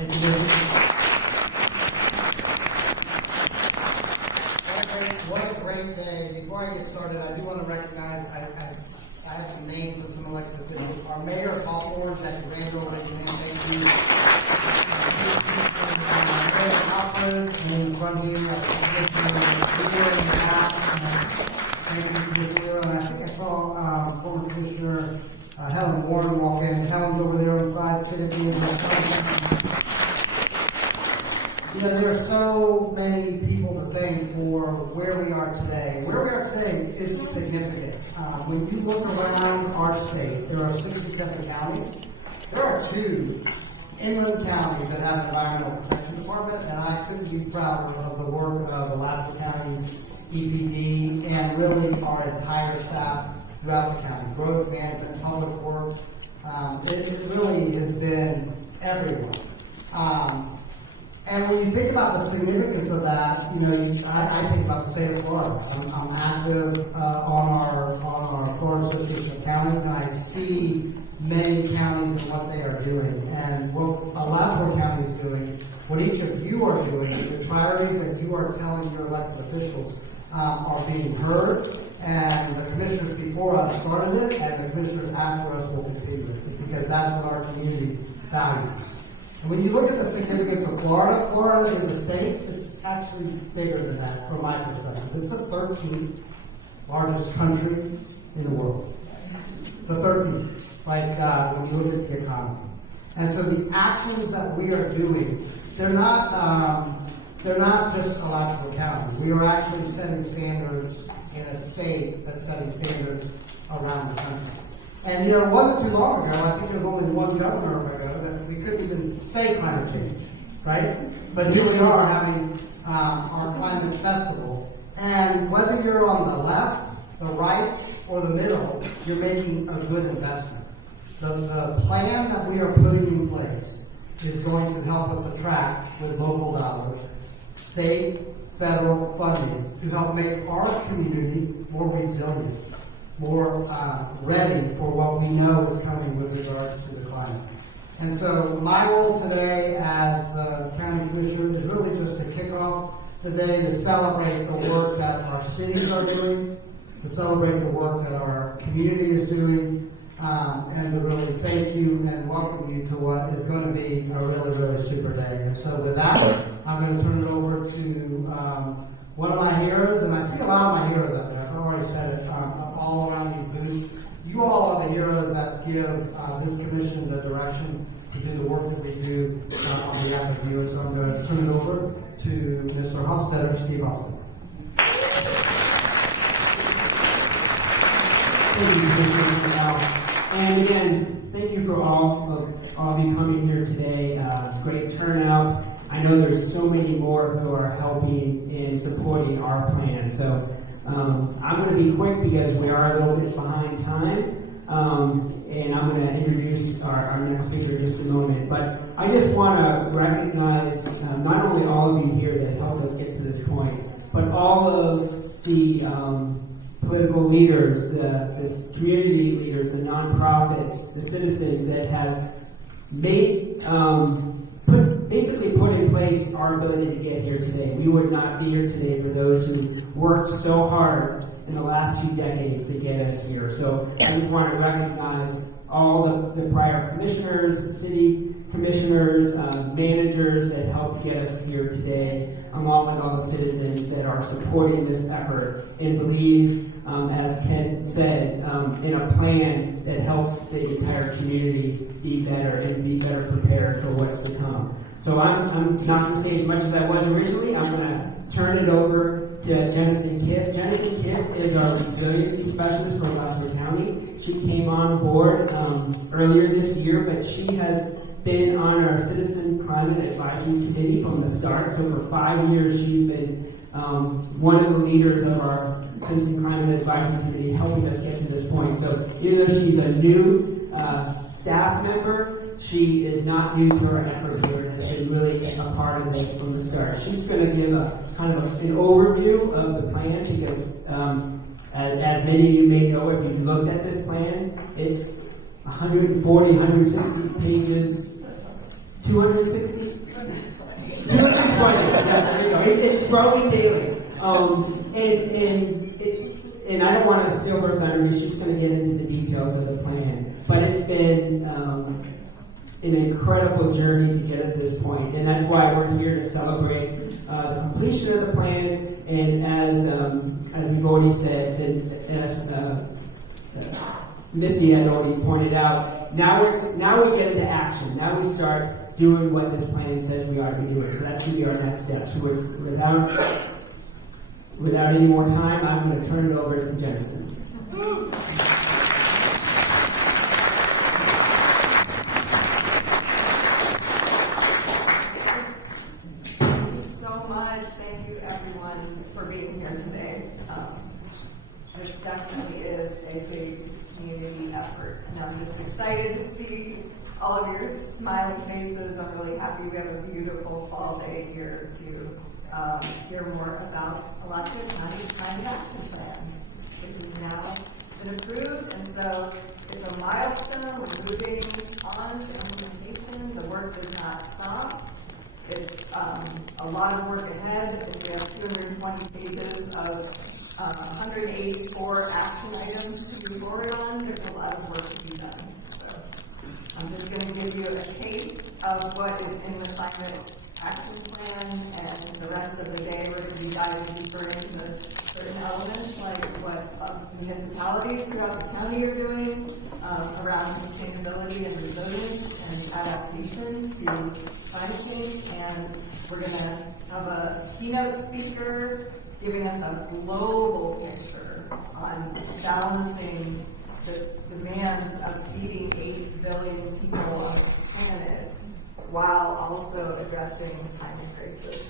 What a great day. Before I get started, I do want to recognize, I have some names of some elected officials. Our mayor of Hawthorne, Becky Randall, raise your hand, thank you. Mayor Hopkins, in front of you, and I think I saw former Commissioner Helen Warren walk in. Helen's over there on the side, sitting in the You know, there are so many people to thank for where we are today. Where we are today is significant. When you look around our state, there are 67 counties. There are 2 inland counties that have an environmental protection department, and I couldn't be prouder of the work of Alachua County's EPD and really our entire staff throughout the county. Growth management, public works. It really has been everyone. And when you think about the significance of that, you know, I think about the state of Florida. I'm active on our Florida Association of Counties, and I see many counties and what they are doing. And what Alachua County is doing, what each of you are doing, the priorities that you are telling your elected officials are being heard. And the commissioners before us started it, and the commissioners after us will continue it, because that's what our community values. And when you look at the significance of Florida, Florida is a state that's actually bigger than that from my perspective. It's the 13th largest country in the world. The 13th, when you look at the economy. And so the actions that we are doing, they're not just Alachua County. We are actually setting standards in a state that's setting standards around the country. And you know, it wasn't too long ago, I think there was only one governor ago, that we couldn't even say climate change, right? But here we are having our climate festival. And whether you're on the left, the right, or the middle, you're making a good investment. The plan that we are putting in place is going to help us attract, with local dollars, state, federal funding to help make our community more resilient, more ready for what we know is coming with regards to the climate. And so my role today as the county commissioner is really just to kick off the day to celebrate the work that our cities are doing, to celebrate the work that our community is doing, and to really thank you and welcome you to what is going to be a really, really super day. And so with that, I'm going to turn it over to one of my heroes, and I see a lot of my heroes out there. I've already said it, all around these booths. You all are the heroes that give this commission the direction to do the work that we do on behalf of you. So I'm going to turn it over to Mr. Hofstadter, Steve Hofstadter. Thank you, Commissioner. And again, thank you for all of you coming here today. Great turnout. I know there's so many more who are helping and supporting our plan. So I'm going to be quick because we are a little bit behind time. And I'm going to introduce our next speaker in just a moment. But I just want to recognize not only all of you here that helped us get to this point, but all of the political leaders, the community leaders, the nonprofits, the citizens that have made, basically put in place our ability to get here today. We would not be here today for those who worked so hard in the last 2 decades to get us here. So I just want to recognize all the prior commissioners, city commissioners, managers that helped get us here today, along with all the citizens that are supporting this effort and believe, as Ken said, in a plan that helps the entire community be better and be better prepared for what's to come. So I'm not going to say as much as I was originally. I'm going to turn it over to Jennison Kipp. Jennison Kipp is our resiliency specialist for Alachua County. She came on board earlier this year, but she has been on our Citizen Climate Advisory Committee from the start. So for 5 years, she's been one of the leaders of our Citizen Climate Advisory Committee, helping us get to this point. So even though she's a new staff member, she is not new to our effort here and has been really a part of this from the start. She's going to give a kind of an overview of the plan because, as many of you may know, if you've looked at this plan, it's 140, 160 pages, 260? 220. Yeah, there you go. It's growing daily. And I don't want to steal her thunder. She's going to get into the details of the plan. But it's been an incredible journey to get at this point, and that's why we're here to celebrate the completion of the plan. And as we've already said, and as Missy has already pointed out, now we get into action. Now we start doing what this plan says we ought to be doing. So that should be our next step. So without any more time, I'm going to turn it over to Jensen. Thank you everyone for being here today. This definitely is a big community effort, and I'm just excited to see all of your smiling faces. I'm really happy we have a beautiful fall day here to hear more about Alachua County's Climate Action Plan, which has now been approved, and so it's a milestone. We're moving on to implementation. The work does not stop. It's a lot of work ahead. We have 220 pages of 184 action items to report on. There's a lot of work to be done. So I'm just going to give you a taste of what is in the Climate Action Plan, and the rest of the day we're going to be diving deeper into certain elements like what municipalities throughout the county are doing around sustainability and resilience and adaptation to climate change. And we're going to have a keynote speaker giving us a global picture on balancing the demands of feeding 8 billion people on this planet while also addressing the climate crisis.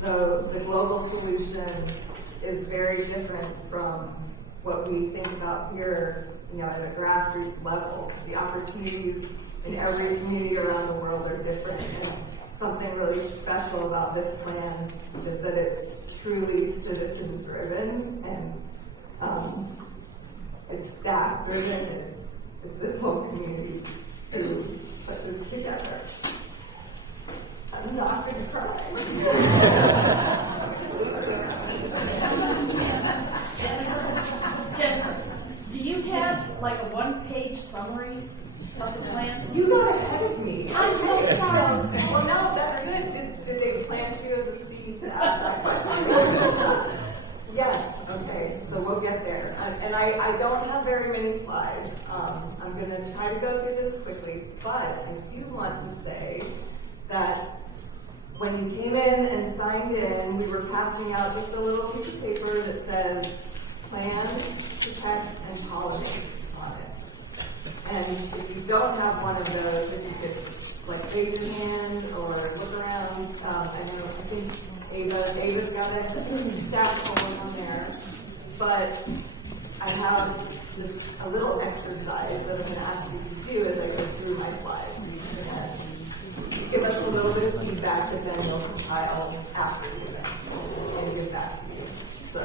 So the global solution is very different from what we think about here, at a grassroots level. The opportunities in every community around the world are different, and something really special about this plan is that it's truly citizen-driven, and it's staff-driven. It's this whole community who put this together. I'm not going to cry. Jennifer, do you have like a one-page summary of the plan? You got ahead of me. I'm so sorry. Well, now that's good. Did they plant you as a seed to ask that question? Yes. Okay. So we'll get there. And I don't have very many slides. I'm going to try to go through this quickly, but I do want to say that when you came in and signed in, we were passing out just a little piece of paper that says plan, protect, and pollinate on it. And if you don't have one of those, if you could raise your hand or look around, I think Ava's got a staff folder on there. But I have just a little exercise that I'm going to ask you to do as I go through my slides. And give us a little bit of feedback that then we'll compile after the event and give that to you. So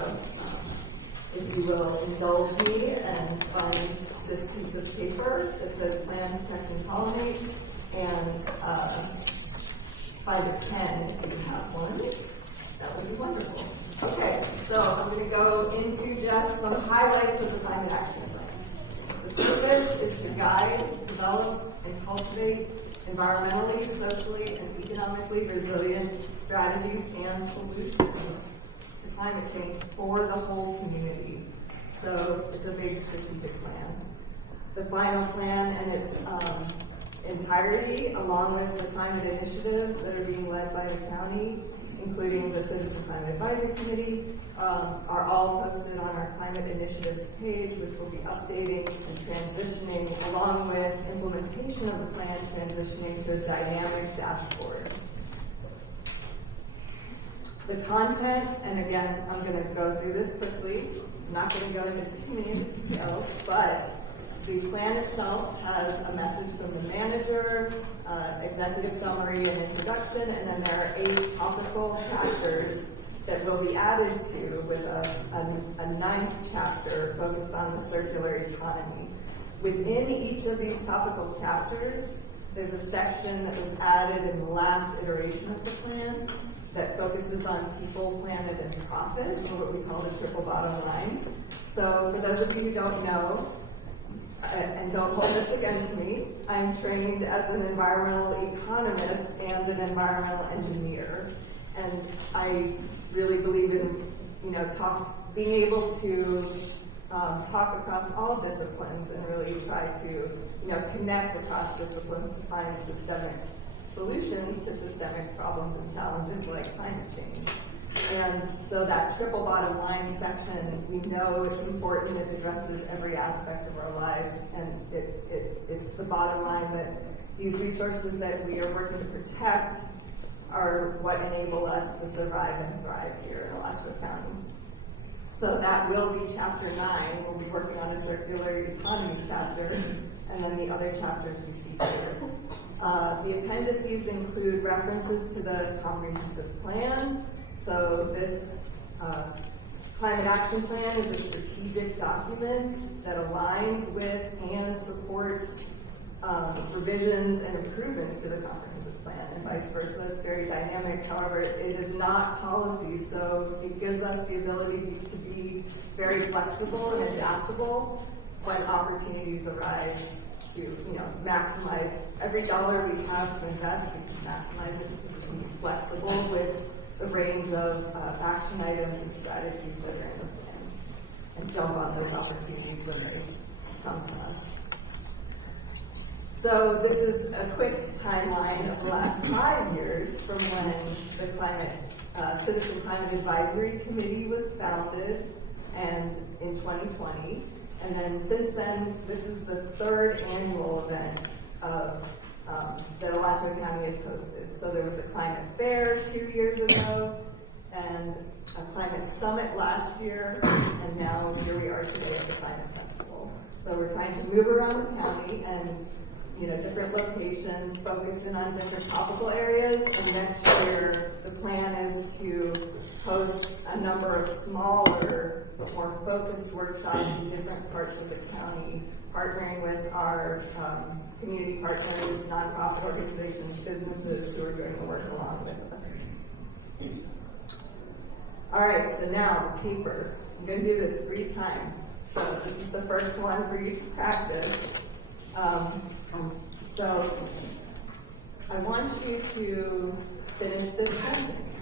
if you will indulge me and find this piece of paper that says plan, protect, and pollinate, and find a pen if you have one. That would be wonderful. Okay, so I'm going to go into just some highlights of the Climate Action Plan. The purpose is to guide, develop, and cultivate environmentally, socially, and economically resilient strategies and solutions to climate change for the whole community. So it's a big strategic plan. The final plan and its entirety, along with the climate initiatives that are being led by the county, including the Citizen Climate Advisory Committee, are all posted on our climate initiatives page, which will be updating and transitioning, along with implementation of the plan, transitioning to a dynamic dashboard. The content, and again, I'm going to go through this quickly. I'm not going to go into too many details, but the plan itself has a message from the manager, executive summary and introduction, and then there are 8 topical chapters that will be added to with a 9th chapter focused on the circular economy. Within each of these topical chapters, there's a section that was added in the last iteration of the plan that focuses on people, planet, and profit, or what we call the triple bottom line. So for those of you who don't know, and don't hold this against me, I'm trained as an environmental economist and an environmental engineer. And I really believe in, being able to talk across all disciplines and really try to, connect across disciplines to find systemic solutions to systemic problems and challenges like climate change. And so that triple bottom line section, we know it's important. It addresses every aspect of our lives, and it's the bottom line that these resources that we are working to protect are what enable us to survive and thrive here in Alachua County. So that will be chapter 9. We'll be working on a circular economy chapter, and then the other chapters you see here. The appendices include references to the comprehensive plan. So this climate action plan is a strategic document that aligns with and supports revisions and improvements to the comprehensive plan, and vice versa. It's very dynamic. However, it is not policy, so it gives us the ability to be very flexible and adaptable when opportunities arise to, maximize every dollar we have to invest. We can maximize it. We can be flexible with the range of action items and strategies that are in the plan, and jump on those opportunities when they come to us. So this is a quick timeline of the last 5 years from when the Citizen Climate Advisory Committee was founded, and in 2020. And then since then, this is the 3rd annual event that Alachua County has hosted. So there was a climate fair 2 years ago, and a climate summit last year, and now here we are today at the Climate Festival. So we're trying to move around the county and different locations, focusing on different topical areas, and next year the plan is to host a number of smaller, more focused workshops in different parts of the county, partnering with our community partners, nonprofit organizations, businesses who are doing the work along with us. All right, so now the paper. I'm going to do this 3 times. So this is the first one for you to practice. So I want you to finish this sentence.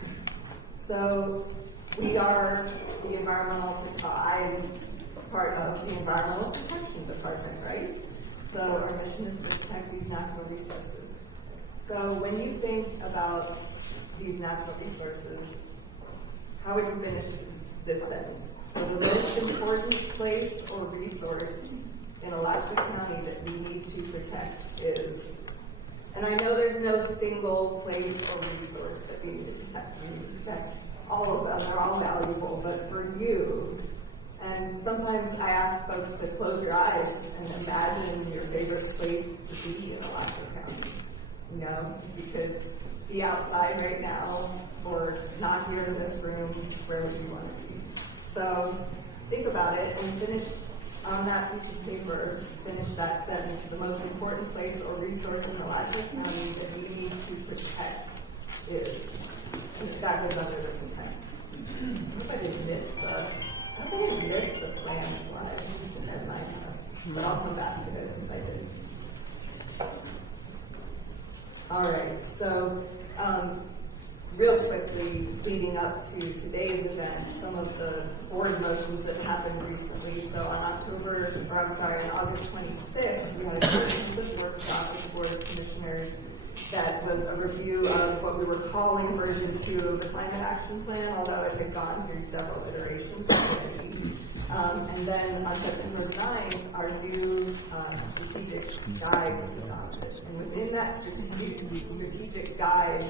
So we are the I'm part of the Environmental Protection Department, right? So our mission is to protect these natural resources. So when you think about these natural resources, how would you finish this sentence? So the most important place or resource in Alachua County that we need to protect is, and I know there's no single place or resource that we need to protect. We need to protect all of them. They're all valuable, but for you, and sometimes I ask folks to close your eyes and imagine your favorite place to be in Alachua County. You could be outside right now or not here in this room, wherever you want to be. So think about it and finish on that piece of paper, finish that sentence. The most important place or resource in Alachua County that we need to protect is, and that goes under the content. I didn't miss the plan slide and headlines, but I'll come back to it if I did. All right, so real quickly, leading up to today's event, some of the board motions that happened recently. So on August 26th, we had a comprehensive workshop with Board of Commissioners that was a review of what we were calling version 2 of the Climate Action Plan, although it had gone through several iterations already. And then on September 9th, our new strategic guide was adopted. And within that strategic guide,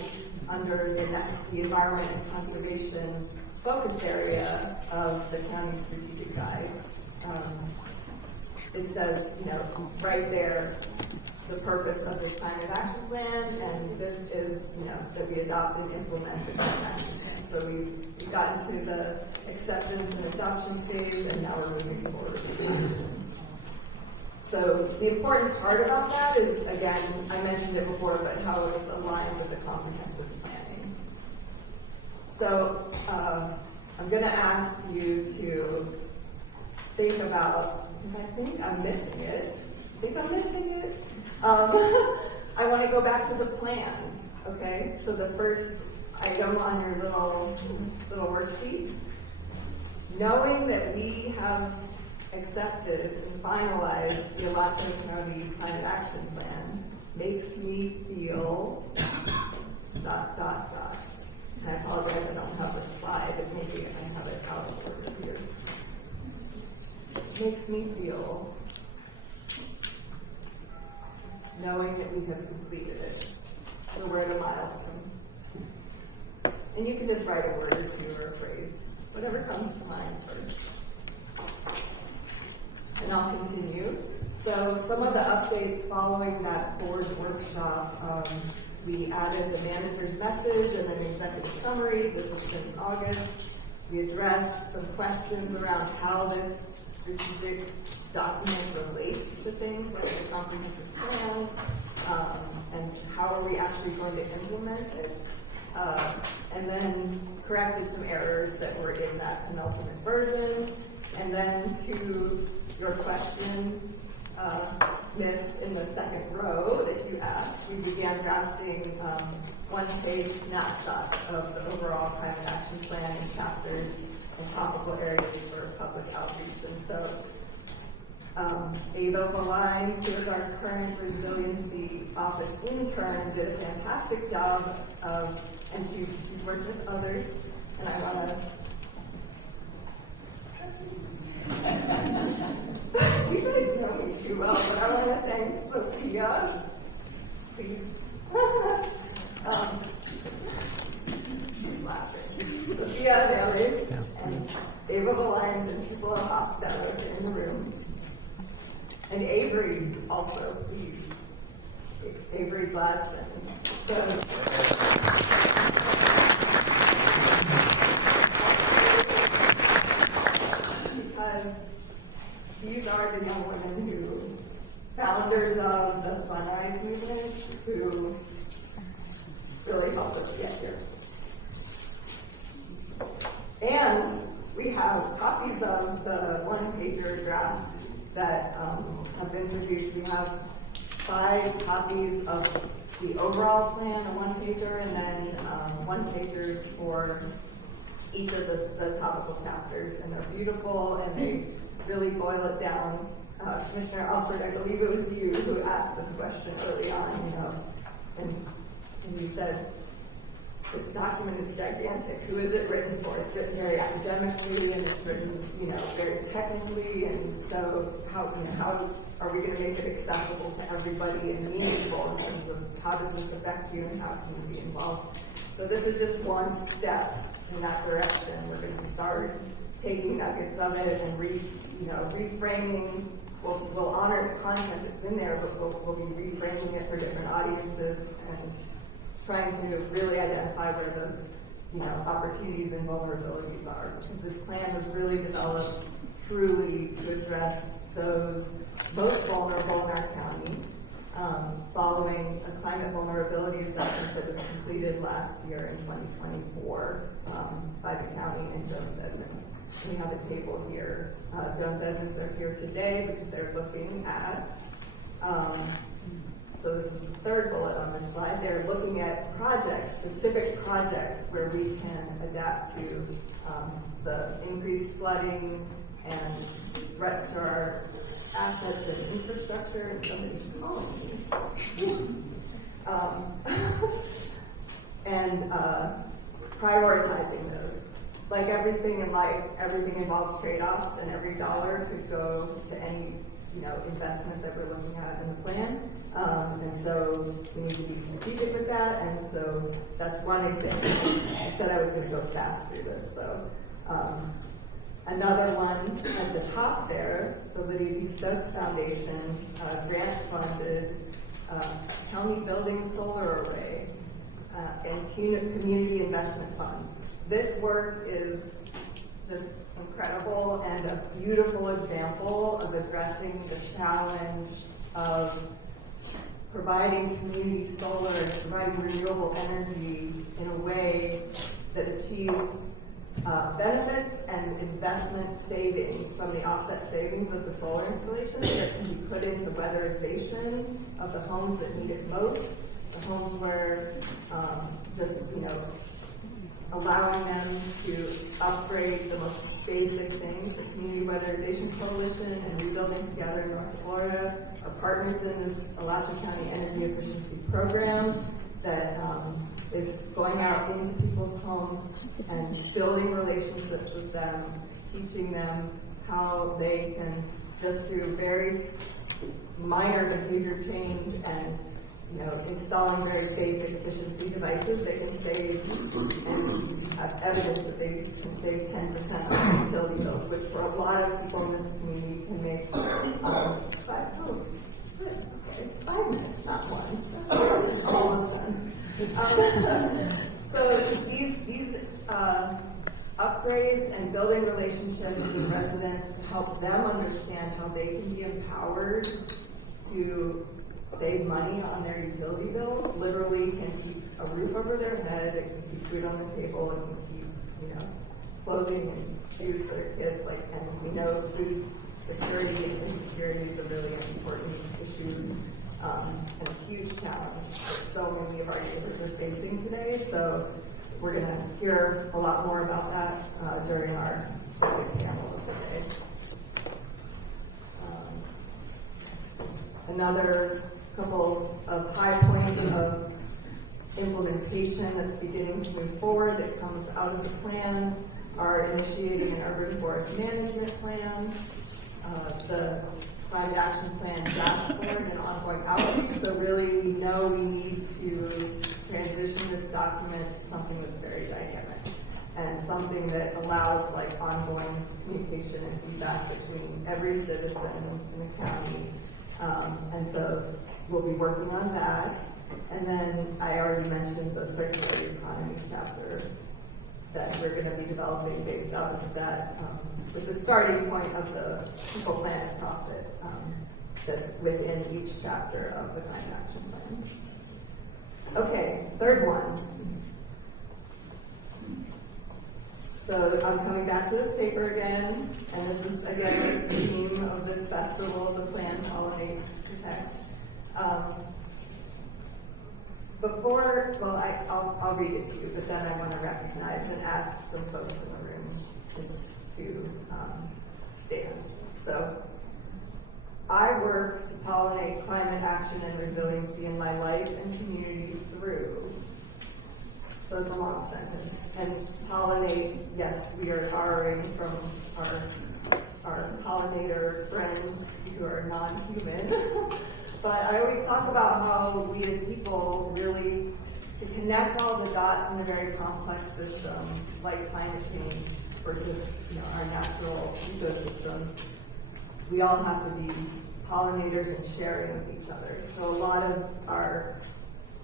under the environment and conservation focus area of the county strategic guide, it says, right there, the purpose of this climate action plan, and this is, that we adopt and implement the climate action plan. So we've gotten to the acceptance and adoption phase, and now we're moving forward with the action. So the important part about that is, again, I mentioned it before, but how it's aligned with the comprehensive planning. So I'm going to ask you to think about, because I think I'm missing it. I want to go back to the plan, okay? So the first item on your little worksheet, knowing that we have accepted and finalized the Alachua County Climate Action Plan makes me feel ... And I apologize, I don't have the slide, but maybe I have it out of order here. Makes me feel knowing that we have completed it. So we're at a milestone. And you can just write a word or two or a phrase, whatever comes to mind first. And I'll continue. So some of the updates following that board workshop, we added the manager's message and an executive summary. This was since August. We addressed some questions around how this strategic document relates to things like the comprehensive plan, and how are we actually going to implement it. And then corrected some errors that were in that penultimate version. And then to your question, Miss, in the second row that you asked, we began drafting one-page snapshots of the overall climate action plan and chapters and topical areas for public outreach. And so Ava Valines, who is our current resiliency office intern, did a fantastic job of, and she's worked with others, and I want to you guys know me too well, but I want to thank Sophia, please. She's laughing. Sophia Bailey and Ava Valines and people in Hostel in the room. And Avery also, please. Avery Gladson. Because these are the young women who, founders of the Sunrise Movement, who really helped us get here. And we have copies of the one-pager drafts that have been produced. We have 5 copies of the overall plan, a one-pager, and then one-pagers for each of the topical chapters. And they're beautiful, and they really boil it down. Commissioner Alford, I believe it was you who asked this question early on, and you said, this document is gigantic. Who is it written for? It's written very academically, and it's written, very technically, and so how are we going to make it accessible to everybody and meaningful in terms of how does this affect you and how can you be involved? So this is just one step in that direction. We're going to start taking nuggets of it and reframing. We'll honor the content that's in there, but we'll be reframing it for different audiences and trying to really identify where those opportunities and vulnerabilities are. Because this plan was really developed truly to address those most vulnerable in our county, following a climate vulnerability assessment that was completed last year in 2024 by the county and Jones Edmonds. We have a table here. Jones Edmonds are here today because they're looking at, so this is the third bullet on this slide, they're looking at projects, specific projects where we can adapt to the increased flooding and threats to our assets and infrastructure and somebody's home. And prioritizing those. Like everything in life, everything involves trade-offs, and every dollar could go to any investment that we're looking at in the plan. And so we need to be strategic with that. And so that's one example. I said I was going to go fast through this. So another one at the top there, the Lydia B. Stokes Foundation, grant-funded county building solar array and community investment fund. This work is this incredible and a beautiful example of addressing the challenge of providing community solar and providing renewable energy in a way that achieves benefits and investment savings from the offset savings of the solar installation that can be put into weatherization of the homes that need it most, the homes where allowing them to upgrade the most basic things. The Community Weatherization Coalition and Rebuilding Together in North Florida are partners in this Alachua County Energy Efficiency Program that is going out into people's homes and building relationships with them, teaching them how they can, just through very minor behavior change and installing very basic efficiency devices, they can save, and have evidence that they can save 10% on utility bills, which for a lot of people in this community can make 5 minutes, not one. Almost done. So these upgrades and building relationships with residents to help them understand how they can be empowered to save money on their utility bills, literally can keep a roof over their head, it can keep food on the table, it can keep, clothing and shoes for their kids, and we know food security and insecurity is a really important issue, and a huge challenge that so many of our neighbors are facing today. So we're going to hear a lot more about that during our second panel of the day. Another couple of high points of implementation that's beginning to move forward that comes out of the plan are initiating an urban forest management plan, the climate action plan dashboard, and ongoing outreach. So really, we know we need to transition this document to something that's very dynamic and something that allows ongoing communication and feedback between every citizen in the county. And so we'll be working on that. And then I already mentioned the circular economy chapter that we're going to be developing based out of that, with the starting point of the People, Planet, Profit that's within each chapter of the climate action plan. Okay, third one. So I'm coming back to this paper again, and this is again the theme of this festival, the Plan, Pollinate, Protect. I'll read it to you, but then I want to recognize and ask some folks in the room just to stand. So, I work to pollinate climate action and resiliency in my life and community through. So it's a long sentence. And pollinate, yes, we are borrowing from our pollinator friends who are non-human. But I always talk about how we as people really, to connect all the dots in a very complex system, like climate change, or just our natural ecosystem, we all have to be pollinators and sharing with each other. So a lot of our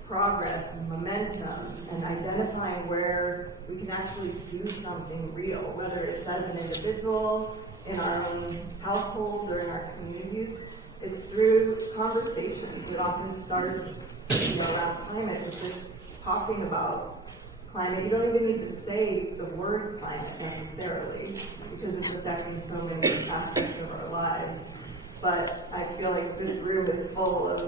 progress and momentum and identifying where we can actually do something real, whether it's as an individual, in our own households, or in our communities, it's through conversations. It often starts around climate, it's just talking about climate. You don't even need to say the word climate necessarily, because it's affecting so many aspects of our lives. But I feel like this room is full of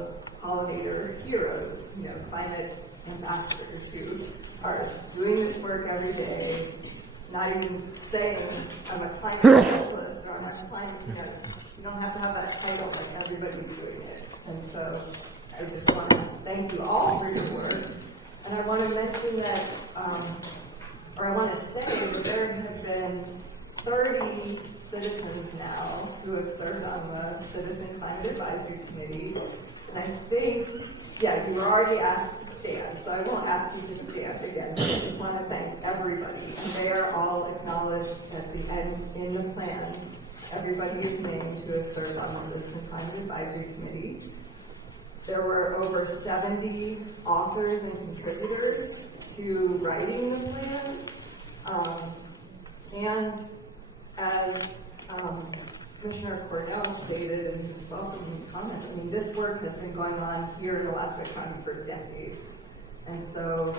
pollinator heroes, climate ambassadors who are doing this work every day, not even saying I'm a climate specialist or I'm a climate, you don't have to have that title, everybody's doing it. And so I just want to thank you all for your work. And I want to mention that, or I want to say that there have been 30 citizens now who have served on the Citizen Climate Advisory Committee. And I think, you were already asked to stand, so I won't ask you to stand again. I just want to thank everybody. And they are all acknowledged at the end in the plan. Everybody is named who has served on the Citizen Climate Advisory Committee. There were over 70 authors and contributors to writing the plan. And Cornell stated in his welcoming comments, I mean, this work has been going on here in Alachua County for decades. And so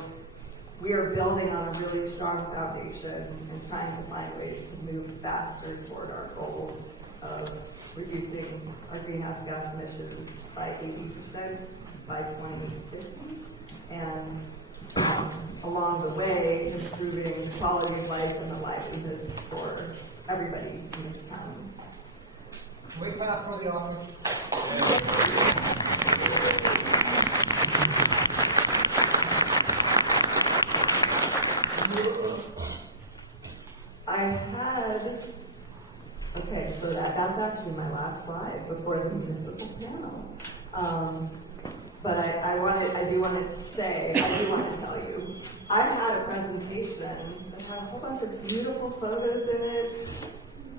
we are building on a really strong foundation and trying to find ways to move faster toward our goals of reducing our greenhouse gas emissions by 80% by 2050. And along the way, improving the quality of life and the livelihood for everybody in this county. Can we clap for the author? I had, okay, so that's actually my last slide before the municipal panel. But I do want to tell you, I've had a presentation that had a whole bunch of beautiful photos in it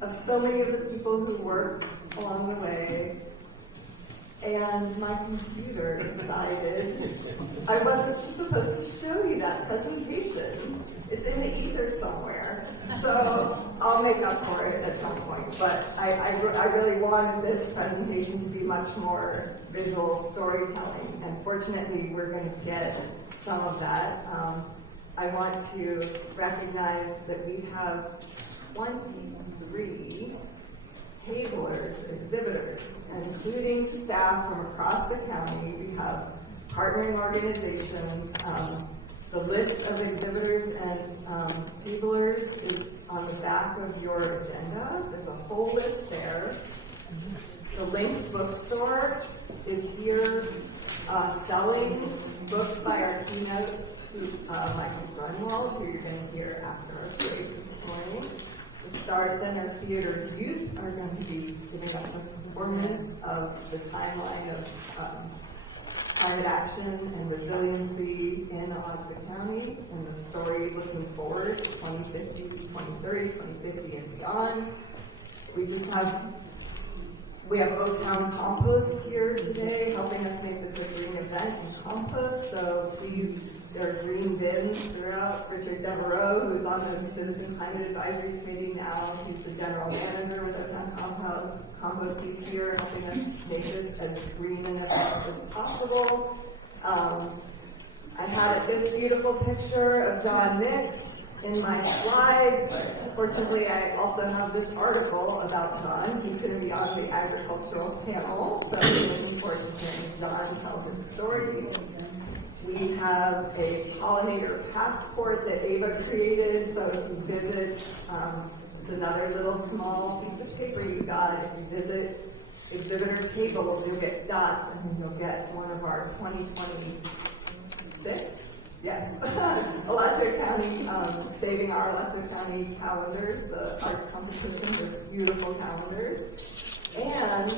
of so many of the people who worked along the way. And my computer decided I wasn't supposed to show you that presentation. It's in the ether somewhere. So I'll make up for it at some point. But I really wanted this presentation to be much more visual storytelling. And fortunately, we're going to get some of that. I want to recognize that we have 23 tablers, exhibitors, including staff from across the county. We have partnering organizations. The list of exhibitors and tablers is on the back of your agenda. There's a whole list there. The Links bookstore is here selling books by our keynote, Michael Grunwald, who you're going to hear after our break this morning. The Star Center Theater youth are going to be giving us a performance of the timeline of climate action and resiliency in Alachua County and the story looking forward to 2050, 2030, 2050 and beyond. We have O-Town Compost here today helping us make this a green event and compost. So please, there are green bins throughout. Richard Devereaux, who's on the Citizen Climate Advisory Committee now, he's the general manager with O-Town Compost. He's here helping us make this as green an event as possible. I had this beautiful picture of John Nix in my slides. Fortunately, I also have this article about John. He's going to be on the agricultural panel, so I'm looking forward to hearing John tell his story. We have a pollinator passport that Ava created, so if you visit, it's another little small piece of paper you got. If you visit exhibitor tables, you'll get dots, and then you'll get one of our 2026. Yes, Alachua County, Saving Our Alachua County calendars, the art competition, those beautiful calendars. And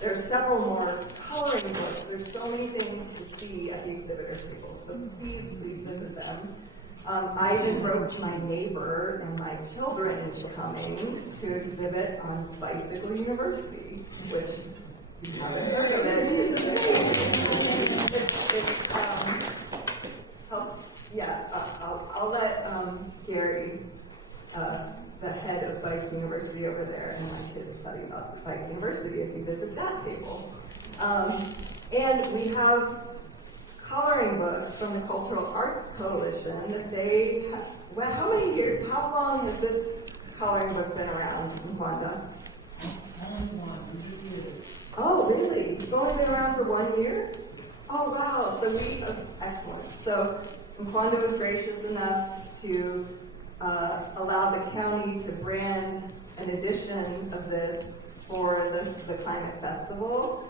there's several more coloring books. There's so many things to see at the exhibitor table, so please visit them. I even roped my neighbor and my children into coming to exhibit on Bicycle University, which you haven't heard of it. Helps. Yeah, I'll let Gary, the head of Bike University over there, and my kids tell you about Bike University if you visit that table. And we have coloring books from the Cultural Arts Coalition. They have, well, how many years? How long has this coloring book been around in Wanda? Oh, really? It's only been around for 1 year? Oh, wow. So excellent. So Mkwanda was gracious enough to allow the county to brand an edition of this for the Climate Festival.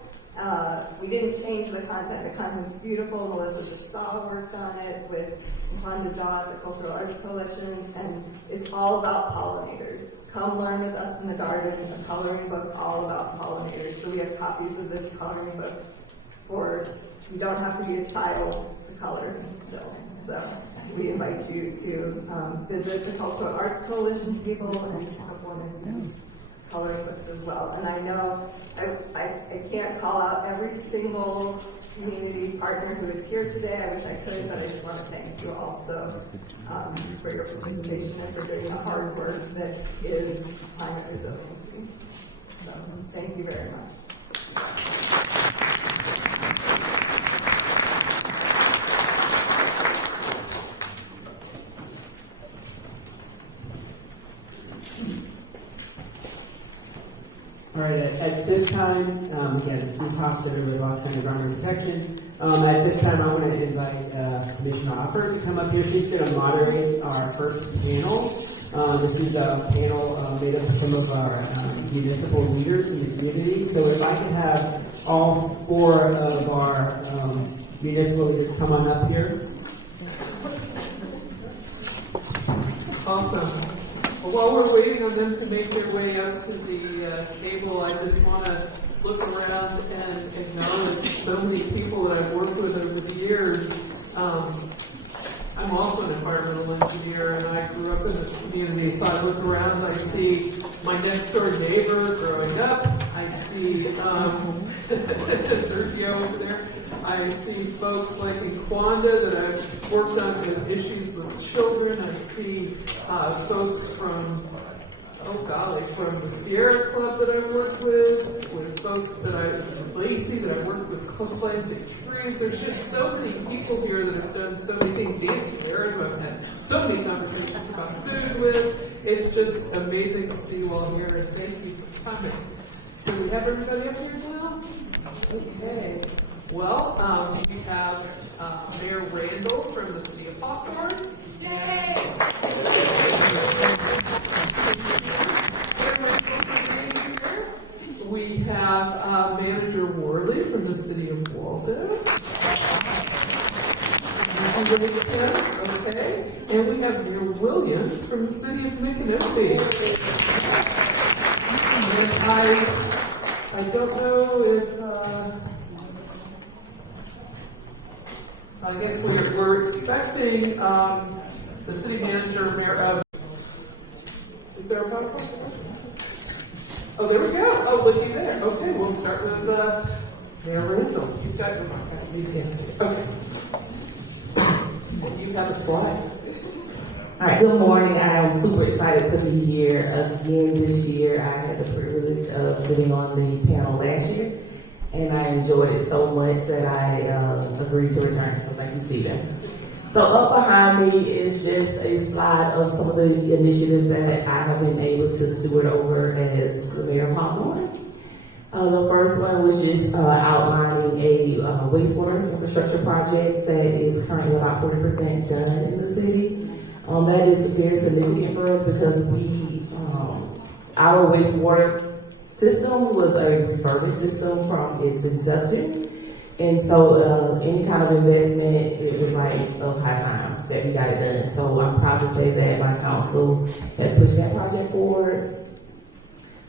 We didn't change the content. The content's beautiful. Melissa Desau worked on it with Mkwanda Dodd, the Cultural Arts Coalition, and it's all about pollinators. Come learn with us in the garden, a coloring book all about pollinators. So we have copies of this coloring book you don't have to be a child to color still. So we invite you to visit the Cultural Arts Coalition table and have one of these coloring books as well. And I know I can't call out every single community partner who is here today. I wish I could, but I just want to thank you all for your participation and for doing the hard work that is climate resiliency. So, thank you very much. All right, at this time, again, Steve Hofstetter with Alachua County Environmental Protection. At this time, I want to invite Commissioner Hopper to come up here. She's going to moderate our first panel. This is a panel made up of some of our municipal leaders in the community. So if I can have all four of our municipal leaders come on up here. Awesome. Well, while we're waiting on them to make their way up to the table, I just want to look around and acknowledge so many people that I've worked with over the years. I'm also an environmental engineer, and I grew up in this community, so I look around, I see my next door neighbor growing up, I see Sergio over there, I see folks like in Quanda that I've worked on with issues with children, I see folks from from the Sierra Club that I've worked with folks that Lacey that I've worked with, planting trees. There's just so many people here that have done so many things. Nancy Barrett, who I've had so many conversations about food with. It's just amazing to see you all here, and thank you for coming. So we have everybody up here now? Okay. Well, we have Mayor Randall from the city of Hawthorne. Yay! We have Manager Worley from the city of Waldo. Okay. And we have Mayor Williams from the city of Micanopy. And I don't know if I guess we're expecting the city manager, Mayor of. Is there a PowerPoint? Oh, there we go. Oh, looky there. Okay, we'll start with Mayor Randall. You've got your mic. Okay. You have a slide. All right, good morning. I am super excited to be here again this year. I had the privilege of sitting on the panel last year, and I enjoyed it so much that I agreed to return. So thank you, Stephen. So up behind me is just a slide of some of the initiatives that I have been able to steward over as the mayor of Hawthorne. The first one was just outlining a wastewater infrastructure project that is currently about 40% done in the city. That is very significant for us because our wastewater system was a refurbished system from its inception. And so any kind of investment, it was like of high time that we got it done. So I'm proud to say that my council has pushed that project forward.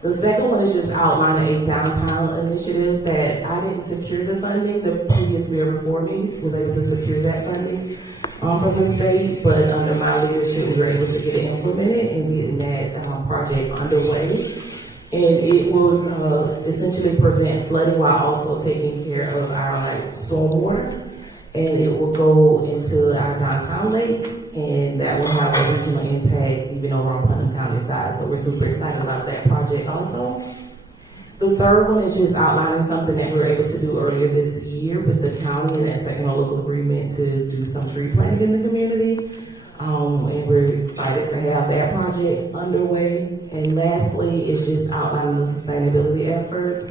The second one is just outlining a downtown initiative that I didn't secure the funding. The previous mayor before me was able to secure that funding from the state, but under my leadership, we were able to get it implemented and getting that project underway. And it will essentially prevent flooding while also taking care of our stormwater. And it will go into our downtown lake, and that will have a regional impact even over on Putnam County side. So we're super excited about that project also. The third one is just outlining something that we were able to do earlier this year with the county and that second local agreement to do some tree planting in the community. And we're excited to have that project underway. And lastly, it's just outlining the sustainability efforts.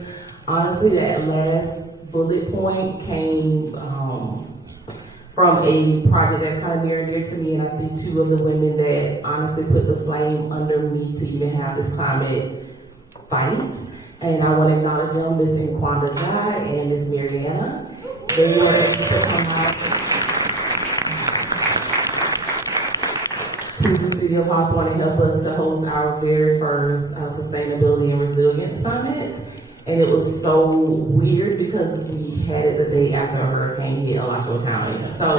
Honestly, that last bullet point came from a project that's kind of near and dear to me, and I see two of the women that honestly put the flame under me to even have this climate fight. And I want to acknowledge them, Ms. Nkwanda Jai and Ms. Mariana. They were able to come out to the city of Hawthorne and help us to host our very first Sustainability and Resilience Summit. And it was so weird because we had it the day after a hurricane hit Alachua County. So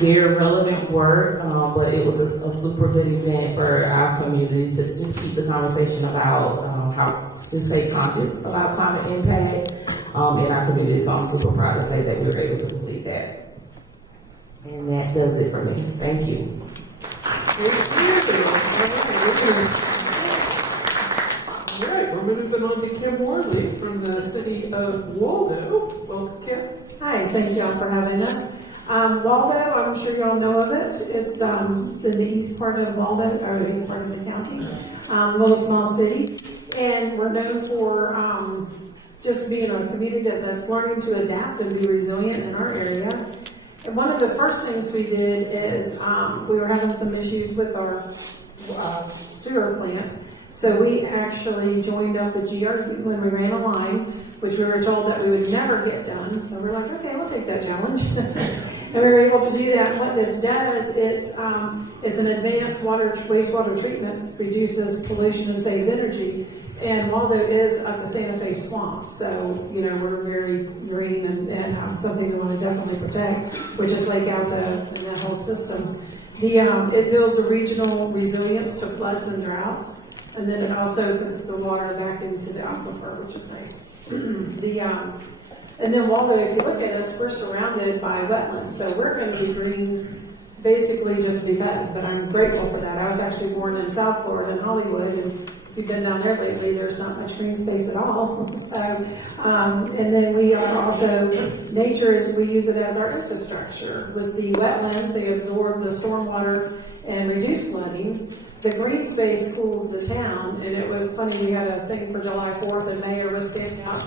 very relevant work, but it was a super good event for our community to just keep the conversation about how to stay conscious about climate impact in our community. So I'm super proud to say that we were able to complete that. And that does it for me. Thank you. All right, we're moving on to Kim Worley from the city of Waldo. Welcome, Kim. Hi, thank y'all for having us. Waldo, I'm sure y'all know of it. It's in the east part of Waldo, or the east part of the county. Little small city. And we're known for just being a community that's learning to adapt and be resilient in our area. And one of the first things we did is we were having some issues with our sewer plant. So we actually joined up with GRU when we ran a line, which we were told that we would never get done. So we're like, okay, we'll take that challenge. And we were able to do that. And what this does is it's an advanced wastewater treatment, reduces pollution and saves energy. And Waldo is up the Santa Fe swamp, so we're very green and something we want to definitely protect, which is Lake Alta and that whole system. It builds a regional resilience to floods and droughts, and then it also puts the water back into the aquifer, which is nice. And then Waldo, if you look at us, we're surrounded by wetlands, so we're going to be green basically just because, but I'm grateful for that. I was actually born in South Florida in Hollywood, and if you've been down there lately, there's not much green space at all. So, and then we are also, we use it as our infrastructure. With the wetlands, they absorb the stormwater and reduce flooding. The green space cools the town, and it was funny, we had a thing for July 4th, and Mayor was standing out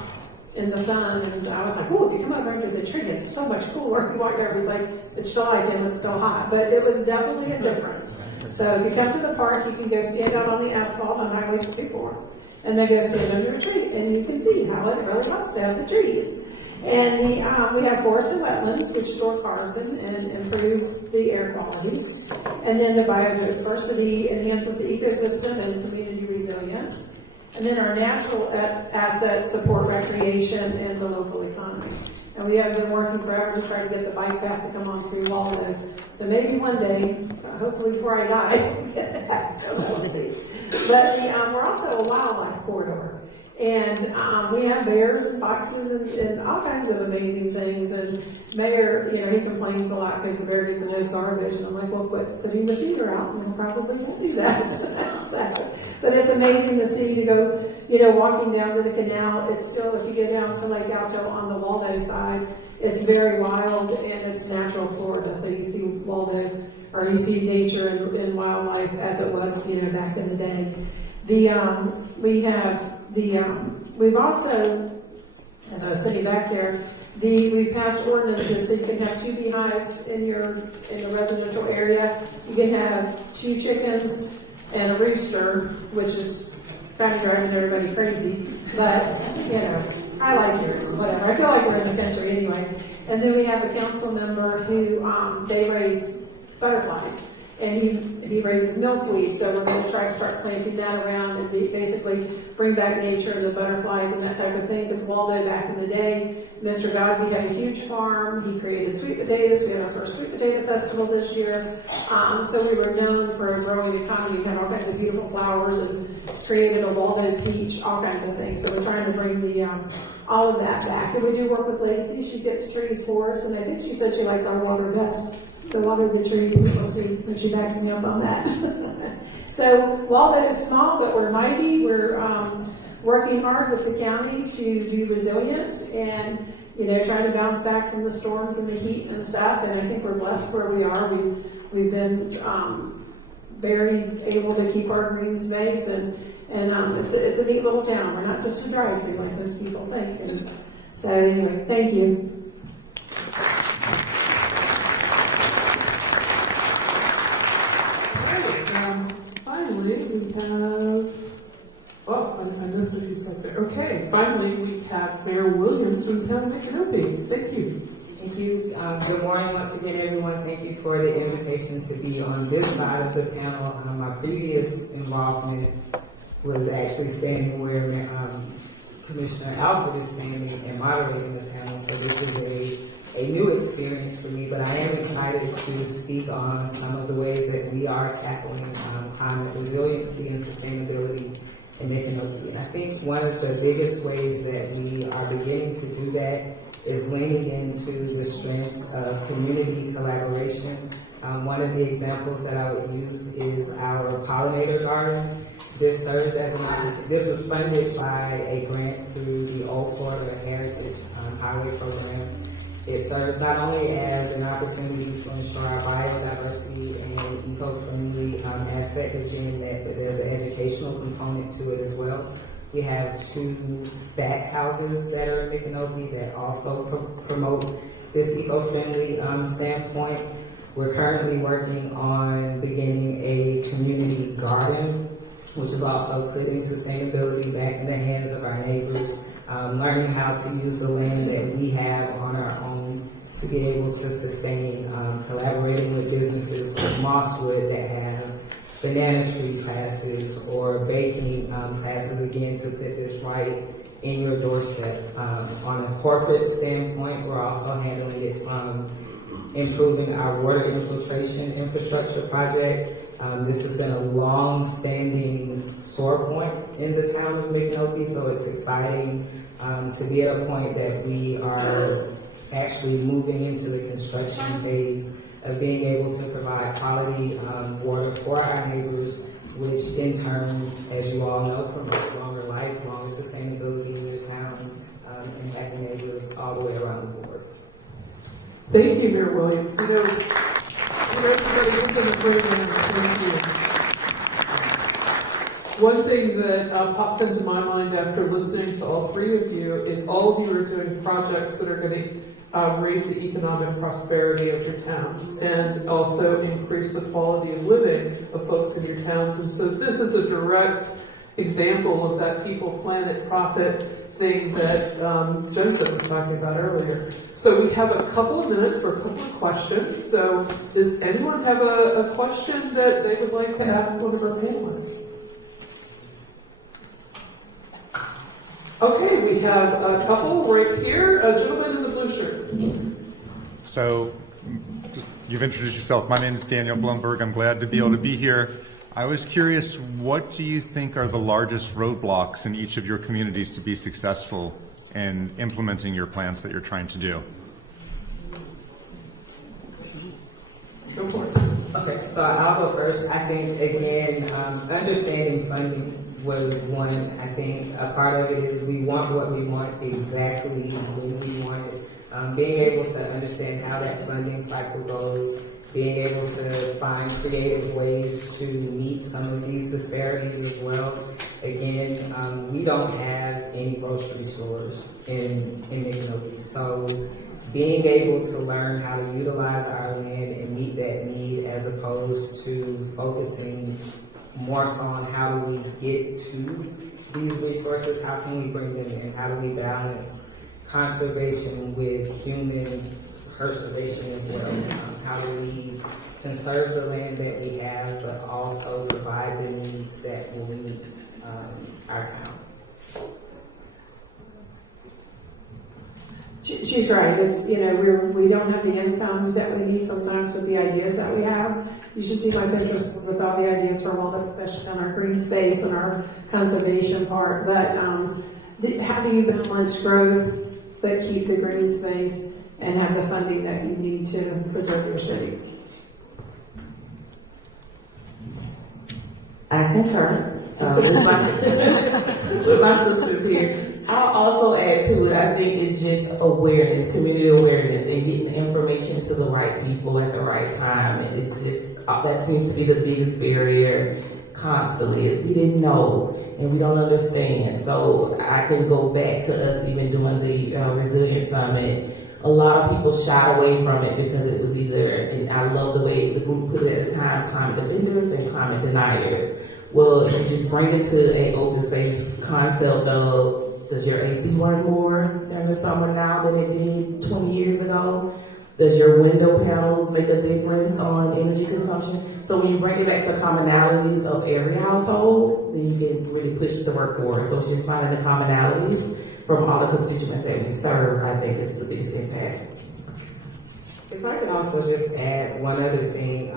in the sun, and I was like, oh, if you come over under the tree, it's so much cooler. He walked over, he's like, it's July again, it's still hot. But it was definitely a difference. So if you come to the park, you can go stand out on the asphalt on Highway 44, and then go stand under a tree, and you can see how it really helps to have the trees. And we have forests and wetlands, which store carbon and improve the air quality. And then the biodiversity enhances the ecosystem and community resilience. And then our natural assets support recreation and the local economy. And we have been working forever to try to get the bike path to come on through Waldo. So maybe one day, hopefully before I die, we'll see. But we're also a wildlife corridor. And we have bears and foxes and all kinds of amazing things. And Mayor, he complains a lot because the bear gets in his garbage. And I'm like, well, quit putting the feeder out, and we probably won't do that. So, but it's amazing to see, to go, walking down to the canal. It's still, if you go down to Lake Alta on the Waldo side, it's very wild and it's natural Florida. So you see Waldo, or you see nature and wildlife as it was, back in the day. We've also, as I was sitting back there, we've passed ordinances so you can have 2 beehives in the residential area. You can have 2 chickens and a rooster, which is kind of driving everybody crazy. But, I like it, whatever. I feel like we're in the country anyway. And then we have a council member who, they raise butterflies. And he raises milkweed, so we're going to try to start planting that around and basically bring back nature and the butterflies and that type of thing. Because Waldo, back in the day, Mr. Godby had a huge farm. He created sweet potatoes. We had our first sweet potato festival this year. So we were known for a growing economy. We had all kinds of beautiful flowers and created a Waldo peach, all kinds of things. So we're trying to bring all of that back. And we do work with Lacey. She gets trees for us, and I think she said she likes our water best. The water the trees, we'll see when she backs me up on that. So Waldo is small, but we're mighty. We're working hard with the county to be resilient and trying to bounce back from the storms and the heat and stuff. And I think we're blessed where we are. We've been very able to keep our green space, and it's a neat little town. We're not just a drive-through like most people think. And so anyway, thank you. Finally, we have, I missed a few slides there. Okay, finally, we have Mayor Williams from Town of Newberry. Thank you. Thank you. Good morning once again, everyone. Thank you for the invitation to be on this side of the panel. My previous involvement was actually standing where Commissioner Alford is standing and moderating the panel, so this is a new experience for me, but I am excited to speak on some of the ways that we are tackling climate resiliency and sustainability in Micanopy. And I think one of the biggest ways that we are beginning to do that is leaning into the strengths of community collaboration, One of the examples that I would use is our pollinator garden. This serves as an opportunity. This was funded by a grant through the Old Florida Heritage Highway Program. It serves not only as an opportunity to ensure our biodiversity and eco-friendly aspect is being met, but there's an educational component to it as well. We have 2 back houses that are in Micanopy that also promote this eco-friendly standpoint. We're currently working on beginning a community garden, which is also putting sustainability back in the hands of our neighbors, learning how to use the land that we have on our own to be able to sustain, collaborating with businesses like Mosswood that have banana tree classes or baking classes, again, to put this right in your doorstep. On a corporate standpoint, we're also handling it improving our water infiltration infrastructure project. This has been a long-standing sore point in the town of Micanopy, so it's exciting to be at a point that we are actually moving into the construction phase of being able to provide quality water for our neighbors, which in turn, as you all know, promotes longer life, longer sustainability in your towns, impacting neighbors all the way around the board. Thank you, Mayor Williams. You know, everybody who's in the program, thank you. One thing that pops into my mind after listening to all 3 of you is all of you are doing projects that are going to raise the economic prosperity of your towns and also increase the quality of living of folks in your towns. And so this is a direct example of that people, planet, profit thing that Joseph was talking about earlier. So we have a couple of minutes for a couple of questions. So does anyone have a question that they would like to ask one of our panelists? Okay, we have a couple right here. A gentleman in the blue shirt. So you've introduced yourself. My name is Daniel Blumberg. I'm glad to be able to be here. I was curious, what do you think are the largest roadblocks in each of your communities to be successful in implementing your plans that you're trying to do? Go for it. Okay, so I'll go first. I think, again, understanding funding was one. I think a part of it is we want what we want exactly when we want it. Being able to understand how that funding cycle goes, being able to find creative ways to meet some of these disparities as well. Again, we don't have any grocery stores in Micanopy, so being able to learn how to utilize our land and meet that need as opposed to focusing more so on how do we get to these resources, how can we bring them in, how do we balance conservation with human preservation as well. How do we conserve the land that we have, but also provide the needs that will meet our town? She's right. It's, we don't have the income that we need sometimes with the ideas that we have. You should see my Pinterest with all the ideas from all the, especially on our green space and our conservation part. But how do you balance growth but keep the green space and have the funding that you need to preserve your city? I concur with my sisters here. I'll also add to it, I think it's just awareness, community awareness, and getting information to the right people at the right time. And it's just, that seems to be the biggest barrier constantly, is we didn't know and we don't understand. So I can go back to us even doing the Resilience Summit. A lot of people shied away from it because it was either, and I love the way the group put it at the time, climate defenders and climate deniers. Well, if you just bring it to an open space concept of, does your AC run more during the summer now than it did 20 years ago? Does your window panels make a difference on energy consumption? So when you bring it back to commonalities of every household, then you can really push the work forward. So it's just finding the commonalities from all the constituents that we serve, I think, is the biggest impact. If I can also just add one other thing,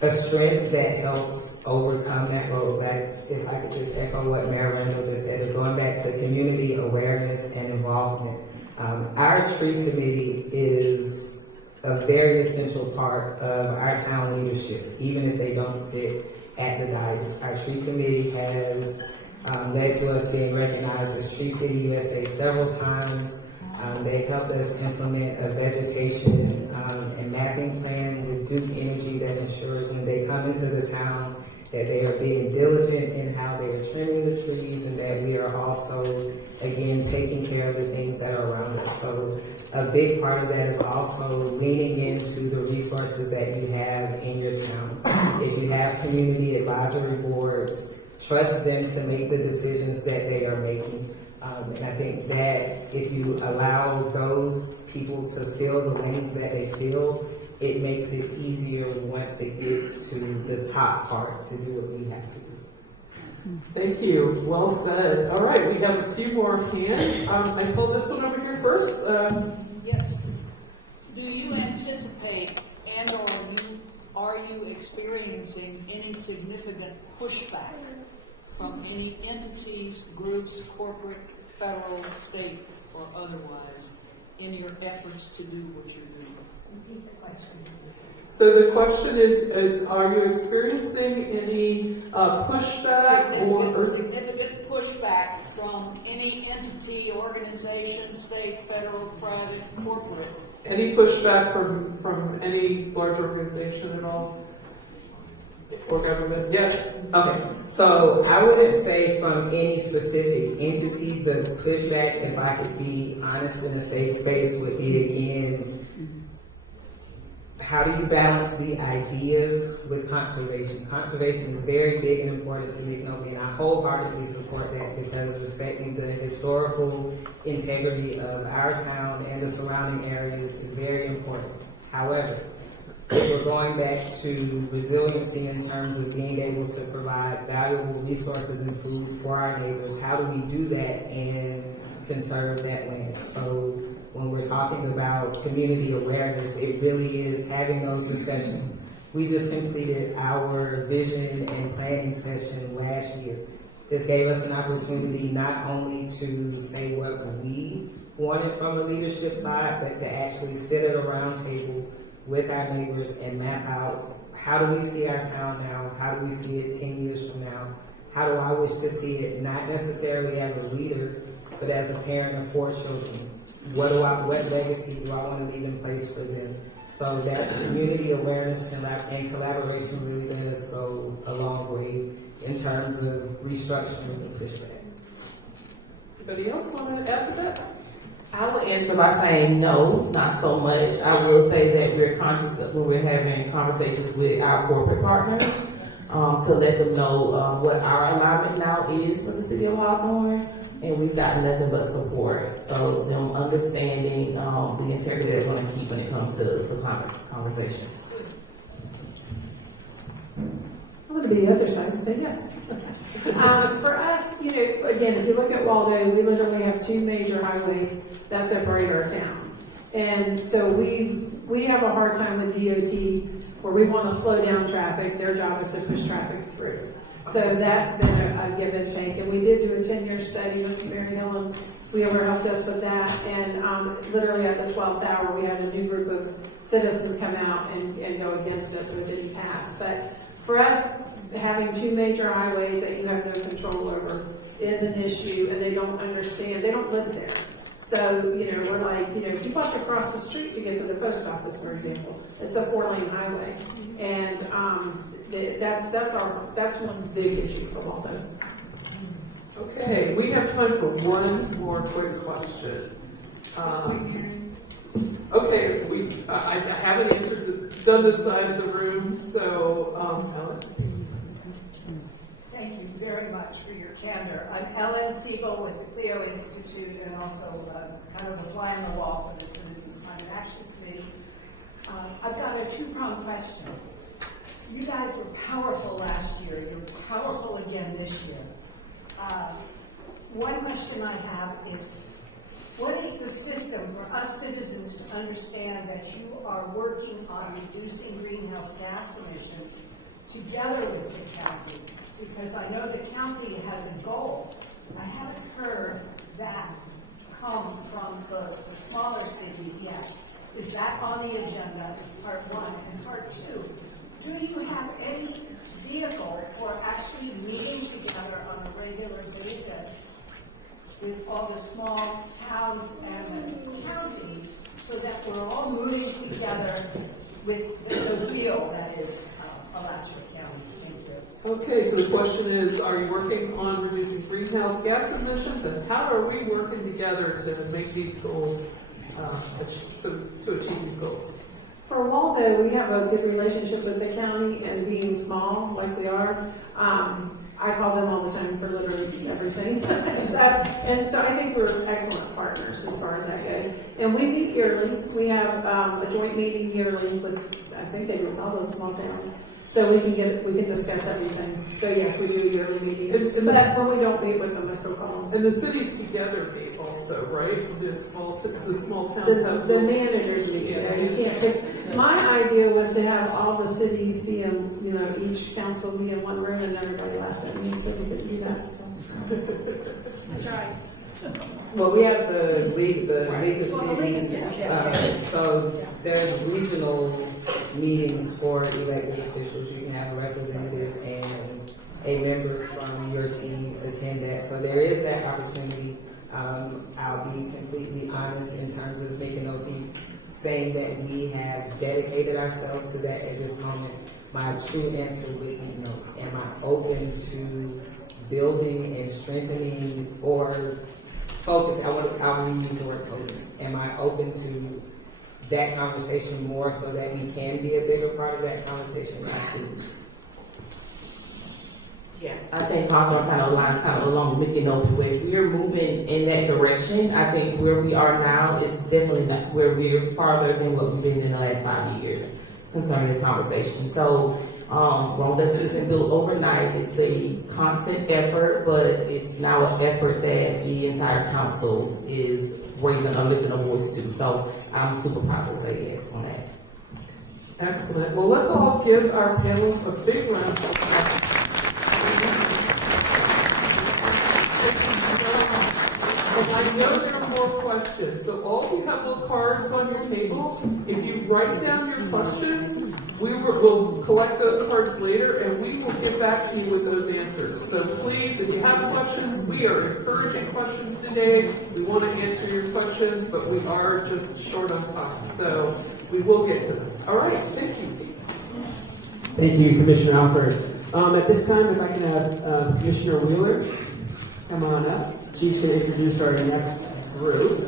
a strength that helps overcome that roadblock, if I could just echo what Mayor Randall just said, is going back to community awareness and involvement. Our tree committee is a very essential part of our town leadership, even if they don't sit at the dais. Our tree committee has led to us being recognized as Tree City USA several times. They helped us implement a vegetation and mapping plan with Duke Energy that ensures when they come into the town that they are being diligent in how they are trimming the trees, and that we are also, again, taking care of the things that are around us. So a big part of that is also leaning into the resources that you have in your towns. If you have community advisory boards, trust them to make the decisions that they are making. And I think that if you allow those people to fill the lanes that they fill, it makes it easier once it gets to the top part to do what we have to do. Thank you. Well said. All right, we have a few more hands. I saw this one over here first. Yes. Do you anticipate and/or are you experiencing any significant pushback from any entities, groups, corporate, federal, state, or otherwise in your efforts to do what you're doing? Repeat the question. So the question is are you experiencing any pushback significant pushback from any entity, organization, state, federal, private, corporate? Any pushback from any large organization at all? Or government? Yeah. Okay, so I wouldn't say from any specific entity. The pushback, if I could be honest in a safe space, would be again, how do you balance the ideas with conservation? Conservation is very big and important to me, and I wholeheartedly support that because respecting the historical integrity of our town and the surrounding areas is very important. However, if we're going back to resiliency in terms of being able to provide valuable resources and food for our neighbors, how do we do that and conserve that land? So when we're talking about community awareness, it really is having those discussions. We just completed our vision and planning session last year. This gave us an opportunity not only to say what we wanted from the leadership side, but to actually sit at a round table with our neighbors and map out how do we see our town now, how do we see it 10 years from now, how do I wish to see it not necessarily as a leader, but as a parent of 4 children. What legacy do I want to leave in place for them? So that community awareness and collaboration really does go a long way in terms of restructuring and pushback. Anybody else want to add to that? I will answer by saying no, not so much. I will say that we're conscious of when we're having conversations with our corporate partners to let them know what our alignment now is for the city of Hawthorne, and we've gotten nothing but support of them understanding the integrity they're going to keep when it comes to the conversation. I'm going to be the other side and say yes. For us, again, if you look at Waldo, we literally have 2 major highways that separate our town. And so we have a hard time with DOT where we want to slow down traffic. Their job is to push traffic through. So that's been a give and take. And we did do a 10-year study with Mary Ellen Wheeler helped us with that. And literally at the 12th hour, we had a new group of citizens come out and go against it, so it didn't pass. But for us, having 2 major highways that you have no control over is an issue, and they don't understand. They don't live there. So, we're like, if you walk across the street to get to the post office, for example, it's a 4-lane highway. And that's one big issue for Waldo. Okay, we have time for one more quick question. Okay, I haven't done this side of the room, so Ellen. Thank you very much for your candor. I'm Ellen Siebel with the Clio Institute and also kind of a fly on the wall for the Citizens Climate Action Committee. I've got a 2-pronged question. You guys were powerful last year. You're powerful again this year. One question I have is, what is the system for us citizens to understand that you are working on reducing greenhouse gas emissions together with the county? Because I know the county has a goal. I haven't heard that come from the smaller cities yet. Is that on the agenda as part one? And part two, do you have any vehicle for actually meeting together on a regular basis with all the small towns and the county so that we're all moving together with the wheel that is Alachua County? Thank you. Okay, so the question is, are you working on reducing greenhouse gas emissions, and how are we working together to make these goals, to achieve these goals? For Waldo, we have a good relationship with the county, and being small like we are, I call them all the time for literally everything. And so I think we're excellent partners as far as that goes. And we meet yearly. We have a joint meeting yearly with, I think they were all those small towns. So we can discuss everything. So yes, we do a yearly meeting. But when we don't meet with them, I still call them. And the cities together meet also, right? The small towns have The managers meet there. You can't, because my idea was to have all the cities be in, each council be in one room, and everybody laughed at me and said we couldn't do that. That's right. Well, we have the League of Well, the League is- Cities, yeah. so there's regional meetings for elected officials. You can have a representative and a member from your team attend that. So there is that opportunity. I'll be completely honest in terms of making saying that we have dedicated ourselves to that at this moment. My true answer would be no. Am I open to building and strengthening or focus? I will use the word focus. Am I open to that conversation more so that we can be a bigger part of that conversation? Absolutely. Yeah, I think also kind of lines kind of along with, we're moving in that direction. I think where we are now is definitely not where we're farther than what we've been in the last 5 years concerning this conversation. So, this isn't built overnight. It's a constant effort, but it's now an effort that the entire council is raising or lifting a voice to. So I'm super proud to say yes on that. Excellent. Well, let's all give our panelists a big round of applause. I know there are more questions, so all of you have little cards on your table. If you write down your questions, we'll collect those cards later, and we will get back to you with those answers. So please, if you have questions, we are encouraging questions today. We want to answer your questions, but we are just short on time, so we will get to them. All right, thank you. Thank you, Commissioner Alford. At this time, if I can have Commissioner Wheeler come on up. She's going to introduce our next group.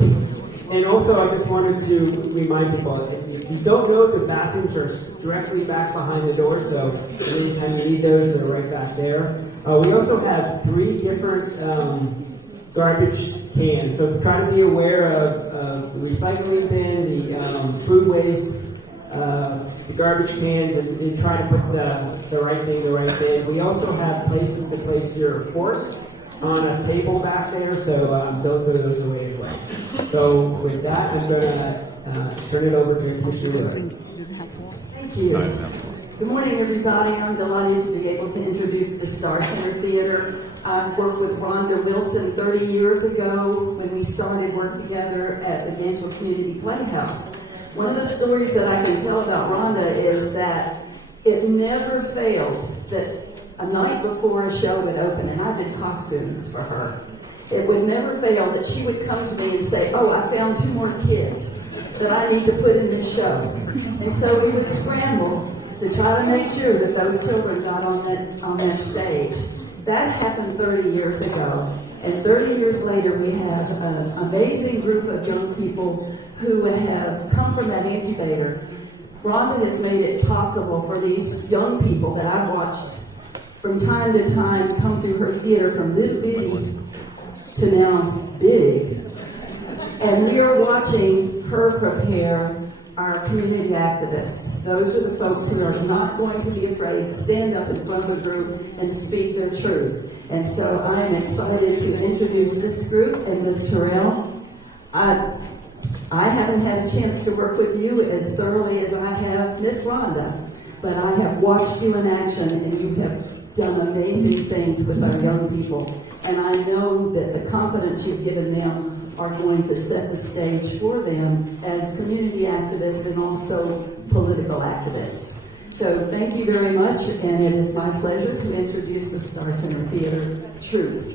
And also, I just wanted to remind people, if you don't know if the bathrooms are directly back behind the door, so anytime you need those, they're right back there. We also have 3 different garbage cans, so try to be aware of the recycling bin, the food waste, the garbage cans, and try to put the right thing the right bin. We also have places to place your forks on a table back there, so don't throw those away as well. So with that, I'm going to turn it over to Commissioner Miller. Thank you. Good morning, everybody. I'm delighted to be able to introduce the Star Center Theater. I worked with Rhonda Wilson 30 years ago when we started work together at the Gainesville Community Playhouse. One of the stories that I can tell about Rhonda is that it never failed that a night before a show would open, and I did costumes for her, it would never fail that she would come to me and say, "Oh, I found 2 more kids that I need to put in this show." And so we would scramble to try to make sure that those children got on that stage. That happened 30 years ago. And 30 years later, we have an amazing group of young people who have come from that incubator. Rhonda has made it possible for these young people that I've watched from time to time come through her theater from little bitty to now big. And we are watching her prepare our community activists. Those are the folks who are not going to be afraid to stand up in front of a group and speak their truth. And so I am excited to introduce this group and Ms. Terrell. I haven't had a chance to work with you as thoroughly as I have Miss Rhonda, but I have watched you in action, and you have done amazing things with our young people. And I know that the confidence you've given them are going to set the stage for them as community activists and also political activists. So thank you very much, and it is my pleasure to introduce the Star Center Theater Troupe.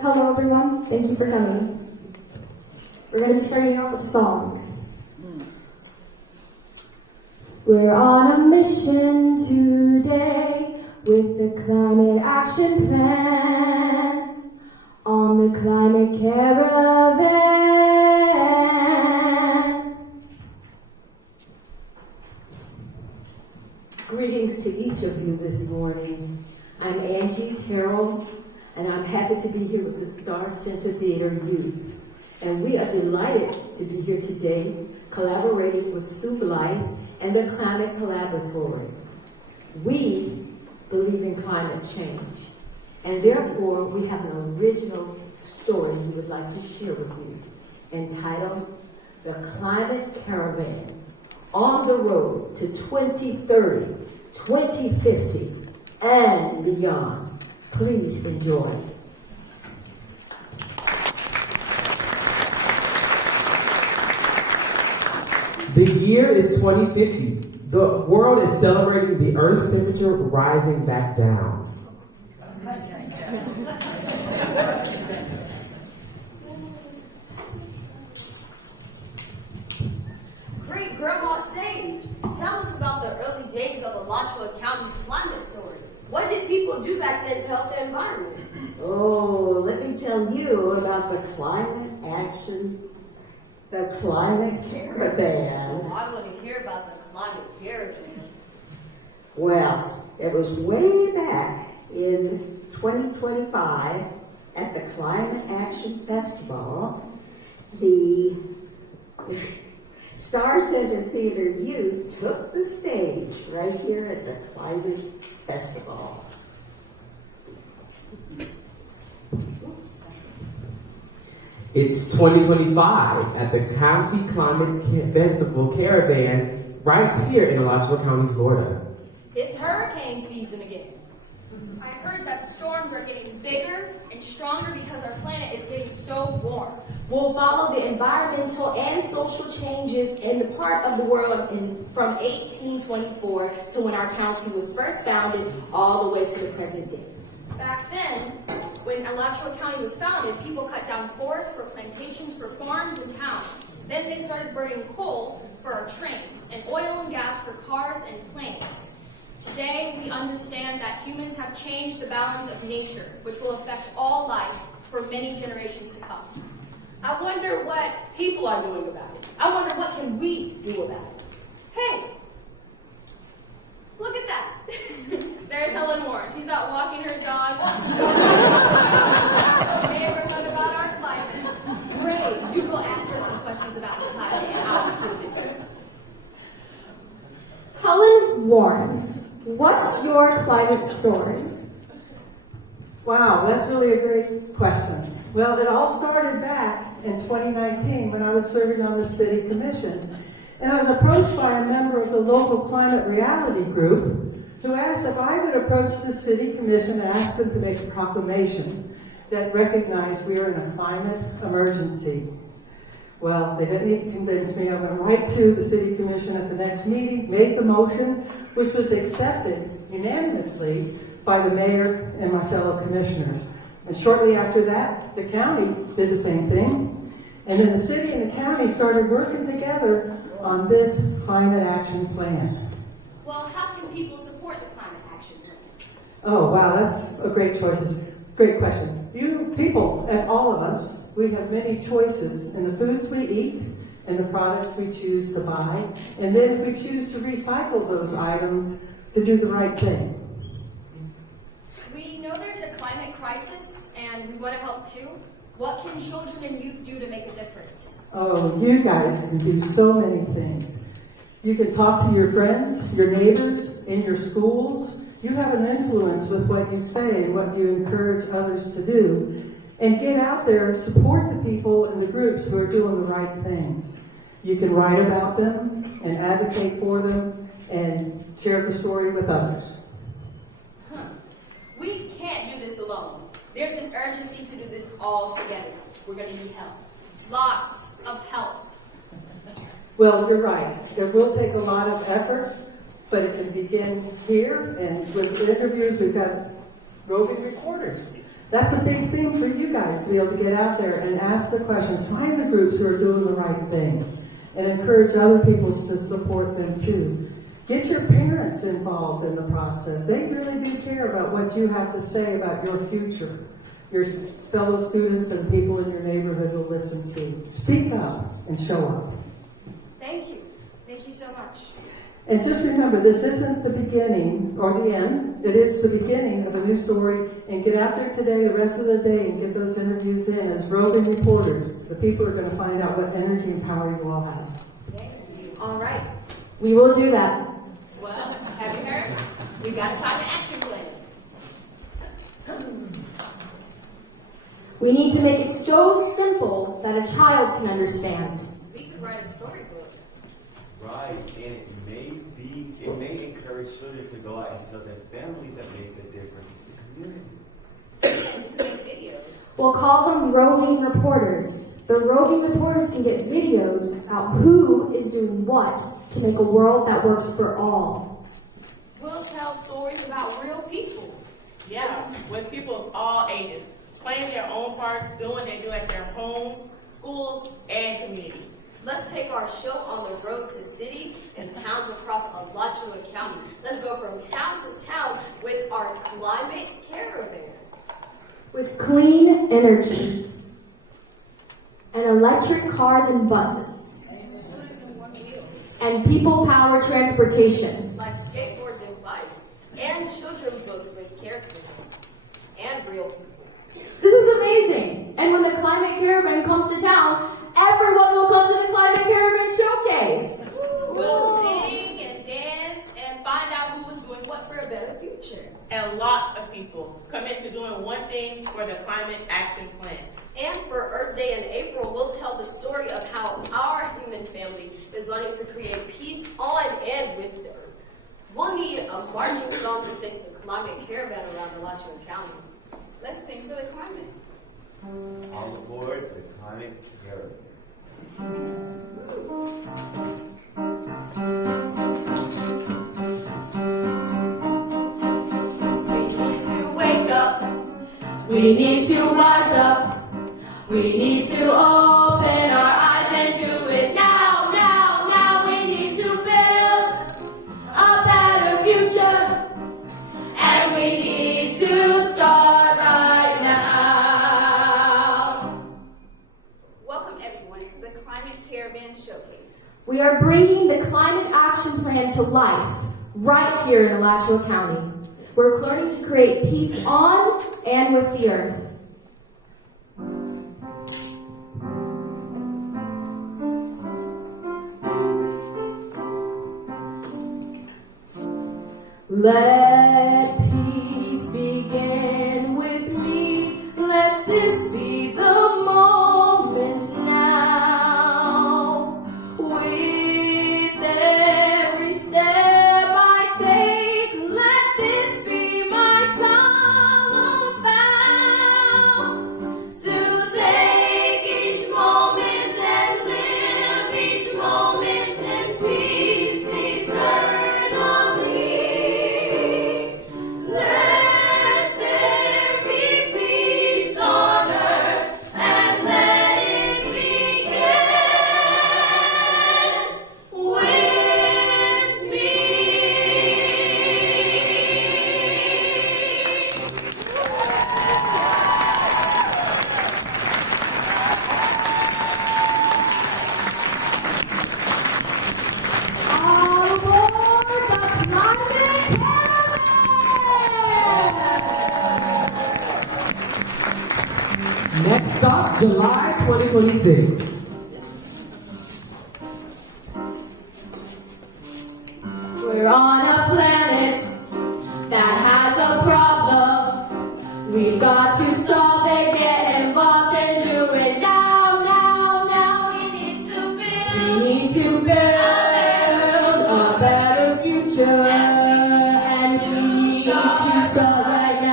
Hello everyone, thank you for coming. We're going to be starting off with a song. We're on a mission today with the Climate Action Plan on the Climate Caravan. Greetings to each of you this morning. I'm Angie Terrell, and I'm happy to be here with the Star Center Theater Youth. And we are delighted to be here today, collaborating with Soup Life and the Climate Collaboratory. We believe in climate change, and therefore we have an original story we would like to share with you, entitled The Climate Caravan, on the road to 2030, 2050, and beyond. Please enjoy. The year is 2050. The world is celebrating the Earth's temperature rising back down. Great Grandma Sage, tell us about the early days of Alachua County's climate story. What did people do back then to help the environment? Oh, let me tell you about the climate caravan. Oh, I want to hear about the climate caravan. Well, it was way back in 2025 at the Climate Action Festival. The Star Center Theater Youth took the stage right here at the Climate Festival. It's 2025 at the County Climate Festival Caravan right here in Alachua County, Florida. It's hurricane season again. I heard that storms are getting bigger and stronger because our planet is getting so warm. We'll follow the environmental and social changes in the part of the world from 1824 to when our county was first founded all the way to the present day. Back then, when Alachua County was founded, people cut down forests for plantations for farms and towns. Then they started burning coal for our trains and oil and gas for cars and planes. Today, we understand that humans have changed the balance of nature, which will affect all life for many generations to come. I wonder what people are doing about it. I wonder what can we do about it. Hey, look at that. There's Helen Warren. She's out walking her dog. Neighborhood about our climate. Great. You go ask her some questions about the climate and I'll prove it. Helen Warren, what's your climate story? Wow, that's really a great question. Well, it all started back in 2019 when I was serving on the city commission. And I was approached by a member of the local climate reality group who asked if I would approach the city commission and ask them to make a proclamation that recognized we are in a climate emergency. Well, they didn't need to convince me. I went right to the city commission at the next meeting, made the motion, which was accepted unanimously by the mayor and my fellow commissioners. And shortly after that, the county did the same thing. And then the city and the county started working together on this climate action plan. Well, how can people support the climate action plan? Oh, wow, that's a great choice. Great question. You people, and all of us, we have many choices in the foods we eat and the products we choose to buy. And then if we choose to recycle those items to do the right thing. We know there's a climate crisis, and we want to help too. What can children and youth do to make a difference? Oh, you guys can do so many things. You can talk to your friends, your neighbors, in your schools. You have an influence with what you say and what you encourage others to do. And get out there, support the people and the groups who are doing the right things. You can write about them and advocate for them and share the story with others. We can't do this alone. There's an urgency to do this all together. We're going to need help. Lots of help. Well, you're right. It will take a lot of effort, but it can begin here. And with interviews, we've got roving reporters. That's a big thing for you guys to be able to get out there and ask the questions, find the groups who are doing the right thing, and encourage other people to support them too. Get your parents involved in the process. They really do care about what you have to say about your future. Your fellow students and people in your neighborhood will listen to you. Speak up and show up. Thank you. Thank you so much. And just remember, this isn't the beginning or the end. It is the beginning of a new story. And get out there today, the rest of the day, and get those interviews in as roving reporters. The people are going to find out what energy and power you all have. Thank you. All right. We will do that. Well, have you heard? We got a climate action plan. We need to make it so simple that a child can understand. We could write a storybook. Right, and it may encourage children to go out and tell their families that make a difference in the community. And to make videos. We'll call them roving reporters. The roving reporters can get videos about who is doing what to make a world that works for all. We'll tell stories about real people. Yeah, with people of all ages, playing their own part, doing what they do at their homes, schools, and communities. Let's take our show on the road to cities and towns across Alachua County. Let's go from town to town with our climate caravan. With clean energy and electric cars and buses and people-powered transportation. Like skateboards and bikes and children's books with characters and real people. This is amazing. And when the climate caravan comes to town, everyone will come to the Climate Caravan Showcase. We'll sing and dance and find out who was doing what for a better future. And lots of people commit to doing one thing for the climate action plan. And for Earth Day in April, we'll tell the story of how our human family is learning to create peace on and with the Earth. We'll need a marching song to take the climate caravan around Alachua County. Let's sing for the climate. All aboard the climate caravan. We need to wake up. We need to rise up. We need to open our eyes and do it now, now, now. We need to build a better future. And we need to start right now. Welcome everyone to the Climate Caravan Showcase. We are bringing the climate action plan to life right here in Alachua County. We're learning to create peace on and with the earth. Let peace begin with me. Let this be the moment now. With every step I take, let this be my solemn vow. To take each moment and live July 2026. We're on a planet that has a problem. We've got to solve it, get involved and do it now, now, now. We need to build a better future, and we need to start right now.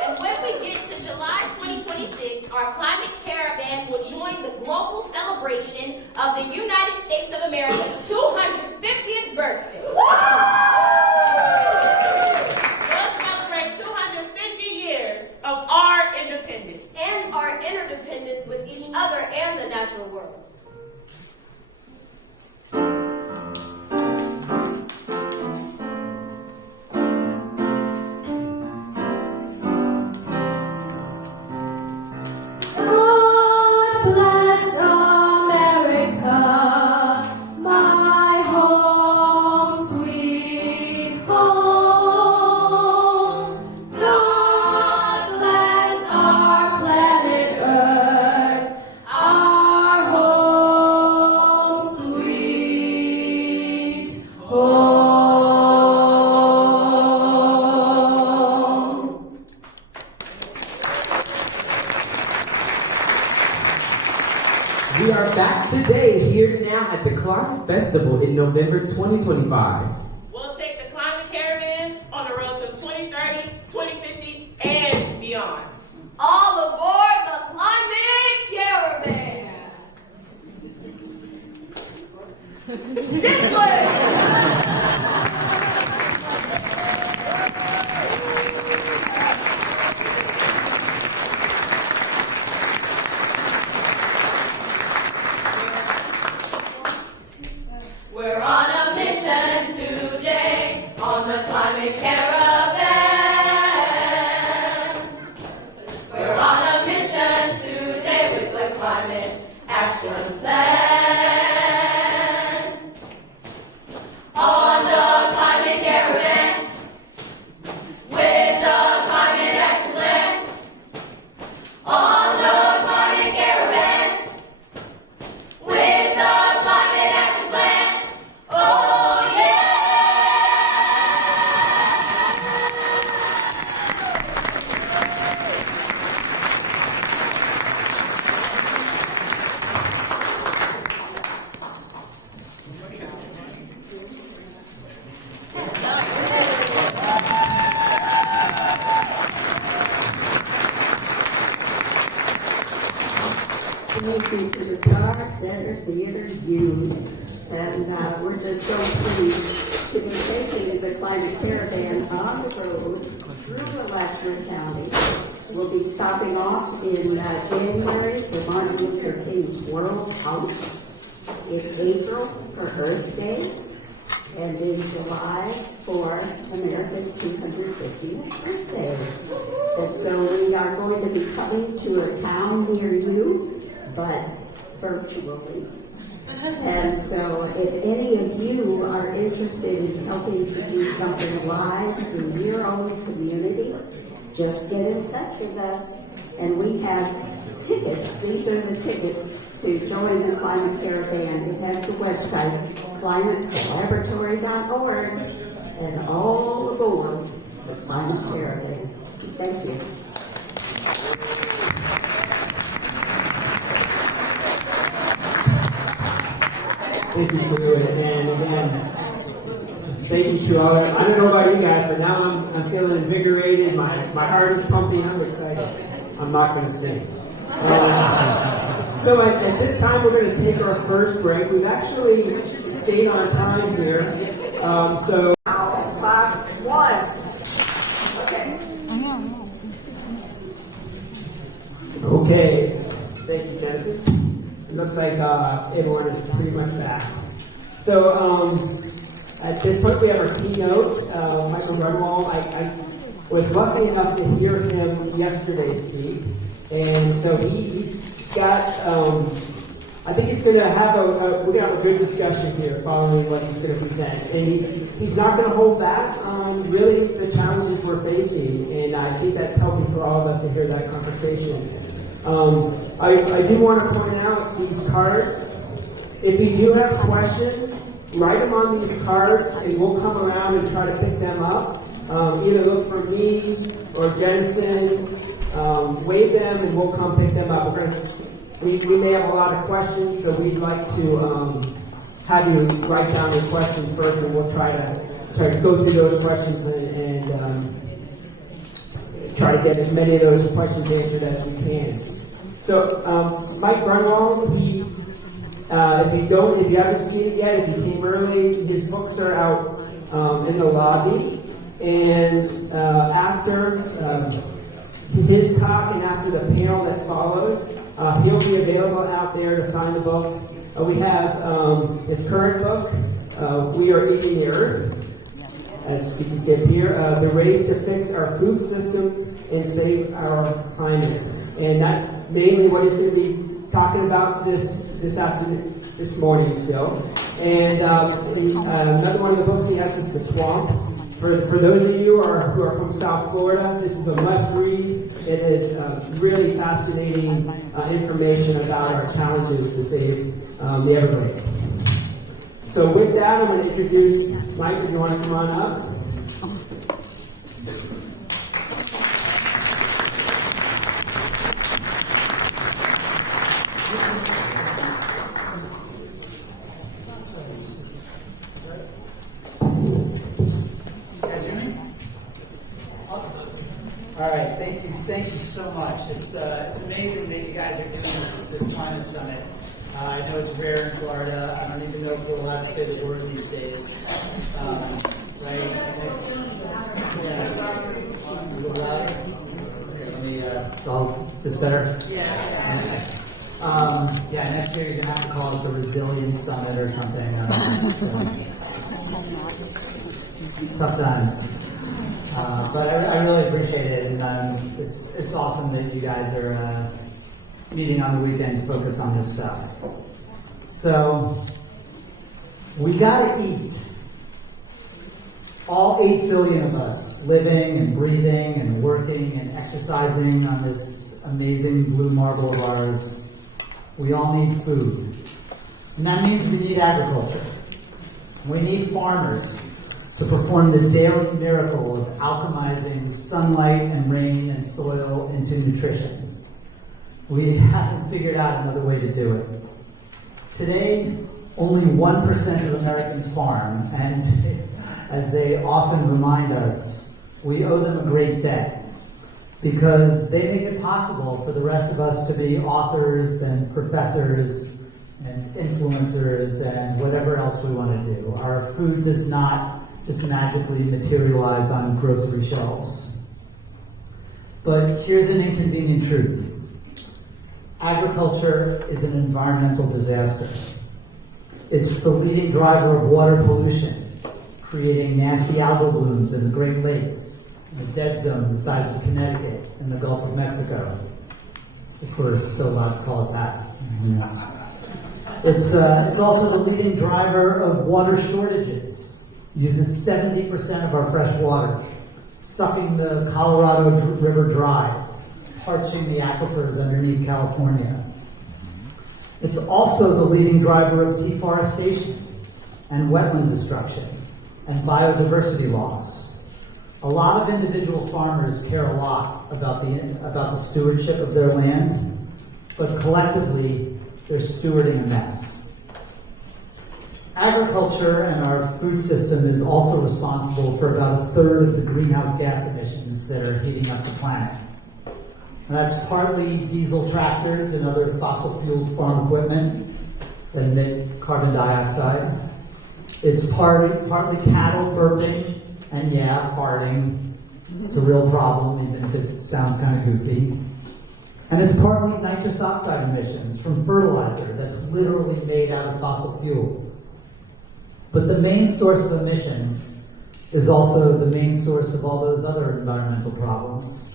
And when we get to July 2026, our climate caravan will join the global celebration of the United States of America's 250th birthday. We'll celebrate 250 years of our independence. And our interdependence with each other and the natural world. God bless America, my home, sweet home. God bless our planet Earth, our home, sweet home. We are back today, here now at the Climate Festival in November 2025. We'll take the climate caravan on the road to 2030, 2050, and beyond. All aboard the climate caravan. This way. We're on a mission today on the climate caravan. We're on a mission today with the climate action plan. On the climate caravan with the climate action plan. On the climate caravan with the climate action plan. Oh yeah! Thank you to the Star Center Theater Youth, and we're just so pleased to be taking the climate caravan on the road through Alachua County. We'll be stopping off in January for Martin Luther King's World House, in April for Earth Day, and in July for America's 250th birthday. And so we are going to be coming to a town near you, but virtually. And so if any of you are interested in helping to do something live in your own community, just get in touch with us. And we have tickets. These are the tickets to join the Climate Caravan. It has the website, climatecollaboratory.org, and all aboard the Climate Caravan. Thank you. Thank you, Sue, and again, thank you to all. I don't know about you guys, but now I'm feeling invigorated. My heart is pumping. I'm excited. I'm not going to sing. So at this time, we're going to take our first break. We've actually stayed on time here. So. Clock one. Okay. Okay. Thank you, Genesis. It looks like everyone is pretty much back. So at this point, we have our keynote, Michael Grunwald. I was lucky enough to hear him yesterday speak, and so he's got I think he's going to have we're going to have a good discussion here following what he's going to present. And he's not going to hold back on really the challenges we're facing. And I think that's healthy for all of us to hear that conversation. I do want to point out these cards. If you do have questions, write them on these cards and we'll come around and try to pick them up. Either look for me or Jensen, wave them and we'll come pick them up. We may have a lot of questions, so we'd like to have you write down your questions first, and we'll try to go through those questions and try to get as many of those questions answered as we can. So Mike Grunwald, if you haven't seen it yet, if you came early, his books are out in the lobby, and after his talk and after the panel that follows. He'll be available out there to sign the books. We have his current book, We Are Eating the Earth, as you can see up here, The Race to Fix Our Food Systems and Save Our Climate. And that's mainly what he's going to be talking about this morning still. And another one of the books he has is The Swamp. For those of you who are from South Florida, this is a must-read. It is really fascinating information about our challenges to save the Everglades. So with that, I'm going to introduce Mike, if you want to come on up. All right, thank you so much. It's amazing that you guys are doing this climate summit. I know it's rare in Florida. I don't even know if we're allowed to say the word these days. Right? Yeah. A little louder? Here, let me solve this better. Yeah. Okay. Yeah, next year you're gonna have to call it the Resilience Summit or something. Tough times. But I really appreciate it, and it's awesome that you guys are meeting on the weekend to focus on this stuff. So, we gotta eat. All 8 billion of us living and breathing and working and exercising on this amazing blue marble of ours, we all need food. And that means we need agriculture. We need farmers to perform the daily miracle of alchemizing sunlight and rain and soil into nutrition. We haven't figured out another way to do it. Today, only 1% of Americans farm, and as they often remind us, we owe them a great debt because they make it possible for the rest of us to be authors and professors and influencers and whatever else we want to do. Our food does not just magically materialize on grocery shelves. But here's an inconvenient truth. Agriculture is an environmental disaster. It's the leading driver of water pollution, creating nasty algal blooms in the Great Lakes, in a dead zone the size of Connecticut in the Gulf of Mexico, if we're still allowed to call it that. It's also the leading driver of water shortages. Uses 70% of our fresh water, sucking the Colorado River dry, parching the aquifers underneath California. It's also the leading driver of deforestation and wetland destruction and biodiversity loss. A lot of individual farmers care a lot about the stewardship of their land, but collectively, they're stewarding a mess. Agriculture and our food system is also responsible for about 1/3 of the greenhouse gas emissions that are heating up the planet. And that's partly diesel tractors and other fossil-fueled farm equipment that emit carbon dioxide. It's partly cattle burping and, farting. It's a real problem, even if it sounds kind of goofy. And it's partly nitrous oxide emissions from fertilizer that's literally made out of fossil fuel. But the main source of emissions is also the main source of all those other environmental problems.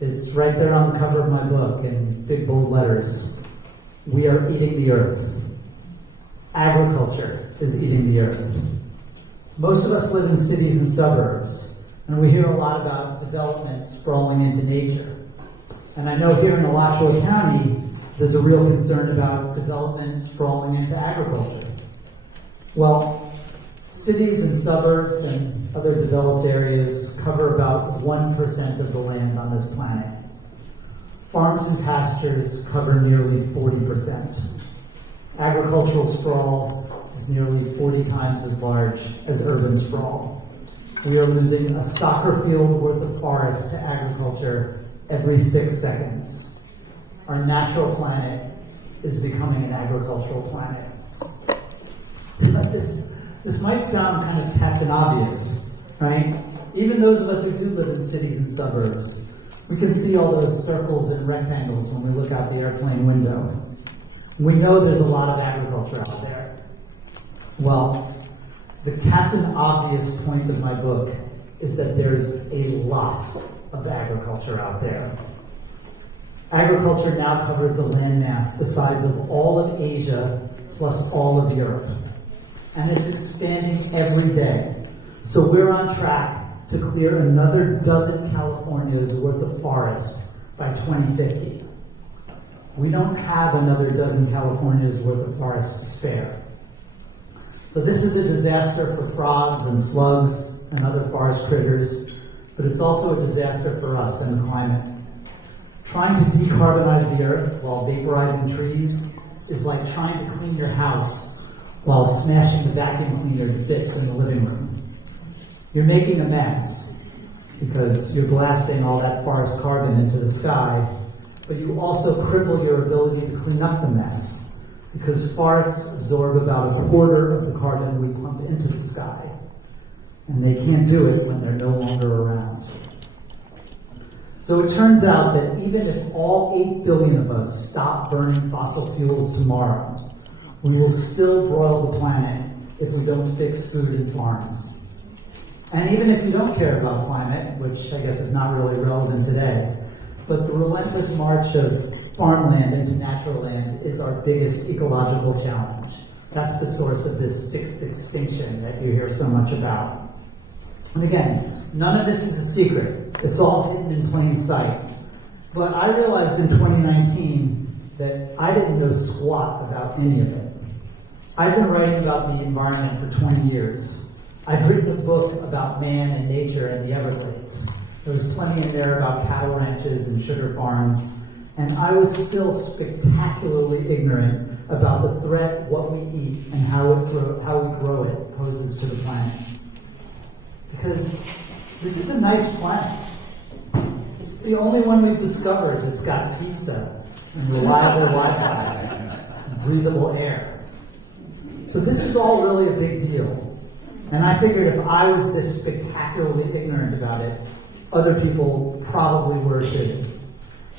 It's right there on the cover of my book in big bold letters. We are eating the earth. Agriculture is eating the earth. Most of us live in cities and suburbs, and we hear a lot about development sprawling into nature. And I know here in Alachua County, there's a real concern about development sprawling into agriculture. Well, cities and suburbs and other developed areas cover about 1% of the land on this planet. Farms and pastures cover nearly 40%. Agricultural sprawl is nearly 40 times as large as urban sprawl. We are losing a soccer field worth of forest to agriculture every 6 seconds. Our natural planet is becoming an agricultural planet. This might sound kind of Captain Obvious, right? Even those of us who do live in cities and suburbs, we can see all those circles and rectangles when we look out the airplane window. We know there's a lot of agriculture out there. Well, the Captain Obvious point of my book is that there's a lot of agriculture out there. Agriculture now covers the landmass the size of all of Asia plus all of Europe. And it's expanding every day. So we're on track to clear another dozen Californias worth of forest by 2050. We don't have another dozen Californias worth of forest to spare. So this is a disaster for frogs and slugs and other forest critters, but it's also a disaster for us and the climate. Trying to decarbonize the earth while vaporizing trees is like trying to clean your house while smashing the vacuum cleaner to bits in the living room. You're making a mess because you're blasting all that forest carbon into the sky, but you also cripple your ability to clean up the mess because forests absorb about a quarter of the carbon we pump into the sky, and they can't do it when they're no longer around. So it turns out that even if all 8 billion of us stop burning fossil fuels tomorrow, we will still broil the planet if we don't fix food and farms. And even if you don't care about climate, which I guess is not really relevant today, but the relentless march of farmland into natural land is our biggest ecological challenge. That's the source of this sixth extinction that you hear so much about. And again, none of this is a secret. It's all hidden in plain sight. But I realized in 2019 that I didn't know squat about any of it. I've been writing about the environment for 20 years. I've written a book about man and nature and the Everglades. There was plenty in there about cattle ranches and sugar farms, and I was still spectacularly ignorant about the threat what we eat and how we grow it poses to the planet. Because this is a nice planet. It's the only one we've discovered that's got pizza and reliable Wi-Fi and breathable air. So this is all really a big deal. And I figured if I was this spectacularly ignorant about it, other people probably were too.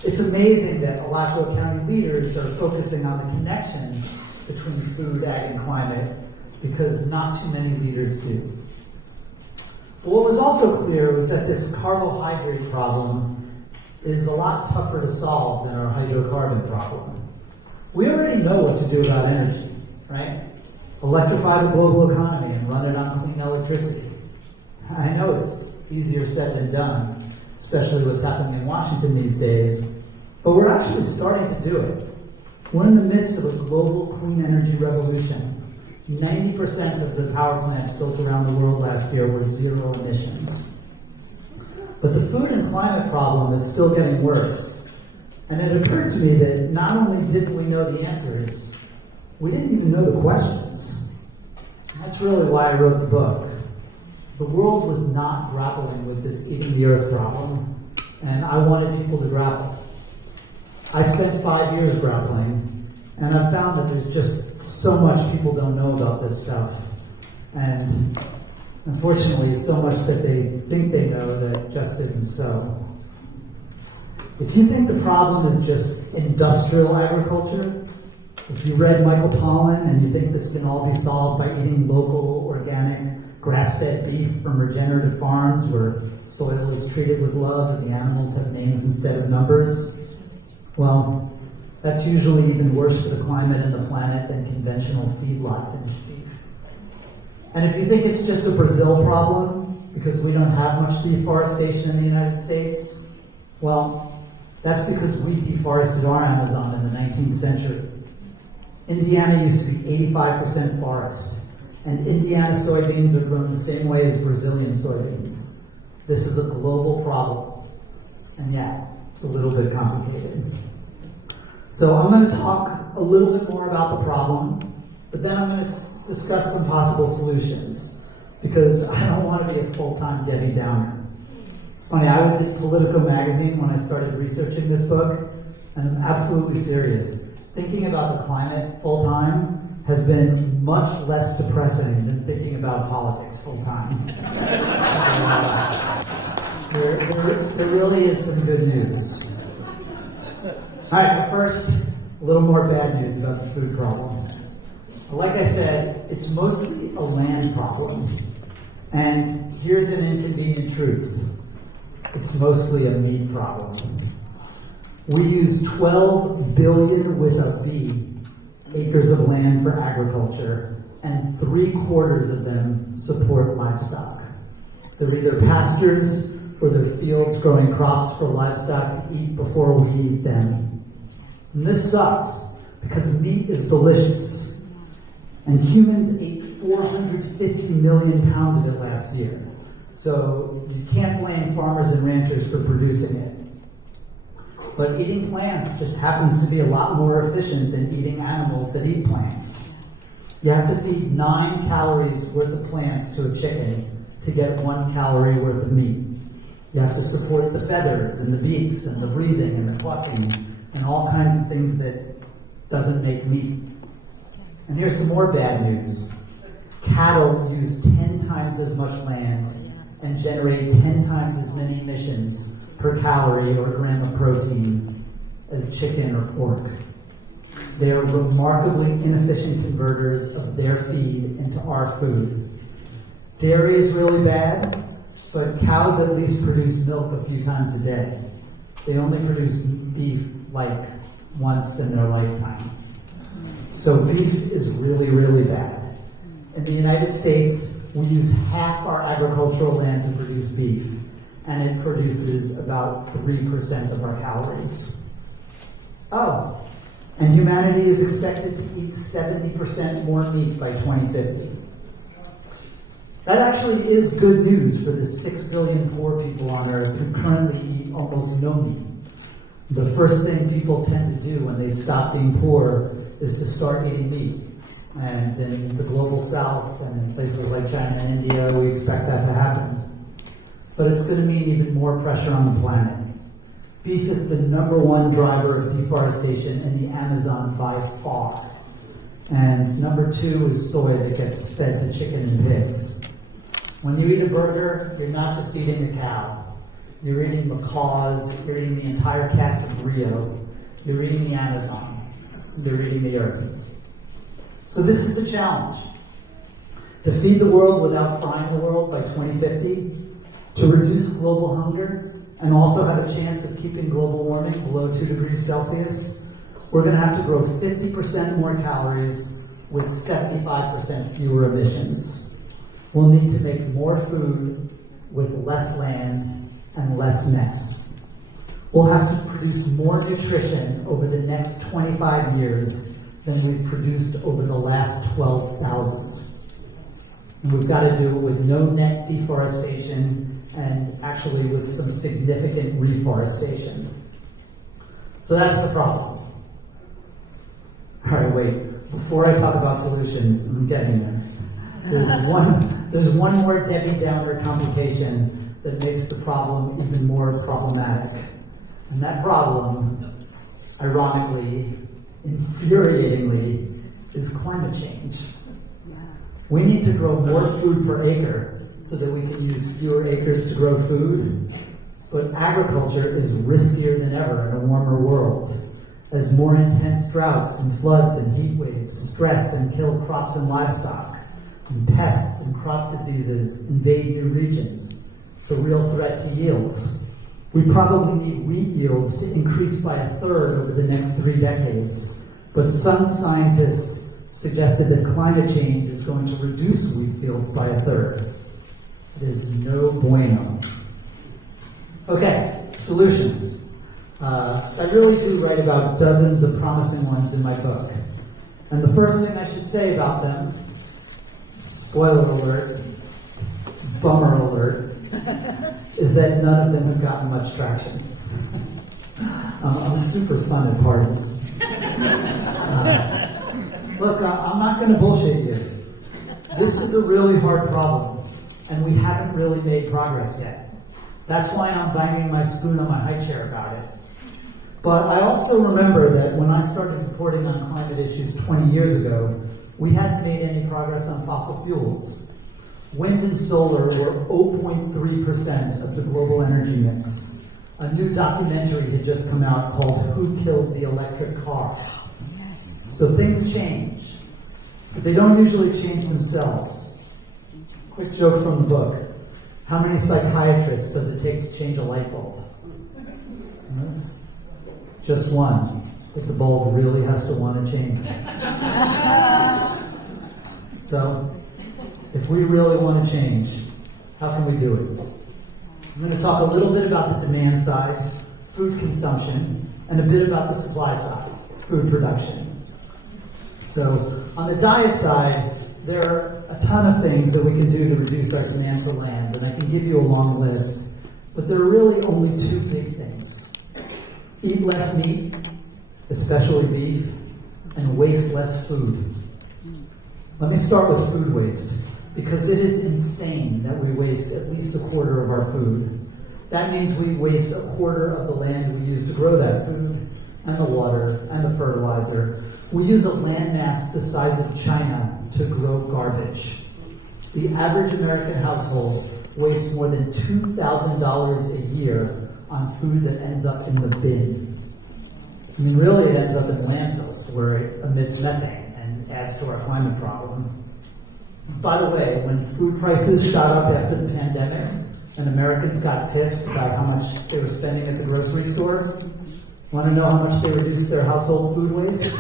It's amazing that Alachua County leaders are focusing on the connections between food, ag, and climate because not too many leaders do. But what was also clear was that this carbohydrate problem is a lot tougher to solve than our hydrocarbon problem. We already know what to do about energy, right? Electrify the global economy and run it on clean electricity. I know it's easier said than done, especially what's happening in Washington these days, but we're actually starting to do it. We're in the midst of a global clean energy revolution. 90% of the power plants built around the world last year were zero emissions. But the food and climate problem is still getting worse. And it occurred to me that not only didn't we know the answers, we didn't even know the questions. That's really why I wrote the book. The world was not grappling with this eating the earth problem, and I wanted people to grapple. I spent 5 years grappling, and I found that there's just so much people don't know about this stuff. And unfortunately, so much that they think they know that just isn't so. If you think the problem is just industrial agriculture, if you read Michael Pollan and you think this can all be solved by eating local, organic, grass-fed beef from regenerative farms where soil is treated with love and the animals have names instead of numbers, well, That's usually even worse for the climate and the planet than conventional feedlot finished beef. And if you think it's just a Brazil problem, because we don't have much deforestation in the United States, well, that's because we deforested our Amazon in the 19th century. Indiana used to be 85% forest, and Indiana soybeans are grown the same way as Brazilian soybeans. This is a global problem, and yeah, it's a little bit complicated. So I'm going to talk a little bit more about the problem, but then I'm going to discuss some possible solutions, because I don't want to be a full-time Debbie Downer. It's funny, I was at Politico magazine when I started researching this book, and I'm absolutely serious. Thinking about the climate full-time has been much less depressing than thinking about politics full-time. There really is some good news. All right, but first, a little more bad news about the food problem. Like I said, it's mostly a land problem. And here's an inconvenient truth. It's mostly a meat problem. We use 12 billion with a B acres of land for agriculture, and 3/4 of them support livestock. They're either pastures or they're fields growing crops for livestock to eat before we eat them. And this sucks because meat is delicious. And humans ate 450 million pounds of it last year. So you can't blame farmers and ranchers for producing it. But eating plants just happens to be a lot more efficient than eating animals that eat plants. You have to feed 9 calories worth of plants to a chicken to get 1 calorie worth of meat. You have to support the feathers and the beaks and the breathing and the clucking and all kinds of things that doesn't make meat. And here's some more bad news. Cattle use 10 times as much land and generate 10 times as many emissions per calorie or gram of protein as chicken or pork. They are remarkably inefficient converters of their feed into our food. Dairy is really bad, but cows at least produce milk a few times a day. They only produce beef like once in their lifetime. So beef is really, really bad. In the United States, we use half our agricultural land to produce beef, and it produces about 3% of our calories. Oh, and humanity is expected to eat 70% more meat by 2050. That actually is good news for the 6 billion poor people on Earth who currently eat almost no meat. The first thing people tend to do when they stop being poor is to start eating meat. And in the global south and in places like China and India, we expect that to happen. But it's going to mean even more pressure on the planet. Beef is the #1 driver of deforestation in the Amazon by far. And #2 is soy that gets fed to chicken and pigs. When you eat a burger, you're not just eating a cow. You're eating macaws, you're eating the entire cast of Rio, you're eating the Amazon, you're eating the earth. So this is the challenge. To feed the world without frying the world by 2050, to reduce global hunger, and also have a chance of keeping global warming below 2 degrees Celsius, we're going to have to grow 50% more calories with 75% fewer emissions. We'll need to make more food with less land and less mess. We'll have to produce more nutrition over the next 25 years than we've produced over the last 12,000. And we've got to do it with no net deforestation and actually with some significant reforestation. So that's the problem. All right, wait. Before I talk about solutions, I'm getting there. There's one more Debbie Downer complication that makes the problem even more problematic. And that problem, ironically, infuriatingly, is climate change. We need to grow more food per acre so that we can use fewer acres to grow food. But agriculture is riskier than ever in a warmer world, as more intense droughts and floods and heat waves stress and kill crops and livestock, and pests and crop diseases invade new regions. It's a real threat to yields. We probably need wheat yields to increase by 1/3 over the next 3 decades, but some scientists suggested that climate change is going to reduce wheat fields by 1/3. It is no bueno. Okay, solutions. I really do write about dozens of promising ones in my book. And the first thing I should say about them, spoiler alert, bummer alert, is that none of them have gotten much traction. I'm super fun at parties. Look, I'm not going to bullshit you. This is a really hard problem, and we haven't really made progress yet. That's why I'm banging my spoon on my high chair about it. But I also remember that when I started reporting on climate issues 20 years ago, we hadn't made any progress on fossil fuels. Wind and solar were 0.3% of the global energy mix. A new documentary had just come out called Who Killed the Electric Car? So things change, but they don't usually change themselves. Quick joke from the book. How many psychiatrists does it take to change a light bulb? Just one, but the bulb really has to want to change. So, if we really want to change, how can we do it? I'm going to talk a little bit about the demand side, food consumption, and a bit about the supply side, food production. So, on the diet side, there are a ton of things that we can do to reduce our demand for land, and I can give you a long list, but there are really only 2 big things. Eat less meat, especially beef, and waste less food. Let me start with food waste, because it is insane that we waste at least 1/4 of our food. That means we waste 1/4 of the land we use to grow that food, and the water, and the fertilizer. We use a landmass the size of China to grow garbage. The average American household wastes more than $2,000 a year on food that ends up in the bin. I mean, really it ends up in landfills where it emits methane and adds to our climate problem. By the way, when food prices shot up after the pandemic and Americans got pissed about how much they were spending at the grocery store, want to know how much they reduced their household food waste?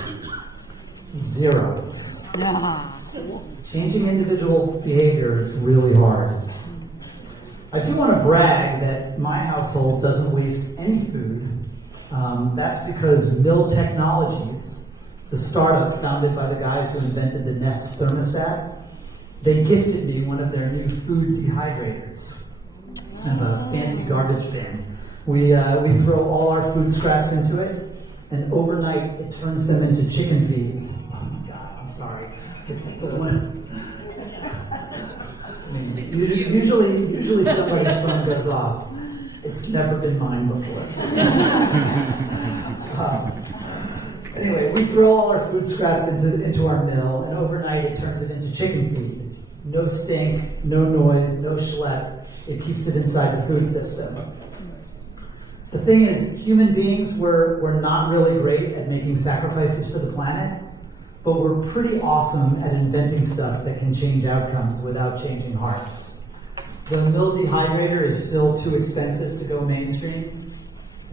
0. Changing individual behavior is really hard. I do want to brag that my household doesn't waste any food. That's because Mill Technologies, it's a startup founded by the guys who invented the Nest thermostat. They gifted me one of their new food dehydrators and a fancy garbage bin. We throw all our food scraps into it, and overnight it turns them into chicken feeds. Oh my God, I'm sorry. I mean, usually somebody's phone goes off. It's never been mine before. Anyway, we throw all our food scraps into our mill, and overnight it turns it into chicken feed. No stink, no noise, no schlep. It keeps it inside the food system. The thing is, human beings, we're not really great at making sacrifices for the planet, but we're pretty awesome at inventing stuff that can change outcomes without changing hearts. The mill dehydrator is still too expensive to go mainstream.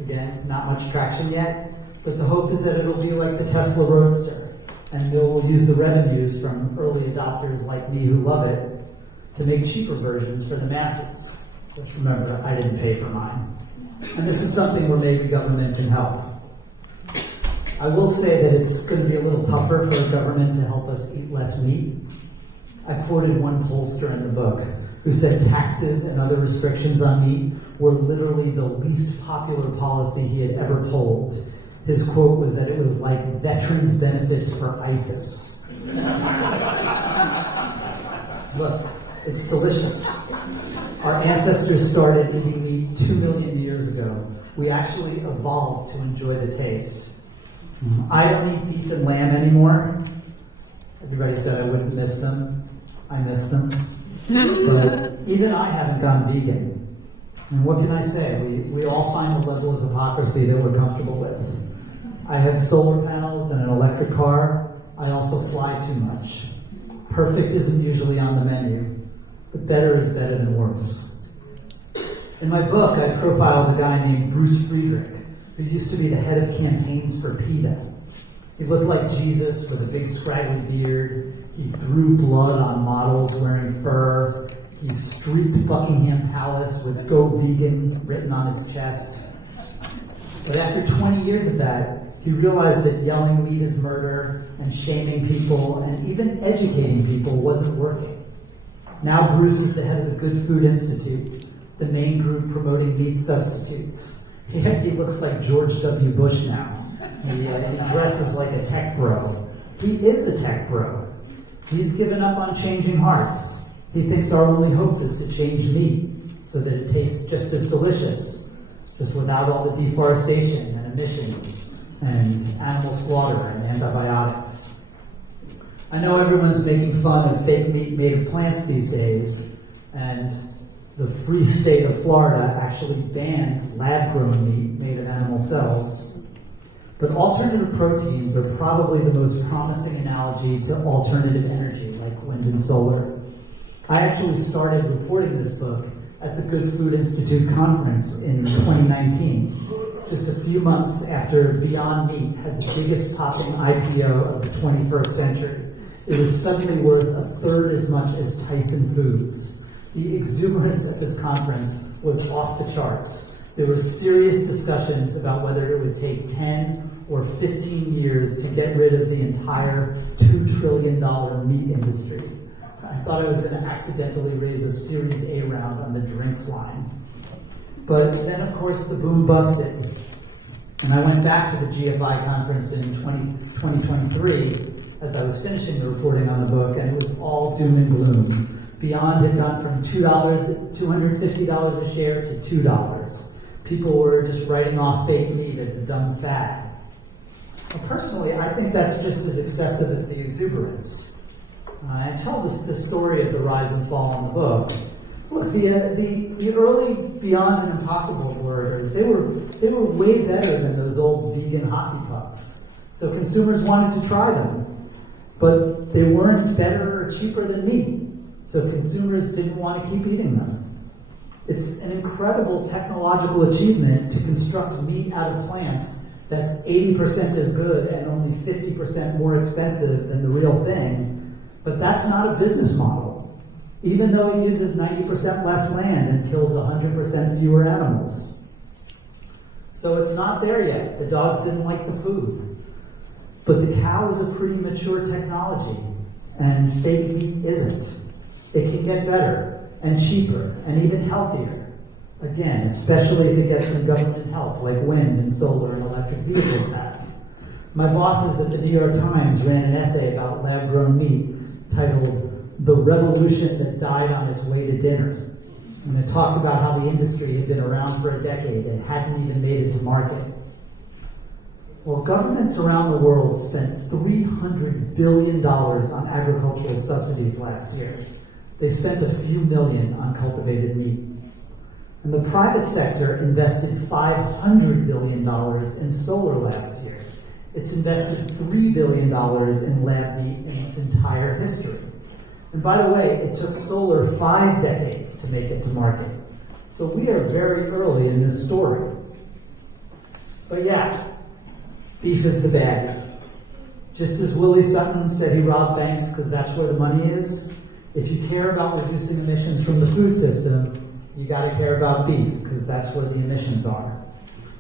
Again, not much traction yet, but the hope is that it'll be like the Tesla Roadster, and Mill will use the revenues from early adopters like me who love it to make cheaper versions for the masses. Which, remember, I didn't pay for mine. And this is something where maybe government can help. I will say that it's going to be a little tougher for the government to help us eat less meat. I quoted one pollster in the book who said taxes and other restrictions on meat were literally the least popular policy he had ever polled. His quote was that it was like veterans' benefits for ISIS. Look, it's delicious. Our ancestors started eating meat 2 million years ago. We actually evolved to enjoy the taste. I don't eat beef and lamb anymore. Everybody said I wouldn't miss them. I miss them. But even I haven't gone vegan. And what can I say? We all find a level of hypocrisy that we're comfortable with. I have solar panels and an electric car. I also fly too much. Perfect isn't usually on the menu, but better is better than worse. In my book, I profiled a guy named Bruce Friedrich, who used to be the head of campaigns for PETA. He looked like Jesus with a big scraggly beard. He threw blood on models wearing fur. He streaked Buckingham Palace with "Go Vegan" written on his chest. But after 20 years of that, he realized that yelling meat is murder and shaming people and even educating people wasn't working. Now Bruce is the head of the Good Food Institute, the main group promoting meat substitutes. He looks like George W. Bush now. He dresses like a tech bro. He is a tech bro. He's given up on changing hearts. He thinks our only hope is to change meat so that it tastes just as delicious, just without all the deforestation and emissions and animal slaughter and antibiotics. I know everyone's making fun of fake meat made of plants these days, and the free state of Florida actually banned lab-grown meat made of animal cells. But alternative proteins are probably the most promising analogy to alternative energy, like wind and solar. I actually started reporting this book at the Good Food Institute conference in 2019, just a few months after Beyond Meat had the biggest popping IPO of the 21st century. It was suddenly worth a third as much as Tyson Foods. The exuberance at this conference was off the charts. There were serious discussions about whether it would take 10 or 15 years to get rid of the entire $2 trillion meat industry. I thought I was going to accidentally raise a Series A round on the drinks line. But then, of course, the boom busted. And I went back to the GFI conference in 2023 as I was finishing the reporting on the book, and it was all doom and gloom. Beyond had gone from $250 a share to $2. People were just writing off fake meat as a dumb fad. Well, personally, I think that's just as excessive as the exuberance. I tell the story of the rise and fall in the book. Look, the early Beyond and Impossible burgers, they were way better than those old vegan Hoppy Pucks. So consumers wanted to try them, but they weren't better or cheaper than meat. So consumers didn't want to keep eating them. It's an incredible technological achievement to construct meat out of plants that's 80% as good and only 50% more expensive than the real thing. But that's not a business model, even though it uses 90% less land and kills 100% fewer animals. So it's not there yet. The dogs didn't like the food. But the cow is a pretty mature technology, and fake meat isn't. It can get better and cheaper and even healthier. Again, especially if it gets some government help like wind and solar and electric vehicles have. My bosses at the New York Times ran an essay about lab-grown meat titled "The Revolution That Died on Its Way to Dinner." And it talked about how the industry had been around for a decade and hadn't even made it to market. Well, governments around the world spent $300 billion on agricultural subsidies last year. They spent a few million on cultivated meat. And the private sector invested $500 billion in solar last year. It's invested $3 billion in lab meat in its entire history. And by the way, it took solar 5 decades to make it to market. So we are very early in this story. But yeah, beef is the bad guy. Just as Willie Sutton said he robbed banks because that's where the money is, if you care about reducing emissions from the food system, you got to care about beef because that's where the emissions are.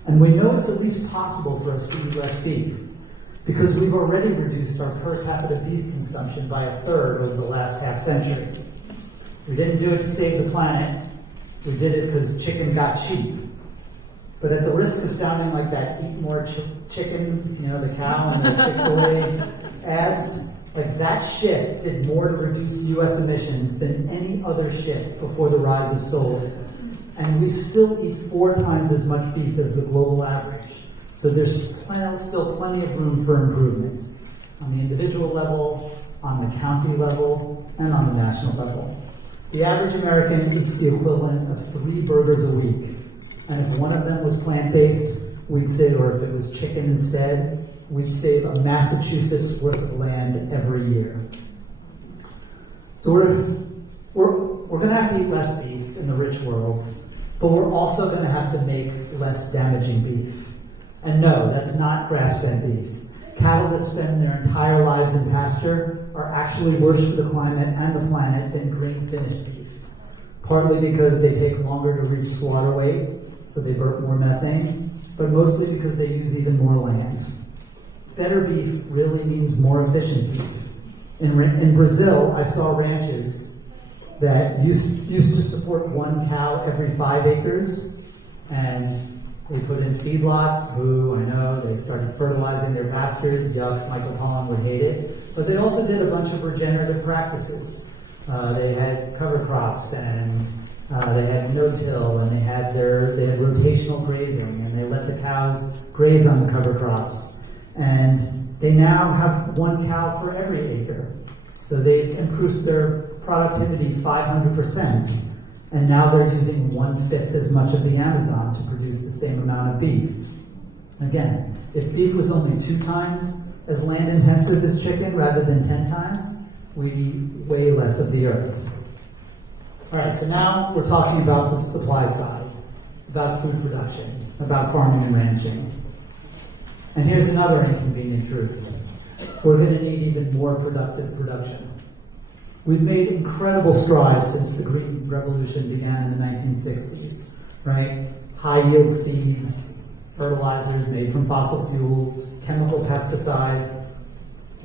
And we know it's at least possible for us to eat less beef because we've already reduced our per capita beef consumption by 1/3 over the last half century. We didn't do it to save the planet. We did it because chicken got cheap. But at the risk of sounding like that eat more chicken, the cow and the Chick-fil-A ads, like that shift did more to reduce U.S. emissions than any other shift before the rise of solar. And we still eat 4 times as much beef as the global average. So there's still plenty of room for improvement on the individual level, on the county level, and on the national level. The average American eats the equivalent of 3 burgers a week. And if one of them was plant-based, or if it was chicken instead, we'd save a Massachusetts worth of land every year. So we're going to have to eat less beef in the rich world, but we're also going to have to make less damaging beef. And no, that's not grass-fed beef. Cattle that spend their entire lives in pasture are actually worse for the climate and the planet than green finished beef. Partly because they take longer to reach slaughter weight, so they burn more methane, but mostly because they use even more land. Better beef really means more efficient beef. In Brazil, I saw ranches that used to support one cow every 5 acres, and they put in feedlots. Boo, I know. They started fertilizing their pastures. Yuck, Michael Pollan would hate it. But they also did a bunch of regenerative practices. They had cover crops, and they had no-till, and they had rotational grazing, and they let the cows graze on the cover crops. And they now have one cow for every acre. So they've improved their productivity 500%. And now they're using 1/5 as much of the Amazon to produce the same amount of beef. Again, if beef was only 2 times as land intensive as chicken rather than 10 times, we'd eat way less of the earth. All right, so now we're talking about the supply side, about food production, about farming and ranching. And here's another inconvenient truth. We're going to need even more productive production. We've made incredible strides since the Green Revolution began in the 1960s, right? High yield seeds, fertilizers made from fossil fuels, chemical pesticides,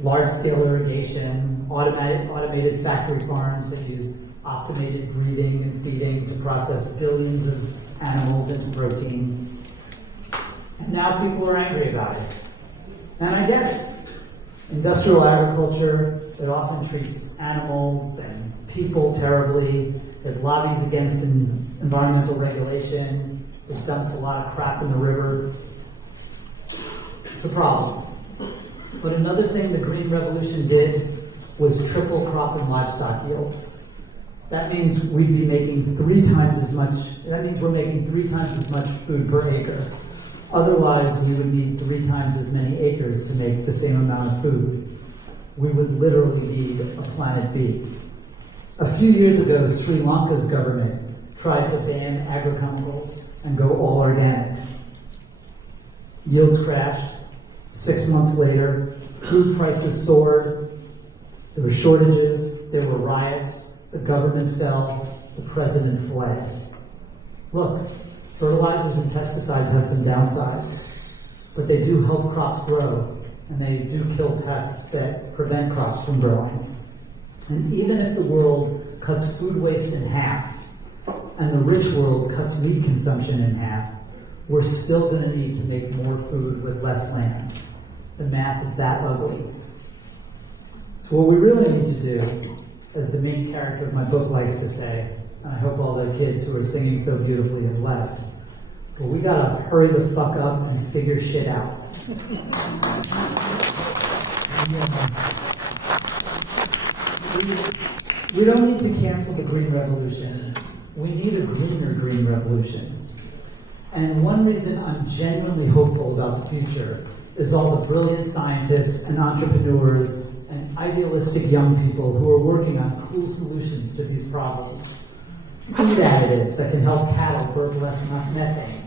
large scale irrigation, automated factory farms that use optimated breeding and feeding to process billions of animals into protein. And now people are angry about it. And I get it. Industrial agriculture that often treats animals and people terribly, that lobbies against environmental regulation, that dumps a lot of crap in the river. It's a problem. But another thing the Green Revolution did was triple crop and livestock yields. That means we'd be making 3 times as much, that means we're making 3 times as much food per acre. Otherwise, we would need 3 times as many acres to make the same amount of food. We would literally need a planet B. A few years ago, Sri Lanka's government tried to ban agrochemicals and go all organic. Yields crashed. 6 months later, food prices soared. There were shortages. There were riots. The government fell. The president fled. Look, fertilizers and pesticides have some downsides, but they do help crops grow, and they do kill pests that prevent crops from growing. And even if the world cuts food waste in half, and the rich world cuts meat consumption in half, we're still going to need to make more food with less land. The math is that ugly. So what we really need to do, as the main character of my book likes to say, and I hope all the kids who are singing so beautifully have left, but we gotta hurry the fuck up and figure shit out. We don't need to cancel the Green Revolution. We need a greener Green Revolution. And one reason I'm genuinely hopeful about the future is all the brilliant scientists and entrepreneurs and idealistic young people who are working on cool solutions to these problems. Food additives that can help cattle burn less methane.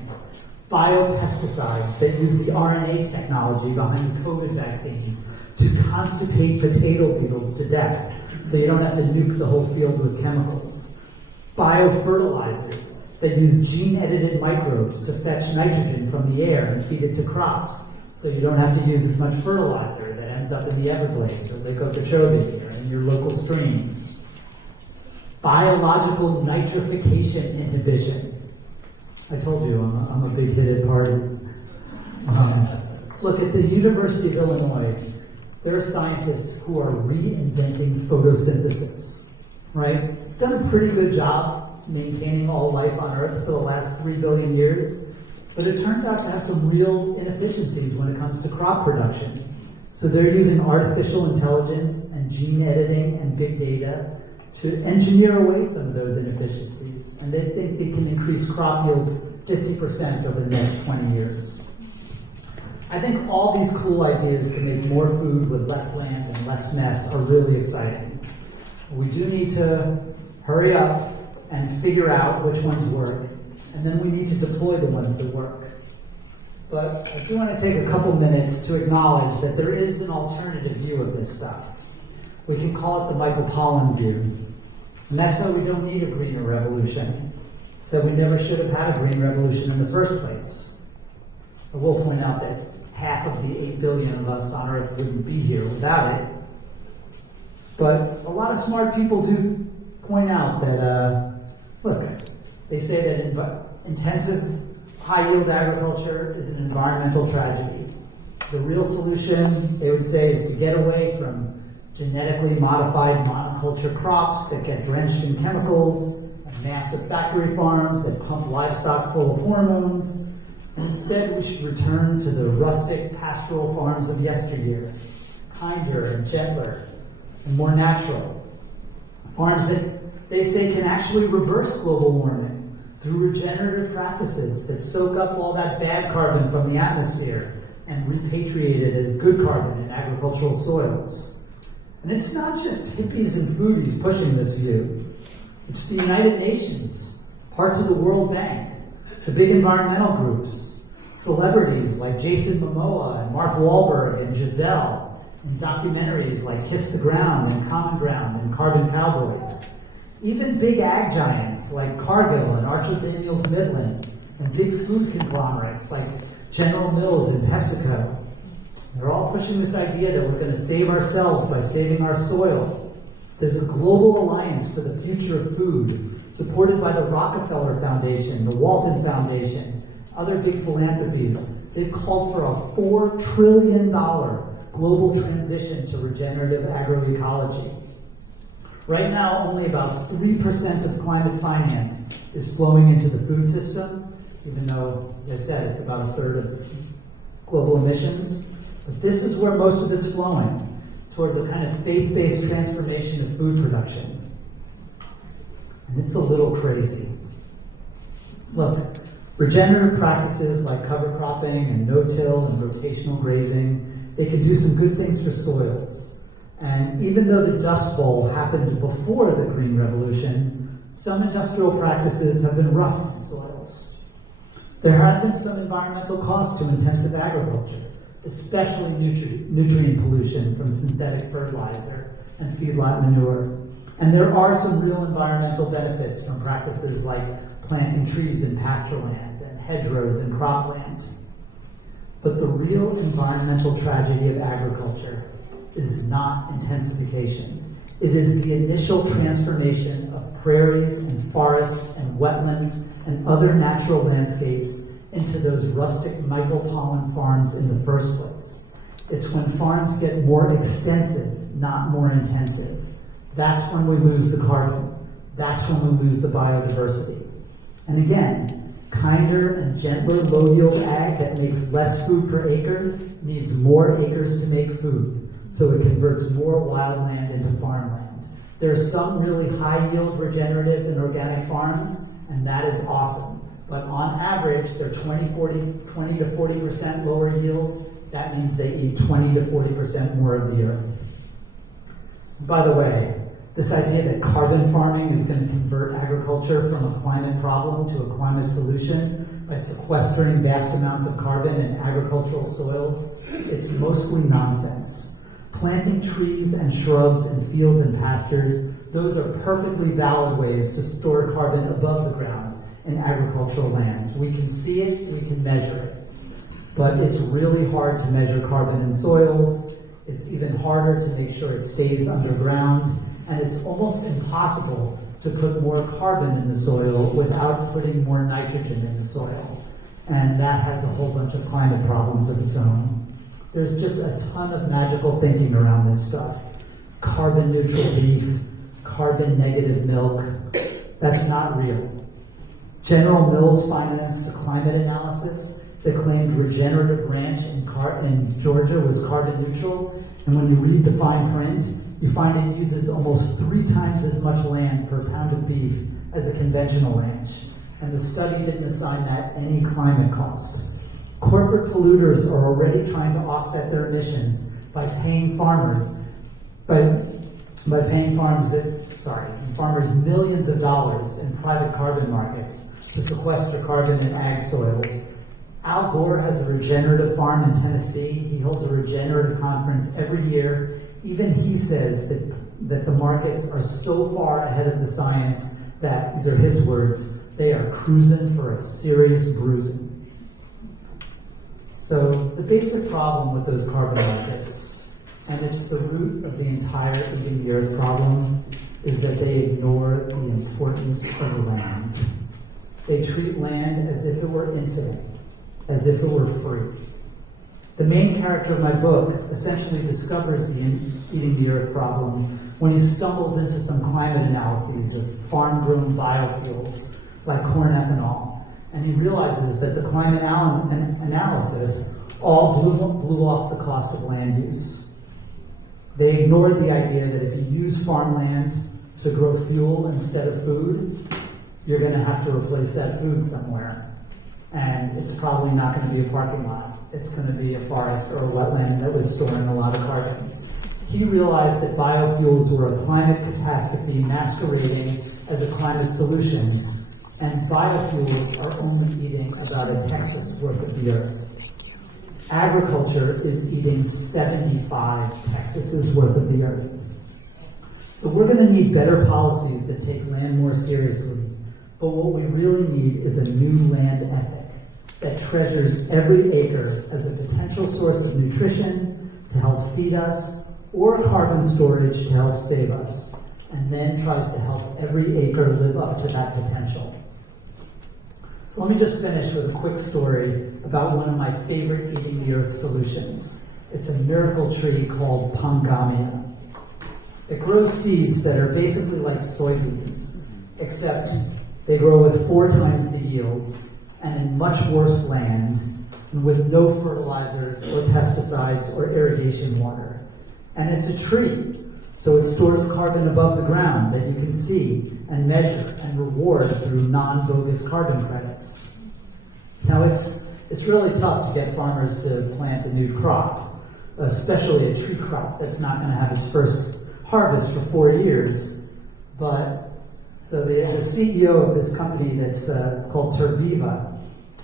Biopesticides that use the RNA technology behind COVID vaccines to constipate potato beetles to death so you don't have to nuke the whole field with chemicals. Biofertilizers that use gene-edited microbes to fetch nitrogen from the air and feed it to crops so you don't have to use as much fertilizer that ends up in the Everglades or Lake Okeechobee or in your local streams. Biological nitrification inhibition. I told you I'm a big hit at parties. Look, at the University of Illinois, there are scientists who are reinventing photosynthesis, right? It's done a pretty good job maintaining all life on Earth for the last 3 billion years, but it turns out to have some real inefficiencies when it comes to crop production. So they're using artificial intelligence and gene editing and big data to engineer away some of those inefficiencies, and they think it can increase crop yields 50% over the next 20 years. I think all these cool ideas to make more food with less land and less mess are really exciting. We do need to hurry up and figure out which ones work and then we need to deploy the ones that work. But I do want to take a couple minutes to acknowledge that there is an alternative view of this stuff. We can call it the Michael Pollan view. And that's why we don't need a greener revolution. It's that we never should have had a green revolution in the first place. I will point out that half of the 8 billion of us on Earth wouldn't be here without it. But a lot of smart people do point out that, look, they say that intensive high-yield agriculture is an environmental tragedy. The real solution, they would say, is to get away from genetically modified monoculture crops that get drenched in chemicals, and massive factory farms that pump livestock full of hormones. And instead, we should return to the rustic pastoral farms of yesteryear, kinder and gentler and more natural. Farms that they say can actually reverse global warming through regenerative practices that soak up all that bad carbon from the atmosphere and repatriate it as good carbon in agricultural soils. And it's not just hippies and foodies pushing this view. It's the United Nations, parts of the World Bank, the big environmental groups, celebrities like Jason Momoa and Mark Wahlberg and Giselle, in documentaries like Kiss the Ground and Common Ground and Carbon Cowboys. Even big ag giants like Cargill and Archer Daniels Midland, and big food conglomerates like General Mills and PepsiCo. They're all pushing this idea that we're going to save ourselves by saving our soil. There's a global alliance for the future of food, supported by the Rockefeller Foundation, the Walton Foundation, other big philanthropies. They've called for a $4 trillion global transition to regenerative agroecology. Right now, only about 3% of climate finance is flowing into the food system, even though, as I said, it's about a third of global emissions. But this is where most of it's flowing, towards a kind of faith-based transformation of food production. And it's a little crazy. Look, regenerative practices like cover cropping and no-till and rotational grazing, they can do some good things for soils. And even though the Dust Bowl happened before the Green Revolution, some industrial practices have been rough on soils. There have been some environmental costs to intensive agriculture, especially nutrient pollution from synthetic fertilizer and feedlot manure. And there are some real environmental benefits from practices like planting trees in pasture-land and hedgerows and cropland. But the real environmental tragedy of agriculture is not intensification. It is the initial transformation of prairies and forests and wetlands and other natural landscapes into those rustic Michael Pollan farms in the first place. It's when farms get more extensive, not more intensive. That's when we lose the carbon. That's when we lose the biodiversity. And again, kinder and gentler low-yield ag that makes less food per acre needs more acres to make food. So it converts more wild land into farmland. There are some really high-yield regenerative and organic farms, and that is awesome. But on average, they're 20 to 40% lower yield. That means they eat 20 to 40% more of the earth. By the way, this idea that carbon farming is going to convert agriculture from a climate problem to a climate solution by sequestering vast amounts of carbon in agricultural soils, it's mostly nonsense. Planting trees and shrubs in fields and pastures, those are perfectly valid ways to store carbon above the ground in agricultural lands. We can see it, we can measure it. But it's really hard to measure carbon in soils. It's even harder to make sure it stays underground. And it's almost impossible to put more carbon in the soil without putting more nitrogen in the soil. And that has a whole bunch of climate problems of its own. There's just a ton of magical thinking around this stuff. Carbon neutral beef, carbon negative milk, that's not real. General Mills financed a climate analysis that claimed regenerative ranch in Georgia was carbon neutral, and when you read the fine print, you find it uses almost 3 times as much land per pound of beef as a conventional ranch, and the study didn't assign that any climate cost. Corporate polluters are already trying to offset their emissions by paying farmers millions of dollars in private carbon markets to sequester carbon in ag soils. Al Gore has a regenerative farm in Tennessee. He holds a regenerative conference every year. Even he says that the markets are so far ahead of the science that, these are his words, they are cruising for a serious bruising. So the basic problem with those carbon markets, and it's the root of the entire Eating the Earth problem, is that they ignore the importance of land. They treat land as if it were infinite, as if it were free. The main character of my book essentially discovers the Eating the Earth problem when he stumbles into some climate analyses of farm-grown biofuels like corn ethanol, and he realizes that the climate analysis all blew off the cost of land use. They ignored the idea that if you use farmland to grow fuel instead of food, you're going to have to replace that food somewhere. And it's probably not going to be a parking lot. It's going to be a forest or a wetland that was storing a lot of carbon. He realized that biofuels were a climate catastrophe masquerading as a climate solution, and biofuels are only eating about a Texas worth of the earth. Agriculture is eating 75 Texas's worth of the earth. So we're going to need better policies that take land more seriously. But what we really need is a new land ethic that treasures every acre as a potential source of nutrition to help feed us, or carbon storage to help save us, and then tries to help every acre live up to that potential. So let me just finish with a quick story about one of my favorite Eating the Earth solutions. It's a miracle tree called Pangamia. It grows seeds that are basically like soybeans, except they grow with 4 times the yields and in much worse land, and with no fertilizers or pesticides or irrigation water. And it's a tree, so it stores carbon above the ground that you can see and measure and reward through non-bogus carbon credits. Now it's really tough to get farmers to plant a new crop, especially a tree crop that's not going to have its first harvest for 4 years. But so the CEO of this company it's called Terviva,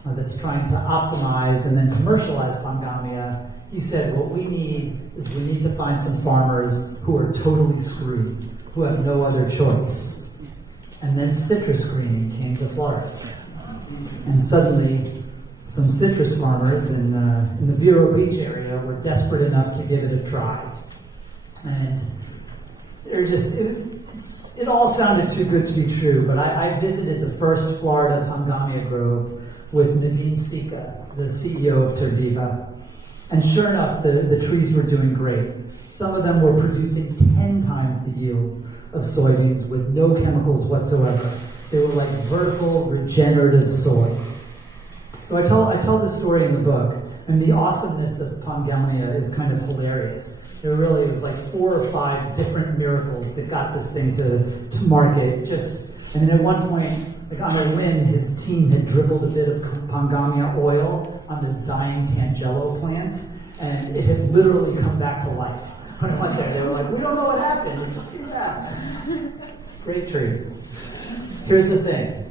that's trying to optimize and then commercialize Pangamia, he said what we need is we need to find some farmers who are totally screwed, who have no other choice. And then citrus greening came to Florida. And suddenly, some citrus farmers in the Vero Beach area were desperate enough to give it a try. And they're just, it all sounded too good to be true, but I visited the first Florida Pangamia grove with Naveen Sika, the CEO of Terviva. And sure enough, the trees were doing great. Some of them were producing 10 times the yields of soybeans with no chemicals whatsoever. They were like vertical regenerative soy. So I tell this story in the book, and the awesomeness of Pangamia is kind of hilarious. There really was like 4 or 5 different miracles that got this thing to market. And then at one point, like on a whim, his team had dribbled a bit of Pangamia oil on this dying Tangelo plant, and it had literally come back to life. When I went there, they were like, we don't know what happened. It just came back. Great tree. Here's the thing.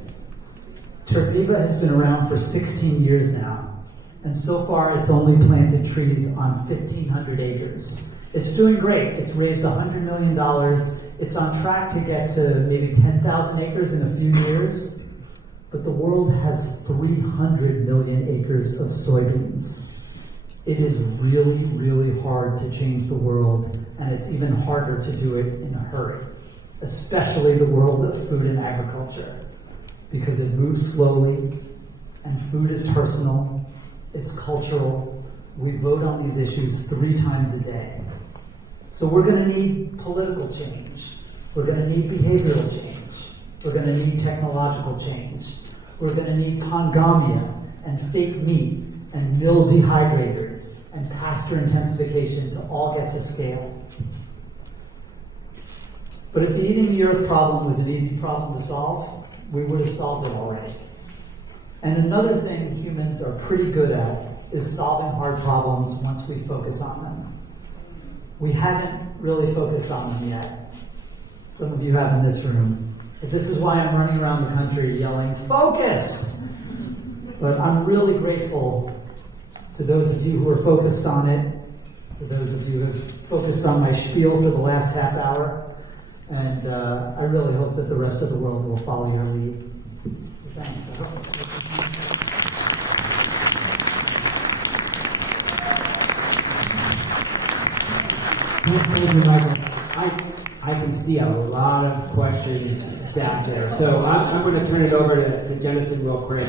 Terviva has been around for 16 years now, and so far it's only planted trees on 1,500 acres. It's doing great. It's raised $100 million. It's on track to get to maybe 10,000 acres in a few years, but the world has 300 million acres of soybeans. It is really, really hard to change the world, and it's even harder to do it in a hurry, especially the world of food and agriculture, because it moves slowly, and food is personal, it's cultural. We vote on these issues 3 times a day. So we're going to need political change. We're going to need behavioral change. We're going to need technological change. We're going to need Pangamia and fake meat and mill dehydrators and pasture intensification to all get to scale. But if the Eating the Earth problem was an easy problem to solve, we would have solved it already. And another thing humans are pretty good at is solving hard problems once we focus on them. We haven't really focused on them yet. Some of you have in this room. This is why I'm running around the country yelling, focus! But I'm really grateful to those of you who are focused on it, to those of you who have focused on my spiel for the last half hour, and I really hope that the rest of the world will follow your lead. So thanks. Thank you, Michael. I can see a lot of questions sat there. So I'm going to turn it over to Jennison real quick,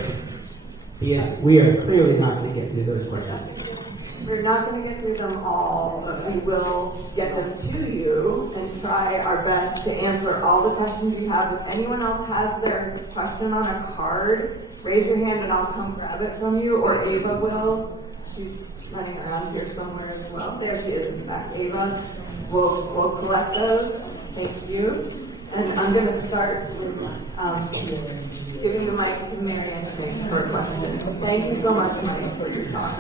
because we are clearly not going to get through those questions. We're not going to get through them all, but we will get them to you and try our best to answer all the questions you have. If anyone else has their question on a card, raise your hand and I'll come grab it from you, or Ava will. She's running around here somewhere as well. There she is, in fact, Ava. We'll collect those. Thank you. And I'm going to start with giving the mic to Mary Ann for a question. Thank you so much, Mike, for your talk.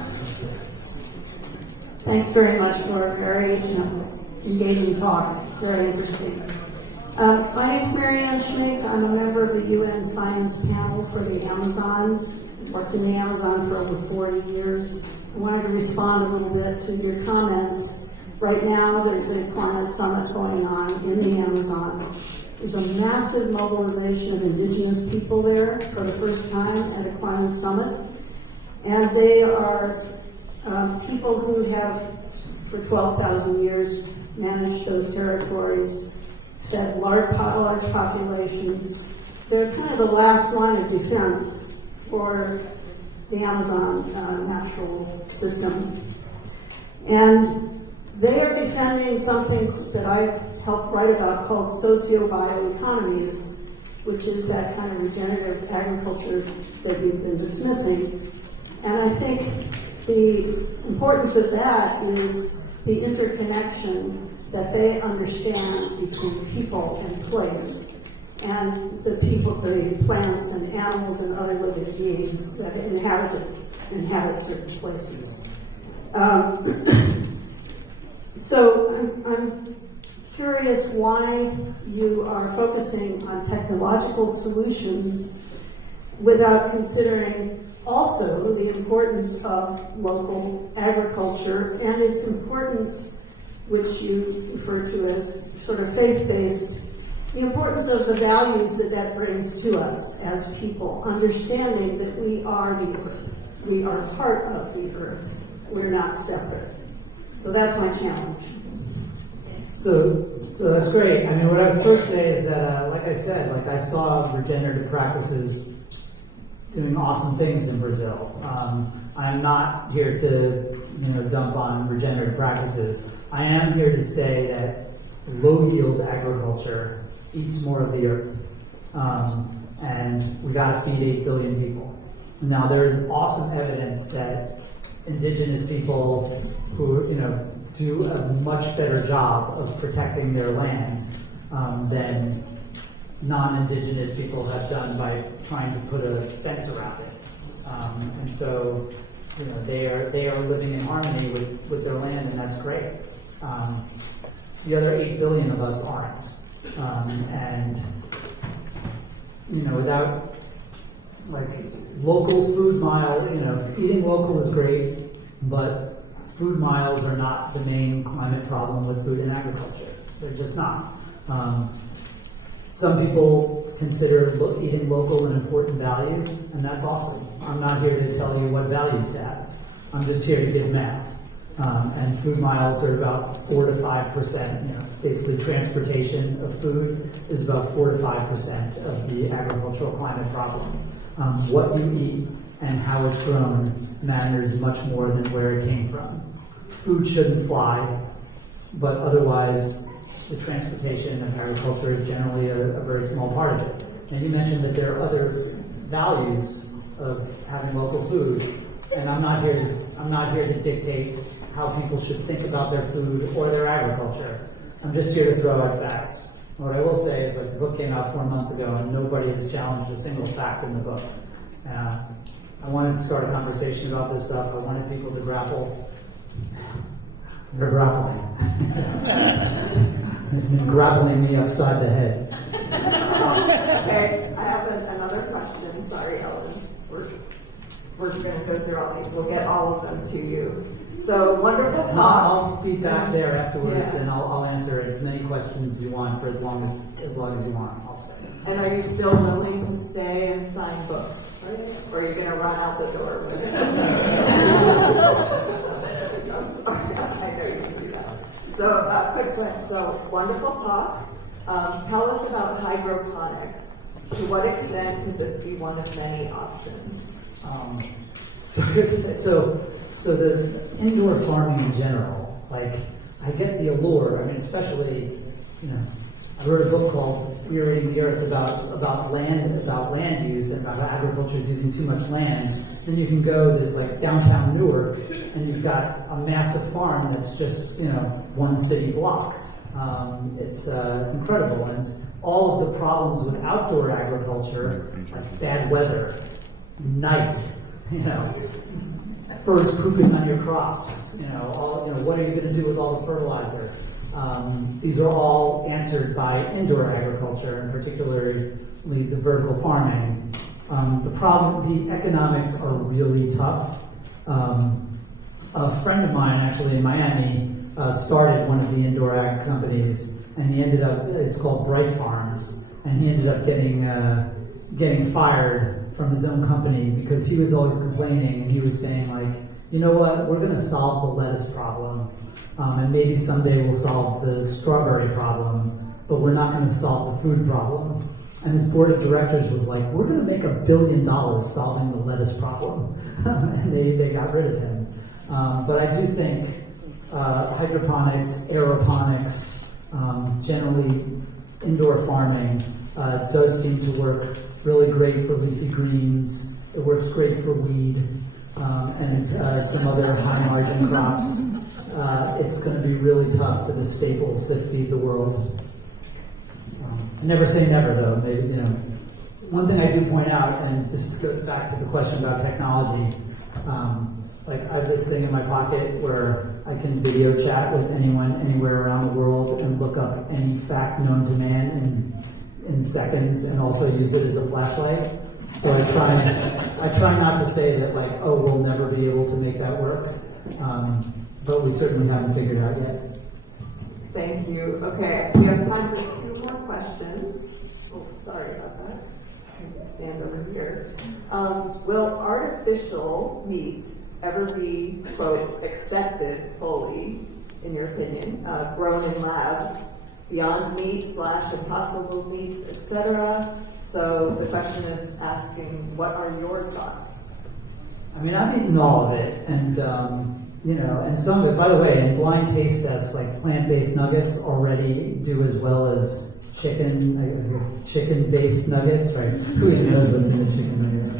Thanks very much for a very engaging talk. Very interesting. My name's Mary Ann Schmink. I'm a member of the UN Science Panel for the Amazon. Worked in the Amazon for over 40 years. I wanted to respond a little bit to your comments. Right now, there's a climate summit going on in the Amazon. There's a massive mobilization of indigenous people there for the first time at a climate summit. And they are people who have, for 12,000 years, managed those territories, fed large populations. They're kind of the last line of defense for the Amazon natural system. And they are defending something that I helped write about called socio-bioeconomies, which is that kind of regenerative agriculture that you've been dismissing. And I think the importance of that is the interconnection that they understand between people and place, and the people, the plants and animals and other living beings that inhabit certain places. So I'm curious why you are focusing on technological solutions without considering also the importance of local agriculture and its importance, which you refer to as sort of faith-based, the importance of the values that that brings to us as people, understanding that we are the earth. We are part of the earth. We're not separate. So that's my challenge. So that's great. I mean, what I would first say is that, like I said, I saw regenerative practices doing awesome things in Brazil. I'm not here to, dump on regenerative practices. I am here to say that low-yield agriculture eats more of the earth, and we got to feed 8 billion people. Now, there's awesome evidence that indigenous people who, do a much better job of protecting their land than non-indigenous people have done by trying to put a fence around it. And so, they are living in harmony with their land, and that's great. The other 8 billion of us aren't. And, without, local food mile, eating local is great, but food miles are not the main climate problem with food and agriculture. They're just not. Some people consider eating local an important value, and that's awesome. I'm not here to tell you what values to have. I'm just here to give math. And food miles are about 4 to 5%. Basically, transportation of food is about 4 to 5% of the agricultural climate problem. What you eat and how it's grown matters much more than where it came from. Food shouldn't fly, but otherwise, the transportation of agriculture is generally a very small part of it. And you mentioned that there are other values of having local food, and I'm not here to dictate how people should think about their food or their agriculture. I'm just here to throw out facts. What I will say is that the book came out 4 months ago, and nobody has challenged a single fact in the book. I wanted to start a conversation about this stuff. I wanted people to grapple. They're grappling. Grappling me upside the head. we're going to go through all these. We'll get all of them to you. So wonderful And talk. I'll be back there afterwards, Yeah. and I'll answer as many questions as you want for as long as you want. I'll stay. And are you still willing to stay and sign books? Or are you going to run out the door? I'm sorry, I know you can do that. So, quick one. So, wonderful talk. Tell us about hydroponics. To what extent could this be one of many options? So here's the thing. So the indoor farming in general, like, I get the allure. I mean, especially, I wrote a book called "We're Eating the Earth" about land use and about how agriculture is using too much land. Then you can go, there's like downtown Newark, and you've got a massive farm that's just one city block. It's incredible, and all of the problems with outdoor agriculture, like bad weather, night, birds pooping on your crops, what are you going to do with all the fertilizer? These are all answered by indoor agriculture, and particularly the vertical farming. The economics are really tough. A friend of mine, actually in Miami, started one of the indoor ag companies, and he ended up, it's called Bright Farms, and he ended up getting fired from his own company because he was always complaining, and he was saying, like, you know what, we're going to solve the lettuce problem, and maybe someday we'll solve the strawberry problem, but we're not going to solve the food problem. And his board of directors was like, we're going to make $1 billion solving the lettuce problem. And they got rid of him. But I do think hydroponics, aeroponics, generally indoor farming does seem to work really great for leafy greens. It works great for weed and some other high margin crops. It's going to be really tough for the staples that feed the world. I never say never, though. Maybe, one thing I do point out, and this goes back to the question about technology. Like, I have this thing in my pocket where I can video chat with anyone, anywhere around the world, and look up any fact known to man in seconds, and also use it as a flashlight. So I try not to say that, like, oh, we'll never be able to make that work, but we certainly haven't figured it out yet. Thank you. Okay, we have time for 2 more questions. Oh, sorry about that. I can stand over here. Will artificial meat ever be, quote, accepted fully, in your opinion, grown in labs, beyond meat / impossible meats, etc.? So the question is asking, what are your thoughts? I mean, I've eaten all of it, and and some of it, by the way, in blind taste tests, like plant-based nuggets already do as well as chicken-based nuggets, right? Who even knows what's in the chicken nuggets?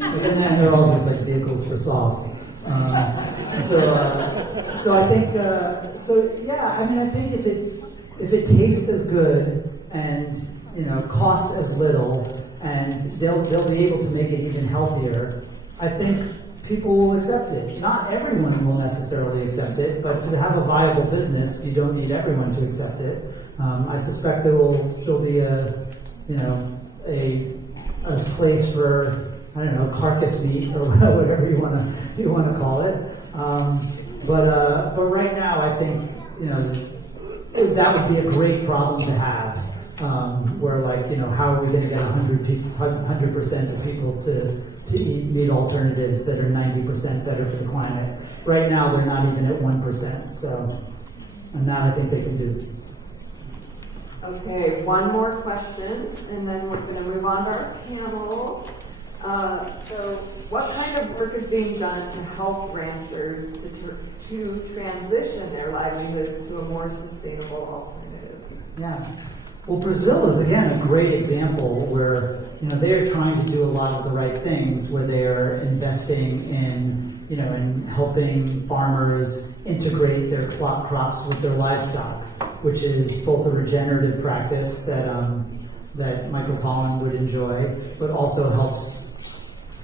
But then they're all just like vehicles for sauce. So I think, yeah. I mean, I think if it tastes as good and costs as little, and they'll be able to make it even healthier, I think people will accept it. Not everyone will necessarily accept it, but to have a viable business, you don't need everyone to accept it. I suspect there will still be a place for, I don't know, carcass meat or whatever you want to call it. But right now, I think that would be a great problem to have. Where, like, how are we going to get 100% of people to eat meat alternatives that are 90% better for the climate? Right now, they're not even at 1%. So, and that I think they can do. Okay, one more question, and then we're going to move on to our panel. So, what kind of work is being done to help ranchers to transition their livelihoods to a more sustainable alternative? Yeah. Well, Brazil is, again, a great example where, they're trying to do a lot of the right things, where they're investing in, in helping farmers integrate their crops with their livestock, which is both a regenerative practice that Michael Pollan would enjoy, but also helps,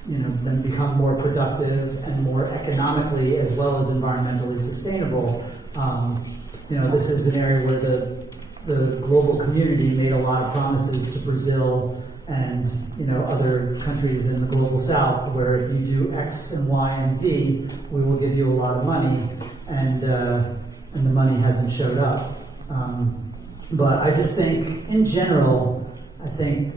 them become more productive and more economically as well as environmentally sustainable. This is an area where the global community made a lot of promises to Brazil and other countries in the global south, where if you do X and Y and Z, we will give you a lot of money, and the money hasn't showed up. But I just think, in general, I think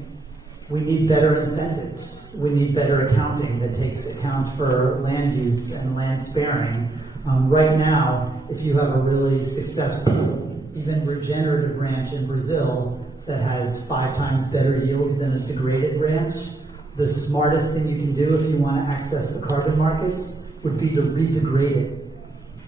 we need better incentives. We need better accounting that takes account for land use and land sparing. Right now, if you have a really successful, even regenerative ranch in Brazil that has 5 times better yields than a degraded ranch, the smartest thing you can do if you want to access the carbon markets would be to redegrade it.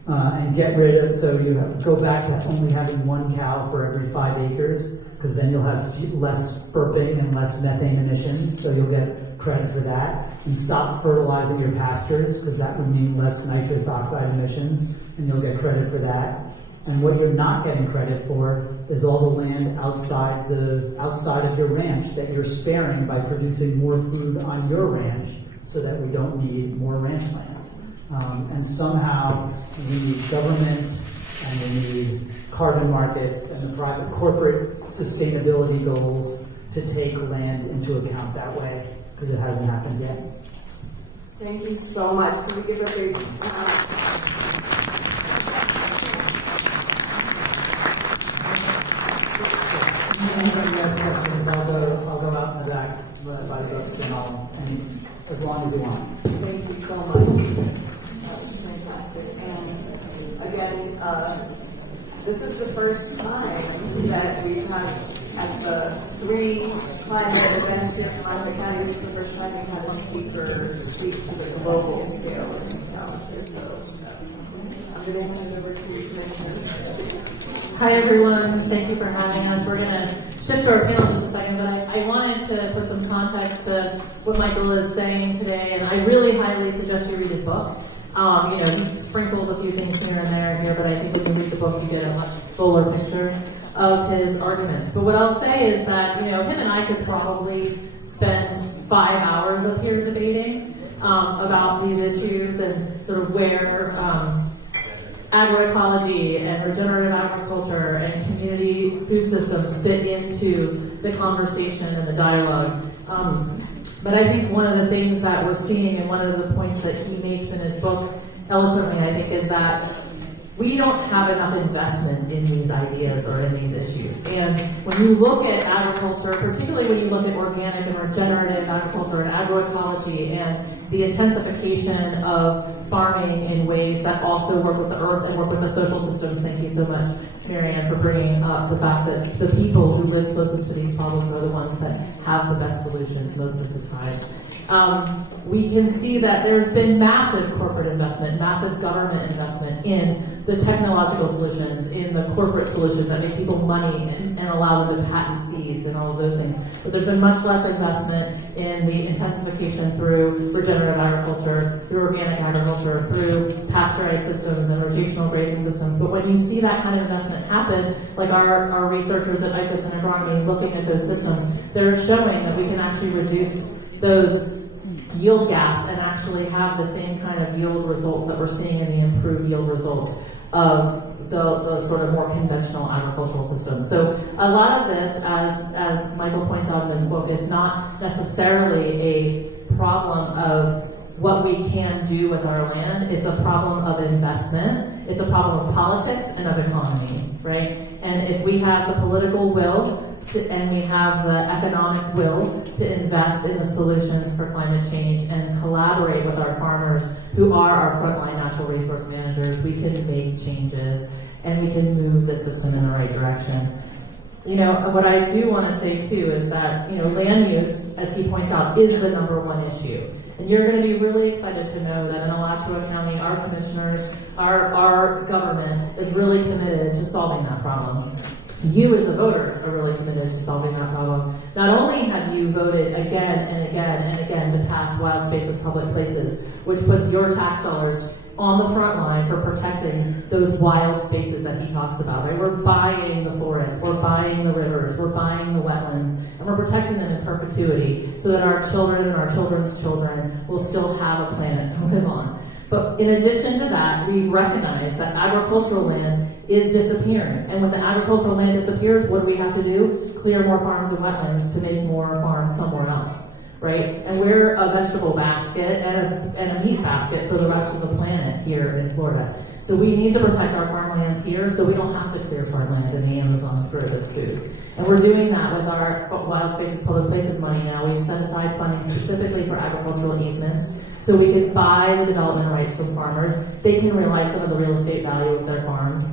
And get rid of, so you go back to only having 1 cow for every 5 acres, because then you'll have less burping and less methane emissions, so you'll get credit for that. And stop fertilizing your pastures, because that would mean less nitrous oxide emissions, and you'll get credit for that. And what you're not getting credit for is all the land outside of your ranch that you're sparing by producing more food on your ranch, so that we don't need more ranch land. And somehow we need government, and we need carbon markets and the private corporate sustainability goals to take land into account that way, because it hasn't happened yet. Thank you so much. Can we give a big Anybody has questions, I'll go out in the back by the books, and as long as you want. Thank you so much. That was fantastic. And again, this is the first time that we've had at the 3 climate events here in Alachua County. This is the first time we've had one speaker speak to the global scale of the challenges. So I'm going to hand it over to you, Commissioner. Hi everyone, thank you for having us. We're going to shift to our panel in just a second, but I wanted to put some context to what Michael is saying today, and I really highly suggest you read his book. He sprinkles a few things here and there, but I think when you read the book, you get a much fuller picture of his arguments. But what I'll say is that, him and I could probably spend 5 hours up here debating about these issues and sort of where agroecology and regenerative agriculture and community food systems fit into the conversation and the dialogue. But I think one of the things that we're seeing, and one of the points that he makes in his book eloquently, I think, is that we don't have enough investment in these ideas or in these issues. And when you look at agriculture, particularly when you look at organic and regenerative agriculture and agroecology and the intensification of farming in ways that also work with the earth and work with the social systems. Thank you so much, Marianne, for bringing up the fact that the people who live closest to these problems are the ones that have the best solutions most of the time. We can see that there's been massive corporate investment, massive government investment in the technological solutions, in the corporate solutions that make people money and allow them to patent seeds and all of those things. But there's been much less investment in the intensification through regenerative agriculture, through organic agriculture, through pasteurized systems and rotational grazing systems. But when you see that kind of investment happen, like our researchers at IFAS and agronomy looking at those systems, they're showing that we can actually reduce those yield gaps and actually have the same kind of yield results that we're seeing in the improved yield results of the sort of more conventional agricultural systems. So a lot of this, as Michael points out in his book, is not necessarily a problem of what we can do with our land. It's a problem of investment. It's a problem of politics and of economy, right? And if we have the political will and we have the economic will to invest in the solutions for climate change and collaborate with our farmers who are our frontline natural resource managers, we can make changes and we can move the system in the right direction. What I do want to say too is that, land use, as he points out, is the #1 issue. And you're going to be really excited to know that in Alachua County, our commissioners, our government is really committed to solving that problem. You as the voters are really committed to solving that problem. Not only have you voted again and again and again to pass wild spaces, public places, which puts your tax dollars on the front line for protecting those wild spaces that he talks about, right? We're buying the forests, we're buying the rivers, we're buying the wetlands, and we're protecting them in perpetuity so that our children and our children's children will still have a planet to live on. But in addition to that, we recognize that agricultural land is disappearing. And when the agricultural land disappears, what do we have to do? Clear more farms and wetlands to make more farms somewhere else, right? And we're a vegetable basket and a meat basket for the rest of the planet here in Florida. So we need to protect our farmlands here so we don't have to clear farmland in the Amazon to grow this food. And we're doing that with our Wild Spaces Public Places money now. We've set aside funding specifically for agricultural easements so we can buy the development rights from farmers. They can realize some of the real estate value of their farms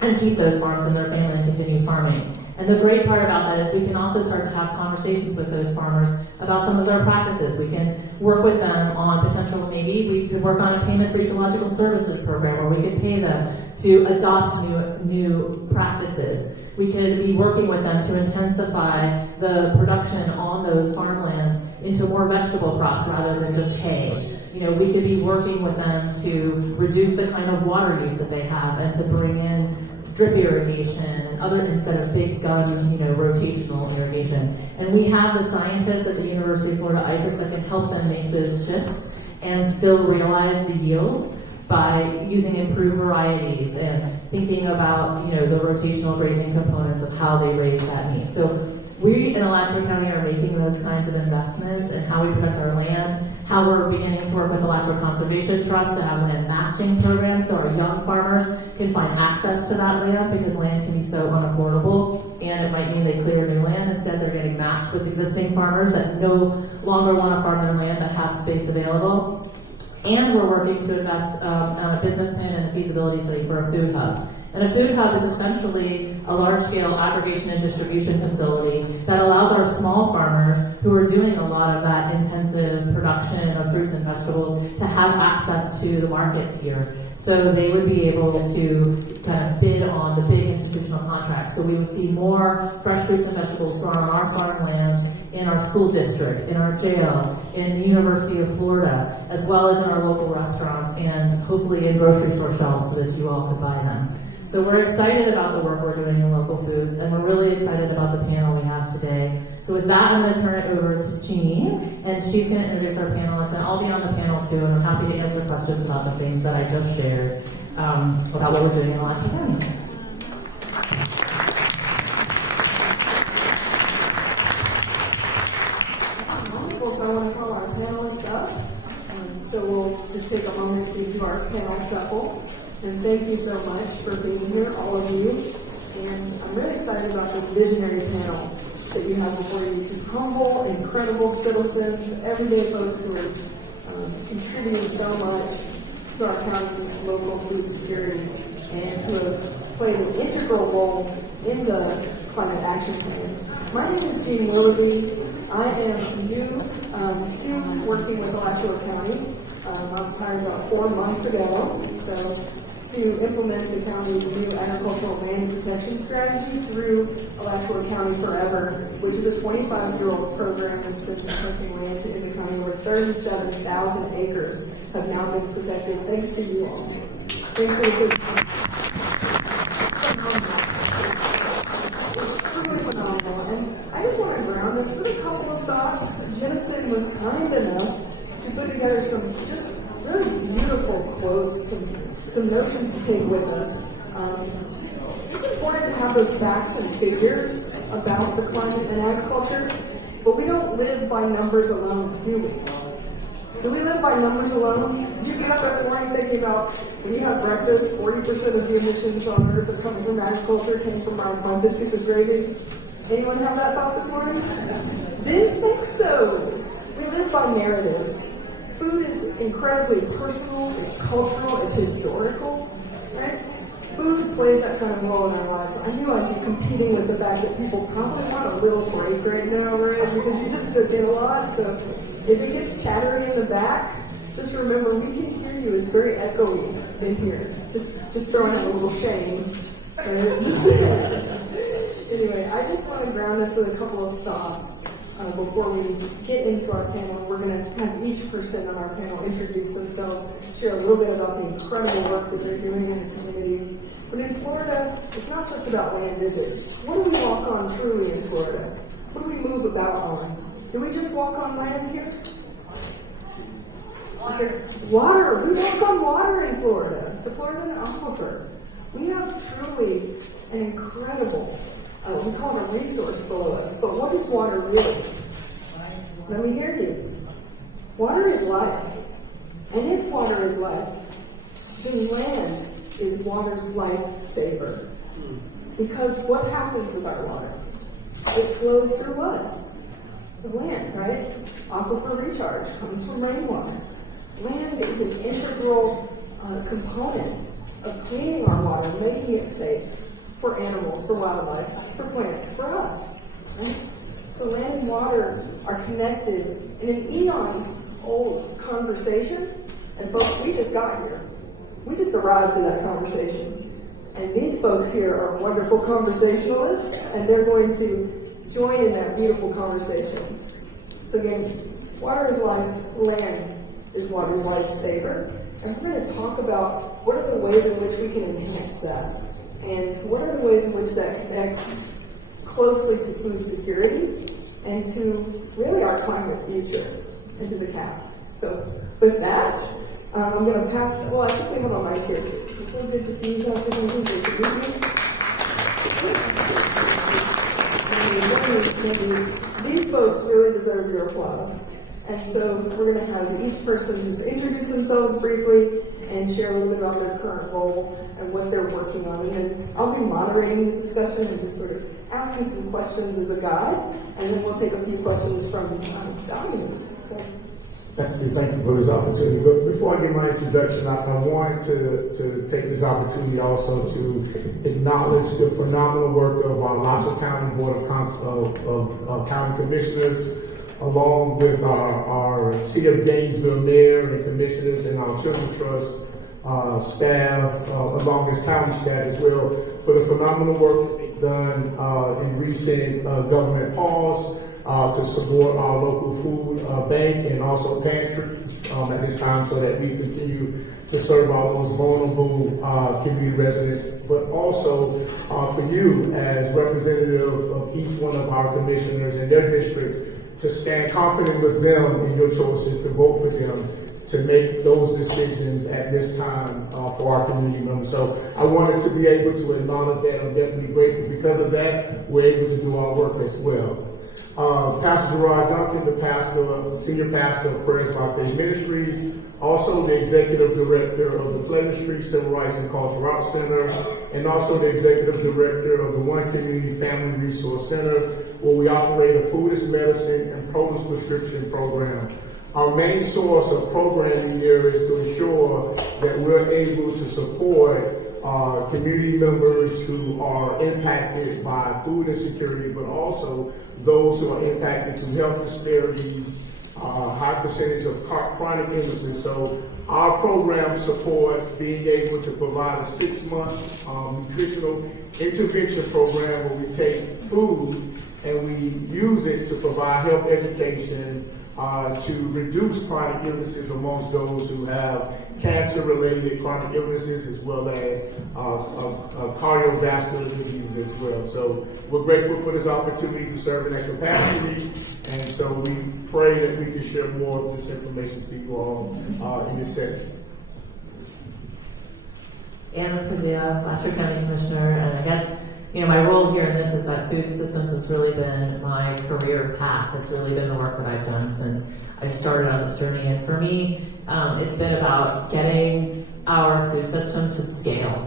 and keep those farms in their family and continue farming. And the great part about that is we can also start to have conversations with those farmers about some of their practices. We can work with them on potential, maybe we could work on a payment for ecological services program where we could pay them to adopt new practices. We could be working with them to intensify the production on those farmlands into more vegetable crops rather than just hay. You know, we could be working with them to reduce the kind of water use that they have and to bring in drip irrigation and other, instead of big gun, rotational irrigation. And we have the scientists at the University of Florida IFAS that can help them make those shifts and still realize the yields by using improved varieties and thinking about, the rotational grazing components of how they raise that meat. So we in Alachua County are making those kinds of investments in how we protect our land, how we're beginning to work with Alachua Conservation Trust to have land matching programs so our young farmers can find access to that land because land can be so unaffordable and it might mean they clear new land. Instead, they're getting matched with existing farmers that no longer want to farm their land that have space available. And we're working to invest on a business plan and a feasibility study for a food hub. And a food hub is essentially a large-scale aggregation and distribution facility that allows our small farmers who are doing a lot of that intensive production of fruits and vegetables to have access to the markets here. So they would be able to kind of bid on the big institutional contracts. So we would see more fresh fruits and vegetables grown on our farmlands in our school district, in our jail, in the University of Florida, as well as in our local restaurants and hopefully in grocery store shelves so that you all could buy them. So we're excited about the work we're doing in local foods, and we're really excited about the panel we have today. So with that, I'm going to turn it over to Jean, and she's going to introduce our panelists, and I'll be on the panel too, and I'm happy to answer questions about the things that I just shared about what we're doing in Alachua County. So I want to call our panelists up. So we'll just take a moment to do our panel shuffle. And thank you so much for being here, all of you. And I'm really excited about this visionary panel that you have before you. These humble, incredible citizens, everyday folks who are contributing so much to our county's local food security and who have played an integral role in the climate action plan. My name is Jean Willoughby. I am new to working with Alachua County. I was hired about 4 months ago. So to implement the county's new agricultural land protection strategy through Alachua County Forever, which is a 25-year-old program that's been protecting land in the county where 37,000 acres have now been protected thanks to you all. Thanks to this. It's truly phenomenal. And I just want to ground us with a couple of thoughts. Jennison was kind enough to put together some just really beautiful quotes, some notions to take with us. It's important to have those facts and figures about the climate and agriculture, but we don't live by numbers alone, do we? Do we live by numbers alone? Do you get up every morning thinking about when you have breakfast, 40% of the emissions on Earth are coming from agriculture, came from my biscuits and gravy? Anyone have that thought this morning? Didn't think so. We live by narratives. Food is incredibly personal, it's cultural, it's historical, right? Food plays that kind of role in our lives. I knew I'd be competing with the fact that people probably want a little break right now, right? Because you just took in a lot, so if it gets chattery in the back, just remember we can hear you. It's very echoey in here. Just throwing out a little shame. Anyway, I just want to ground us with a couple of thoughts. Before we get into our panel, we're going to have each person on our panel introduce themselves, share a little bit about the incredible work that they're doing in the community. But in Florida, it's not just about land, is it? What do we walk on truly in Florida? What do we move about on? Do we just walk on land here? Water. We walk on water in Florida. The Floridan aquifer. We have truly an incredible, we call it a resource below us, but what is water really? Let me hear you. Water is life. And if water is life, then land is water's lifesaver. Because what happens with our water? It flows through what? The land, right? Aquifer recharge comes from rainwater. Land is an integral component of cleaning our water, making it safe for animals, for wildlife, for plants, for us. Right? So land and water are connected in an eons-old conversation, and folks, we just got here. We just arrived to that conversation. And these folks here are wonderful conversationalists, and they're going to join in that beautiful conversation. So again, water is life, land is water's lifesaver. And we're going to talk about what are the ways in which we can enhance that. And what are the ways in which that connects closely to food security and to really our climate future and to the cap. So with that, I'm going to pass, well, I think we have a mic here. It's so good to see you guys. Good to meet you. These folks really deserve your applause. And so we're going to have each person just introduce themselves briefly and share a little bit about their current role and what they're working on. And then I'll be moderating the discussion and just sort of asking some questions as a guide. And then we'll take a few questions from the audience. So. Thank you for this opportunity. But before I give my introduction, I wanted to take this opportunity also to acknowledge the phenomenal work of our Alachua County Board of County Commissioners, along with our City of Gainesville Mayor and Commissioners and our Children's Trust staff, along with county staff as well, for the phenomenal work done in recent government pause to support our local food bank and also pantries at this time so that we continue to serve our most vulnerable community residents, but also for you as representative of each one of our commissioners in their district to stand confident with them in your choices, to vote for them, to make those decisions at this time for our community members. So I wanted to be able to acknowledge that. I'm definitely grateful because of that. We're able to do our work as well. Pastor Gerard Duncan, the senior pastor of Prayers by Faith Ministries, also the executive director of the Pleasant Street Civil Rights and Cultural Arts Center, and also the executive director of the One Community Family Resource Center, where we operate a foodist medicine and produce prescription program. Our main source of programming here is to ensure that we're able to support community members who are impacted by food insecurity, but also those who are impacted through health disparities, high percentage of chronic illnesses. So our program supports being able to provide a 6-month nutritional intervention program where we take food and we use it to provide health education to reduce chronic illnesses amongst those who have cancer-related chronic illnesses as well as cardiovascular diseases as well. So we're grateful for this opportunity to serve in that capacity, and so we pray that we can share more of this information with you all in this setting. Anna Pazia, Alachua County Commissioner, and I guess my role here in this is that food systems has really been my career path. It's really been the work that I've done since I started on this journey. And for me, it's been about getting our food system to scale.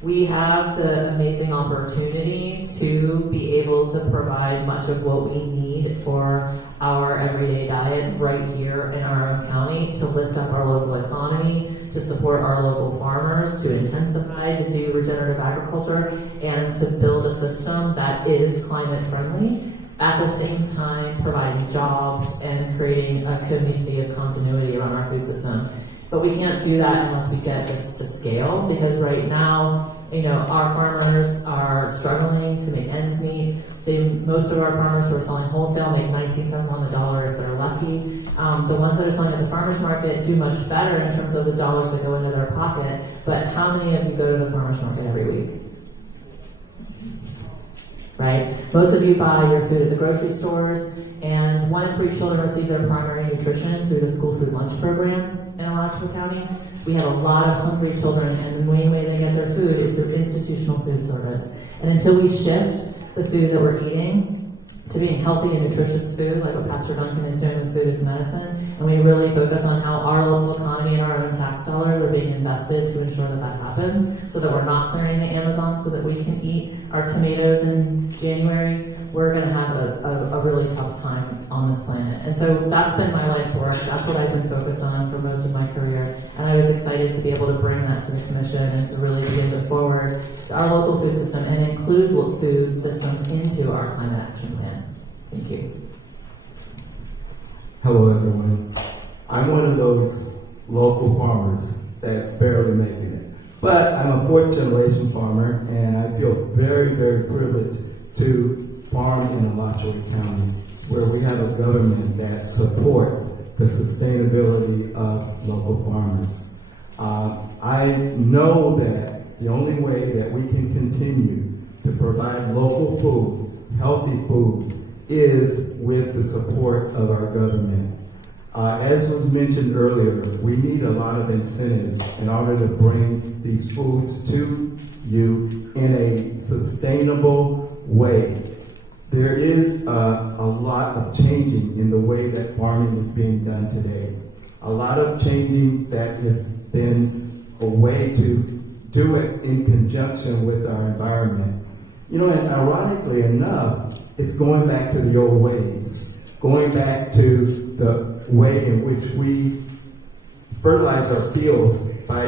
We have the amazing opportunity to be able to provide much of what we need for our everyday diets right here in our own county to lift up our local economy, to support our local farmers, to intensify, to do regenerative agriculture, and to build a system that is climate friendly, at the same time providing jobs and creating a community of continuity around our food system. But we can't do that unless we get this to scale, because right now, our farmers are struggling to make ends meet. Most of our farmers who are selling wholesale make 19 cents on the dollar if they're lucky. The ones that are selling at the farmers market do much better in terms of the dollars that go into their pocket. But how many of you go to the farmers market every week? Right? Most of you buy your food at the grocery stores, and 1 in 3 children receive their primary nutrition through the school food lunch program. And Alachua County. We have a lot of hungry children, and the main way they get their food is through institutional food service. And until we shift the food that we're eating to being healthy and nutritious food, like what Pastor Duncan is doing with Food is Medicine, and we really focus on how our local economy and our own tax dollars are being invested to ensure that that happens, so that we're not clearing the Amazon so that we can eat our tomatoes in January, we're going to have a really tough time on this planet. And so that's been my life's work. That's what I've been focused on for most of my career. And I was excited to be able to bring that to the commission and to really begin to forward our local food system and include food systems into our climate action plan. Thank you. Hello, everyone. I'm one of those local farmers that's barely making it. But I'm a fourth generation farmer, and I feel very, very privileged to farm in Alachua County, where we have a government that supports the sustainability of local farmers. I know that the only way that we can continue to provide local food, healthy food, is with the support of our government. As was mentioned earlier, we need a lot of incentives in order to bring these foods to you in a sustainable way. There is a lot of changing in the way that farming is being done today. A lot of changing that has been a way to do it in conjunction with our environment. You know, and ironically enough, it's going back to the old ways, going back to the way in which we fertilize our fields by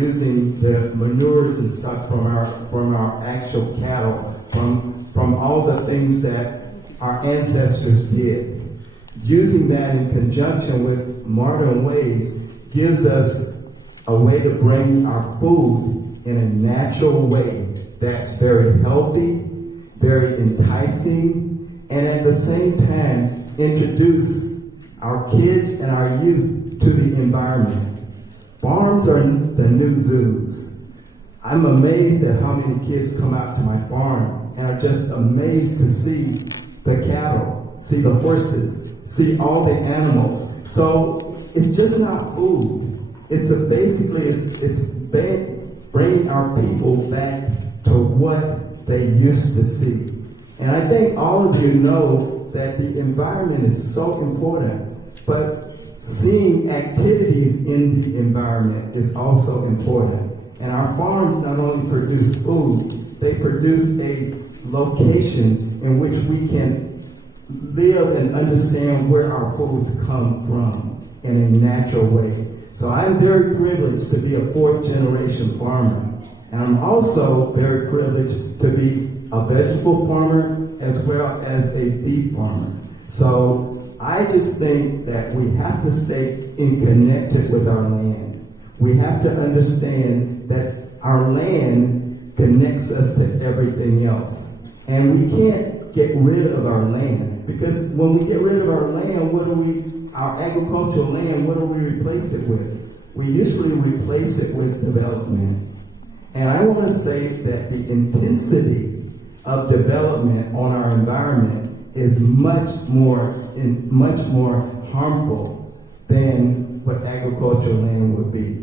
using the manures and stuff from our actual cattle, from all the things that our ancestors did. Using that in conjunction with modern ways gives us a way to bring our food in a natural way that's very healthy, very enticing, and at the same time introduce our kids and our youth to the environment. Farms are the new zoos. I'm amazed at how many kids come out to my farm and are just amazed to see the cattle, see the horses, see all the animals. So it's just not food. It's bringing our people back to what they used to see. And I think all of you know that the environment is so important, but seeing activities in the environment is also important. And our farms not only produce food, they produce a location in which we can live and understand where our foods come from in a natural way. So I'm very privileged to be a fourth generation farmer. And I'm also very privileged to be a vegetable farmer as well as a beef farmer. So I just think that we have to stay connected with our land. We have to understand that our land connects us to everything else. And we can't get rid of our land, because when we get rid of our land, our agricultural land, what do we replace it with? We usually replace it with development. And I want to say that the intensity of development on our environment is much more harmful than what agricultural land would be.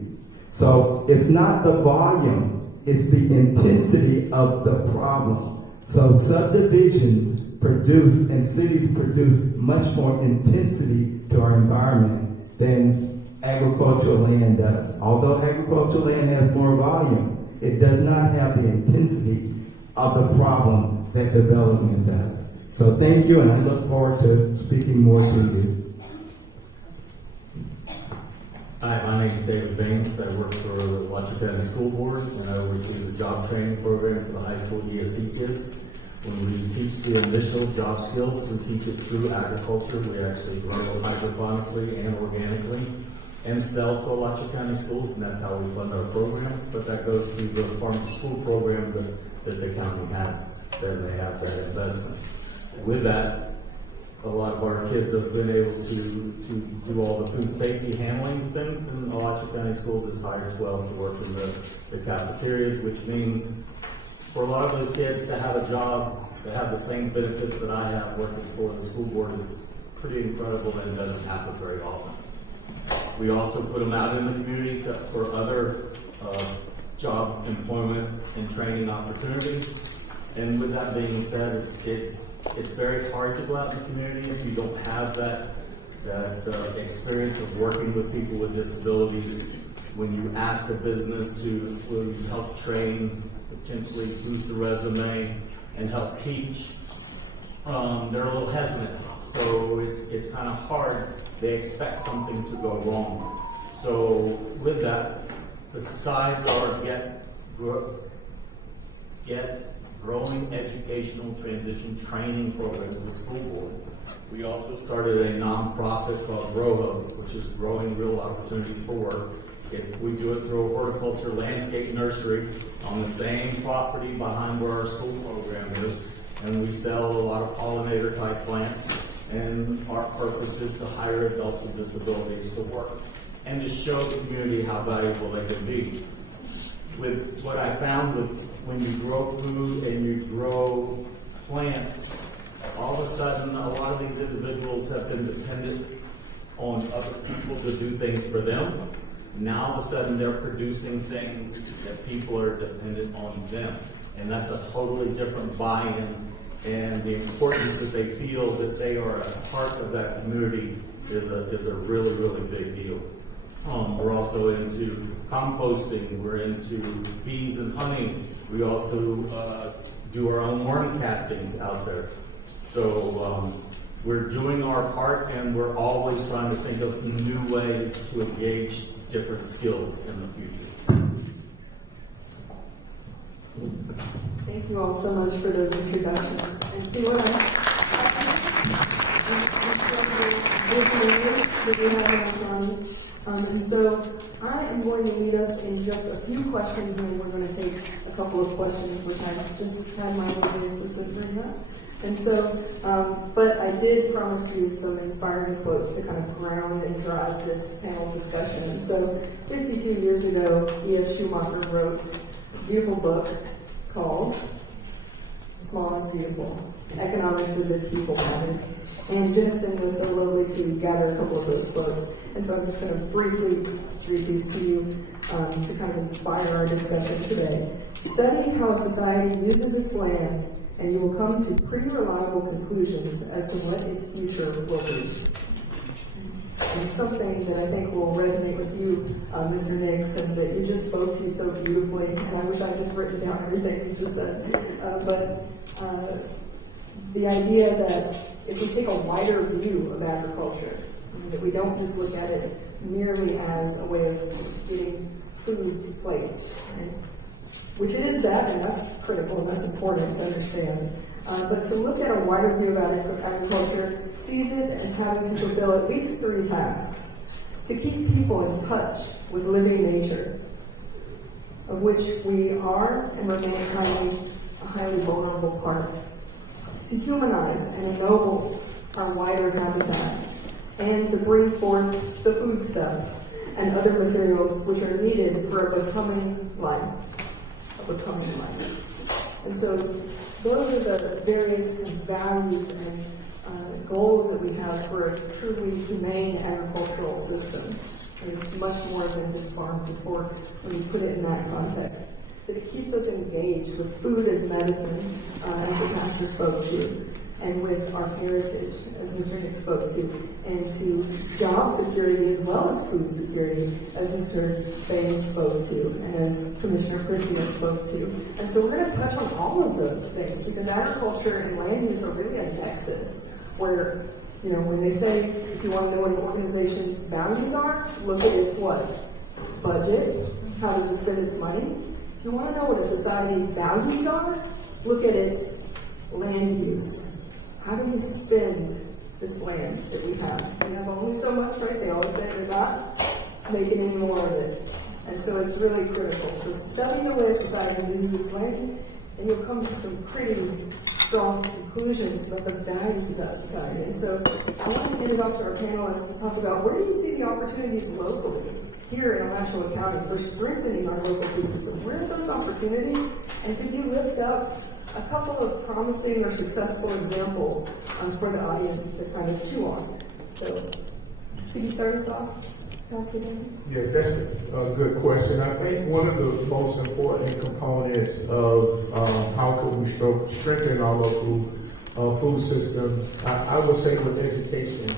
So it's not the volume, it's the intensity of the problem. So subdivisions produce and cities produce much more intensity to our environment than agricultural land does. Although agricultural land has more volume, it does not have the intensity of the problem that development does. So thank you, and I look forward to speaking more to you. Hi, my name is David Baines. I work for the Alachua County School Board, and I oversee the job training program for the high school ESD kids. When we teach the initial job skills, we teach it through agriculture. We actually grow hydroponically and organically and sell to Alachua County schools, and that's how we fund our program. But that goes through the farm to school program that the county has. Then they have that investment. With that, a lot of our kids have been able to do all the food safety handling things in Alachua County schools. It's hired 12 to work in the cafeterias, which means for a lot of those kids to have a job that have the same benefits that I have working for the school board is pretty incredible, and it doesn't happen very often. We also put them out in the community for other job, employment, and training opportunities. And with that being said, it's very hard to go out in the community if you don't have that experience of working with people with disabilities. When you ask a business to will you help train, potentially boost the resume, and help teach, they're a little hesitant. So it's kind of hard. They expect something to go wrong. So with that, besides our get growing educational transition training program with the school board, we also started a nonprofit called GrowHub, which is Growing Real Opportunities for Work. We do it through a horticulture landscape nursery on the same property behind where our school program is, and we sell a lot of pollinator type plants. And our purpose is to hire adults with disabilities to work and to show the community how valuable they can be. With what I found with when you grow food and you grow plants, all of a sudden a lot of these individuals have been dependent on other people to do things for them. Now all of a sudden they're producing things that people are dependent on them. And that's a totally different buy-in, and the importance that they feel that they are a part of that community is a really, really big deal. We're also into composting. We're into bees and honey. We also do our own worm castings out there. So we're doing our part, and we're always trying to think of new ways to engage different skills in the future. Thank you all so much for those introductions. And see what and so I am going to lead us in just a few questions, and we're going to take a couple of questions, which I just had my lovely assistant bring up. And so, but I did promise you some inspiring quotes to kind of ground and drive this panel discussion. And so, 52 years ago, E.F. Schumacher wrote a beautiful book called Small is Beautiful, Economics as if People Mattered. And Jensen was so lovely to gather a couple of those quotes. And so I'm just going to briefly read these to you to kind of inspire our discussion today. Study how a society uses its land, and you will come to pretty reliable conclusions as to what its future will be. And something that I think will resonate with you, Mr. Nix, and that you just spoke to so beautifully, and I wish I had just written down everything you just said. But the idea that if we take a wider view of agriculture, that we don't just look at it merely as a way of getting food to plates, right? Which it is that, and that's critical, and that's important to understand. But to look at a wider view about agriculture sees it as having to fulfill at least 3 tasks. To keep people in touch with living nature, of which we are and remain a highly vulnerable part. To humanize and ennoble our wider habitat, and to bring forth the foodstuffs and other materials which are needed for a becoming life. And so those are the various values and goals that we have for a truly humane agricultural system. And it's much more than just farm to fork when you put it in that context. It keeps us engaged with food as medicine, as the pastor spoke to, and with our heritage, as Mr. Nick spoke to, and to job security as well as food security, as Mr. Baines spoke to, and as Commissioner Christie spoke to. And so we're going to touch on all of those things, because agriculture and land use are really a nexus where, you know, when they say, if you want to know what an organization's values are, look at its what? Budget. How does it spend its money? If you want to know what a society's values are, look at its land use. How do we spend this land that we have? We have only so much, right? They always say they're not making any more of it. And so it's really critical. So study the way society uses its land, and you'll come to some pretty strong conclusions about the values of that society. And so I want to hand it off to our panelists to talk about where do you see the opportunities locally here in Alachua County for strengthening our local food system? Where are those opportunities? And could you lift up a couple of promising or successful examples for the audience to kind of chew on? So, could you start us off? Yes, that's a good question. I think one of the most important components of how could we strengthen our local food systems, I would say with education.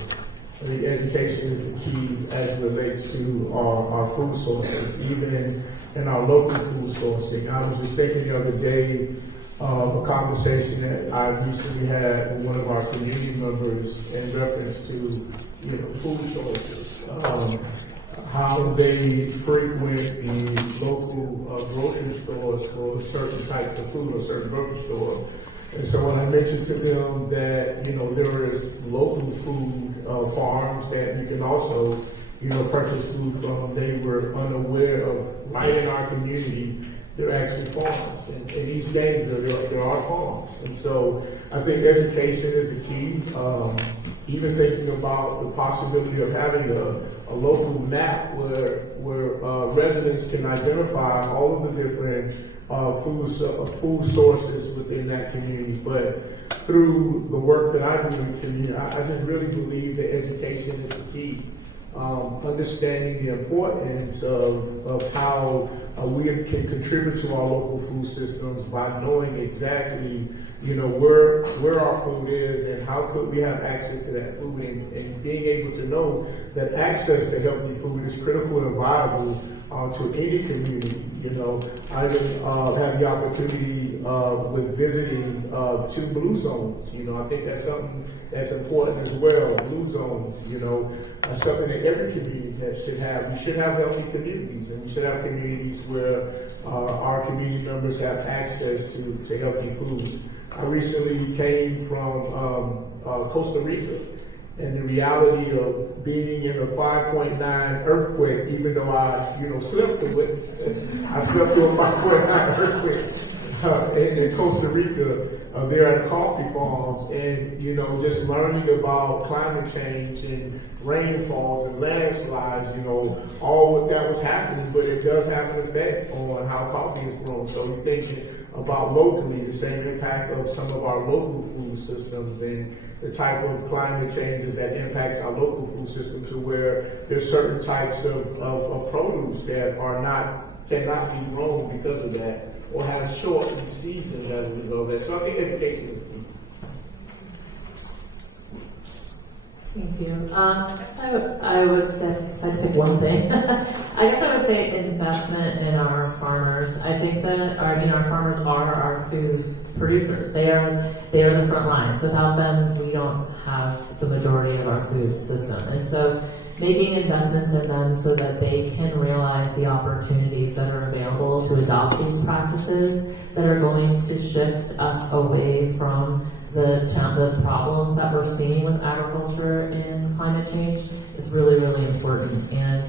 I think education is the key as it relates to our food sources, even in our local food sourcing. I was just thinking the other day of a conversation that I recently had with one of our community members in reference to food sources. How they frequent the local grocery stores for certain types of food or certain grocery store. And so when I mentioned to them that, there is local food farms that you can also, purchase food from, they were unaware of right in our community, there are actually farms. And in East James, there are farms. And so I think education is the key. Even thinking about the possibility of having a local map where residents can identify all of the different food sources within that community. But through the work that I do in the community, I just really believe that education is the key. Understanding the importance of how we can contribute to our local food systems by knowing exactly where our food is and how could we have access to that food, and being able to know that access to healthy food is critical and viable to any community. I had the opportunity with visiting 2 blue zones. I think that's something that's important as well. Blue zones, something that every community should have. We should have healthy communities, and we should have communities where our community members have access to healthy foods. I recently came from Costa Rica, and the reality of being in a 5.9 earthquake, even though I, slept through it, I slept through a 5.9 earthquake in Costa Rica. There at coffee farms, and just learning about climate change and rainfalls and landslides, all of that was happening, but it does have an effect on how coffee is grown. So you're thinking about locally the same impact of some of our local food systems and the type of climate changes that impacts our local food system, to where there's certain types of produce that cannot be grown because of that, or have shortened seasons as a result of that. So I think education is key. Thank you. I guess I would say, if I pick one thing, I guess I would say investment in our farmers. I think that our farmers are our food producers. They are the front lines. Without them, we don't have the majority of our food system. And so making investments in them so that they can realize the opportunities that are available to adopt these practices that are going to shift us away from the problems that we're seeing with agriculture and climate change is really, really important. And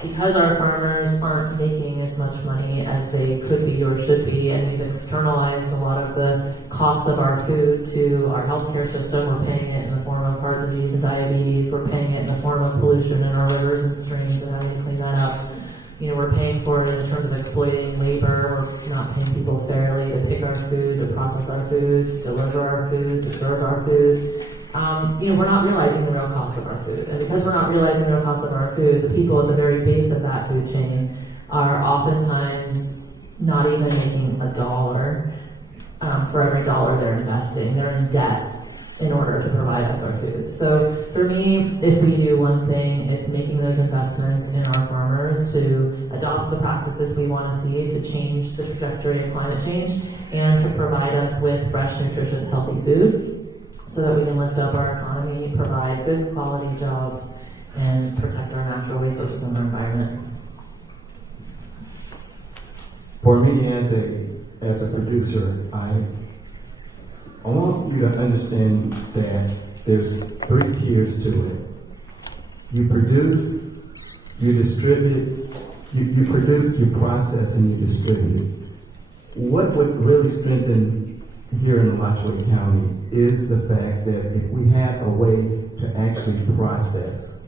because our farmers aren't making as much money as they could be or should be, and we've externalized a lot of the costs of our food to our healthcare system, we're paying it in the form of heart disease and diabetes, we're paying it in the form of pollution in our rivers and streams and having to clean that up. We're paying for it in terms of exploiting labor. We're not paying people fairly to pick our food, to process our food, to deliver our food, to serve our food. We're not realizing the real cost of our food. And because we're not realizing the real cost of our food, the people at the very base of that food chain are oftentimes not even making $1 for every dollar they're investing. They're in debt in order to provide us our food. So for me, if we do one thing, it's making those investments in our farmers to adopt the practices we want to see to change the trajectory of climate change, and to provide us with fresh, nutritious, healthy food so that we can lift up our economy, provide good quality jobs, and protect our natural resources and our environment. For me, as a producer, I want you to understand that there's 3 tiers to it. You produce, you distribute, you produce, you process, and you distribute. What would really strengthen here in Alachua County is the fact that if we had a way to actually process,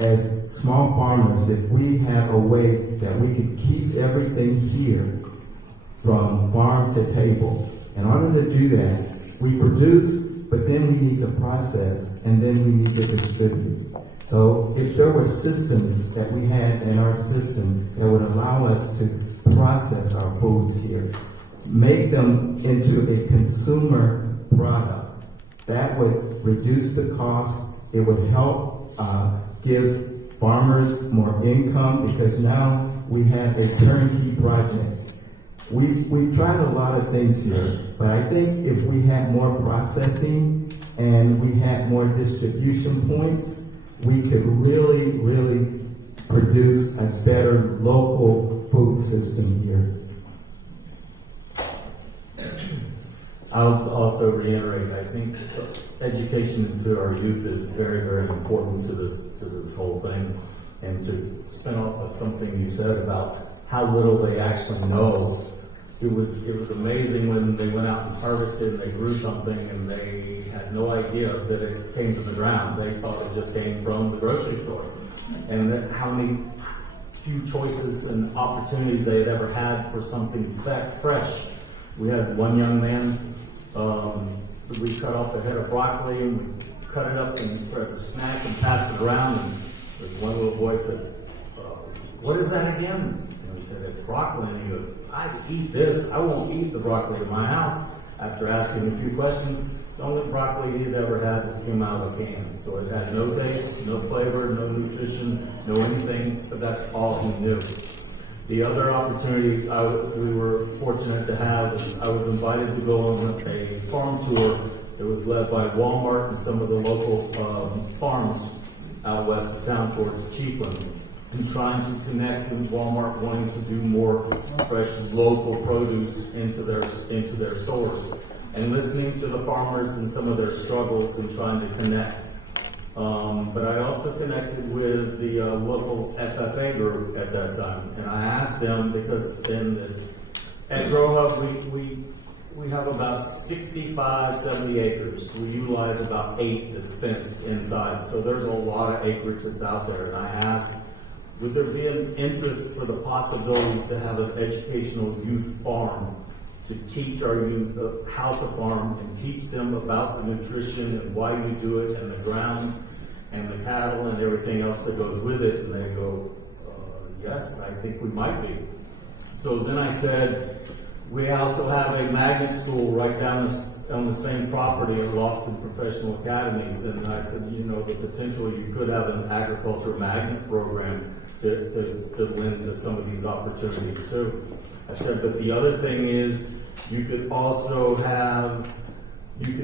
as small farmers, if we have a way that we could keep everything here from farm to table. In order to do that, we produce, but then we need to process, and then we need to distribute. So if there were systems that we had in our system that would allow us to process our foods here, make them into a consumer product, that would reduce the cost. It would help give farmers more income, because now we have a turnkey project. We've tried a lot of things here, but I think if we had more processing and we had more distribution points, we could really, really produce a better local food system here. I'll also reiterate, I think education to our youth is very, very important to this whole thing. And to spin off of something you said about how little they actually know. It was amazing when they went out and harvested and they grew something and they had no idea that it came from the ground. They thought it just came from the grocery store. And that how many few choices and opportunities they had ever had for something fresh. We had one young man, we cut off a head of broccoli and we cut it up and as a snack and passed it around, and there's one little boy said, what is that again? And we said, it's broccoli. And he goes, I eat this. I won't eat the broccoli in my house. After asking a few questions, the only broccoli he'd ever had came out of a can. So it had no taste, no flavor, no nutrition, no anything, but that's all he knew. The other opportunity we were fortunate to have is I was invited to go on a farm tour that was led by Walmart and some of the local farms out west of town towards Chiefland, and trying to connect with Walmart wanting to do more fresh local produce into their stores, and listening to the farmers and some of their struggles and trying to connect. But I also connected with the local FFA group at that time, and I asked them, because at Grow Hub we have about 65, 70 acres. We utilize about 8 that's fenced inside. So there's a lot of acreage that's out there. And I asked, would there be an interest for the possibility to have an educational youth farm to teach our youth how to farm and teach them about the nutrition and why we do it and the ground and the cattle and everything else that goes with it? And they go, yes, I think we might be. So then I said, we also have a magnet school right down on the same property at Lofton Professional Academies. And I said, the potential you could have an agriculture magnet program to lend to some of these opportunities too. I said, but the other thing is, you could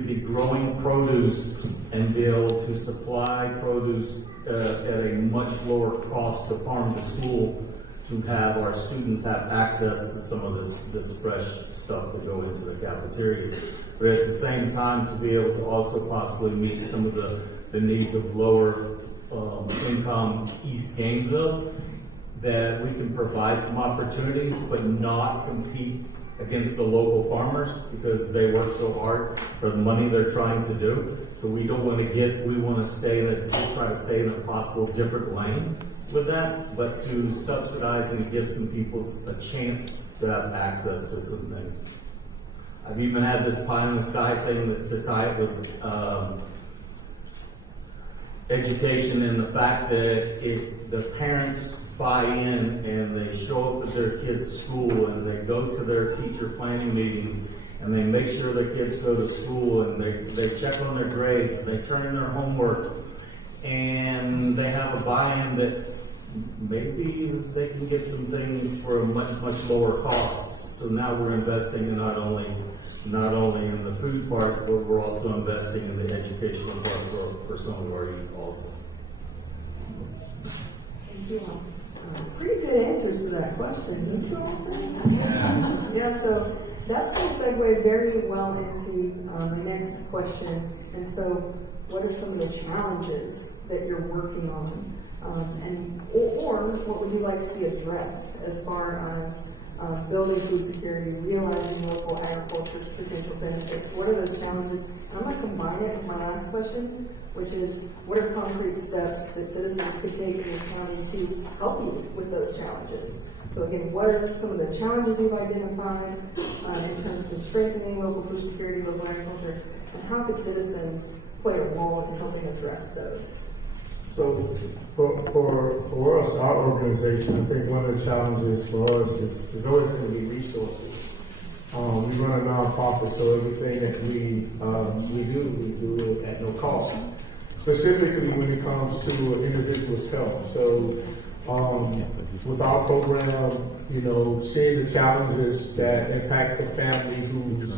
be growing produce and be able to supply produce at a much lower cost to farm to school, to have our students have access to some of this fresh stuff that go into the cafeterias. But at the same time, to be able to also possibly meet some of the needs of lower income East Gainesville, that we can provide some opportunities, but not compete against the local farmers, because they work so hard for the money they're trying to do. So we don't want to we want to try to stay in a possible different lane with that, but to subsidize and give some people a chance to have access to some things. I've even had this pie in the sky thing to tie it with education, and the fact that if the parents buy in and they show up at their kids' school and they go to their teacher planning meetings and they make sure their kids go to school and they check on their grades and they turn in their homework and they have a buy-in that maybe they can get some things for a much, much lower cost. So now we're investing in not only in the food part, but we're also investing in the educational part for some of our youth also. Thank you. Pretty good answers to that question, don't you all think? Yeah, so that's going to segue very well into the next question. And so, what are some of the challenges that you're working on? Or what would you like to see addressed as far as building food security, realizing local agriculture's potential benefits? What are those challenges? And I'm going to combine it with my last question, which is, what are concrete steps that citizens could take in this county to help you with those challenges? So again, what are some of the challenges you've identified in terms of strengthening local food security, local agriculture, and how could citizens play a role in helping address those? So for us, our organization, I think one of the challenges for us is always going to be resources. We run a nonprofit, so everything that we do it at no cost. Specifically when it comes to an individual's health. So with our program, seeing the challenges that impact the family who's,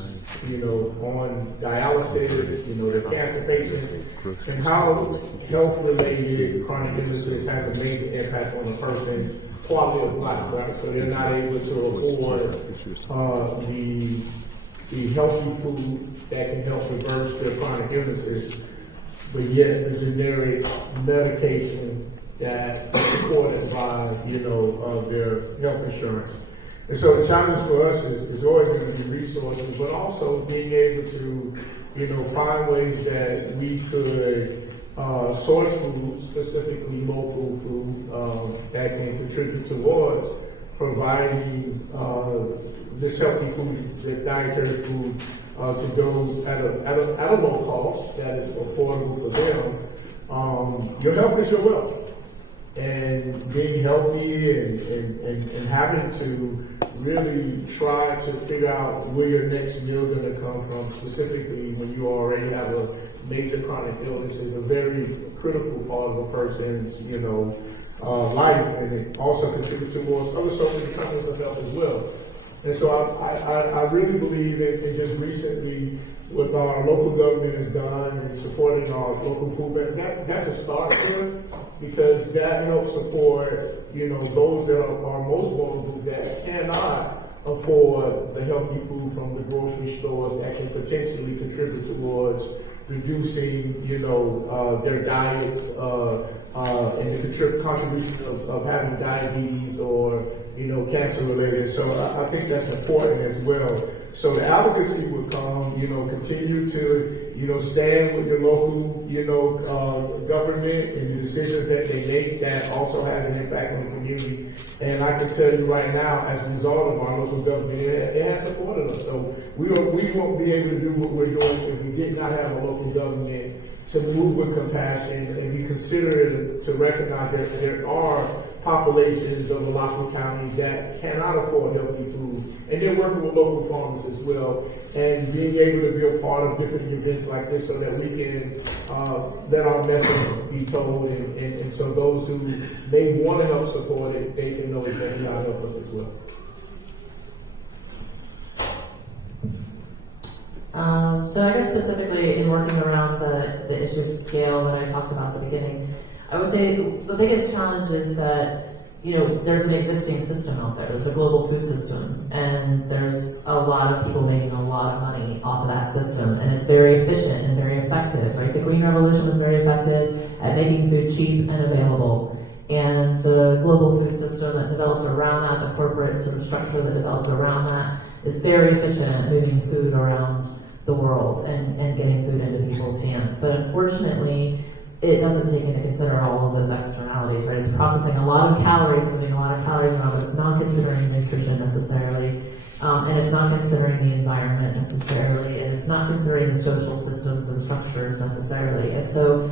on dialysis, the cancer patients, and how health-related chronic illnesses has a major impact on a person's quality of life, right? So they're not able to afford the healthy food that can help reverse their chronic illnesses, but yet the generic medication that is supported by, their health insurance. And so the challenge for us is always going to be resources, but also being able to, find ways that we could source food, specifically local food, that can contribute towards providing this healthy food, the dietary food, to those at a low cost that is affordable for them. Your health is your wealth. And being healthy and having to really try to figure out where your next meal is going to come from, specifically when you already have a major chronic illness, is a very critical part of a person's, life, and it also contributes towards other social determinants of health as well. And so I really believe in just recently what our local government has done and supporting our local food bank, that's a start there, because that helps support, those that are most vulnerable that cannot afford the healthy food from the grocery stores that can potentially contribute towards reducing, their diets and the contribution of having diabetes or, cancer related. So I think that's important as well. So the advocacy would come, continue to, stand with your local, government and the decisions that they make that also has an impact on the community. And I can tell you right now, as a result of our local government, it has supported us. So we won't be able to do what we're doing if we did not have a local government to move with compassion and be considerate to recognize that there are populations of Alachua County that cannot afford healthy food. And they're working with local farmers as well, and being able to be a part of different events like this so that we can let our message be told, and so those who may want to help support it, they can know exactly how to help us as well. So I guess specifically in working around the issues of scale that I talked about at the beginning, I would say the biggest challenge is that, there's an existing system out there. There's a global food system, and there's a lot of people making a lot of money off of that system, and it's very efficient and very effective, right? The Green Revolution was very effective at making food cheap and available, and the global food system that developed around that, the corporate sort of structure that developed around that, is very efficient at moving food around the world and getting food into people's hands. But unfortunately, it doesn't take into consider all of those externalities, right? It's processing a lot of calories, moving a lot of calories around, but it's not considering nutrition necessarily, and it's not considering the environment necessarily, and it's not considering the social systems and structures necessarily. And so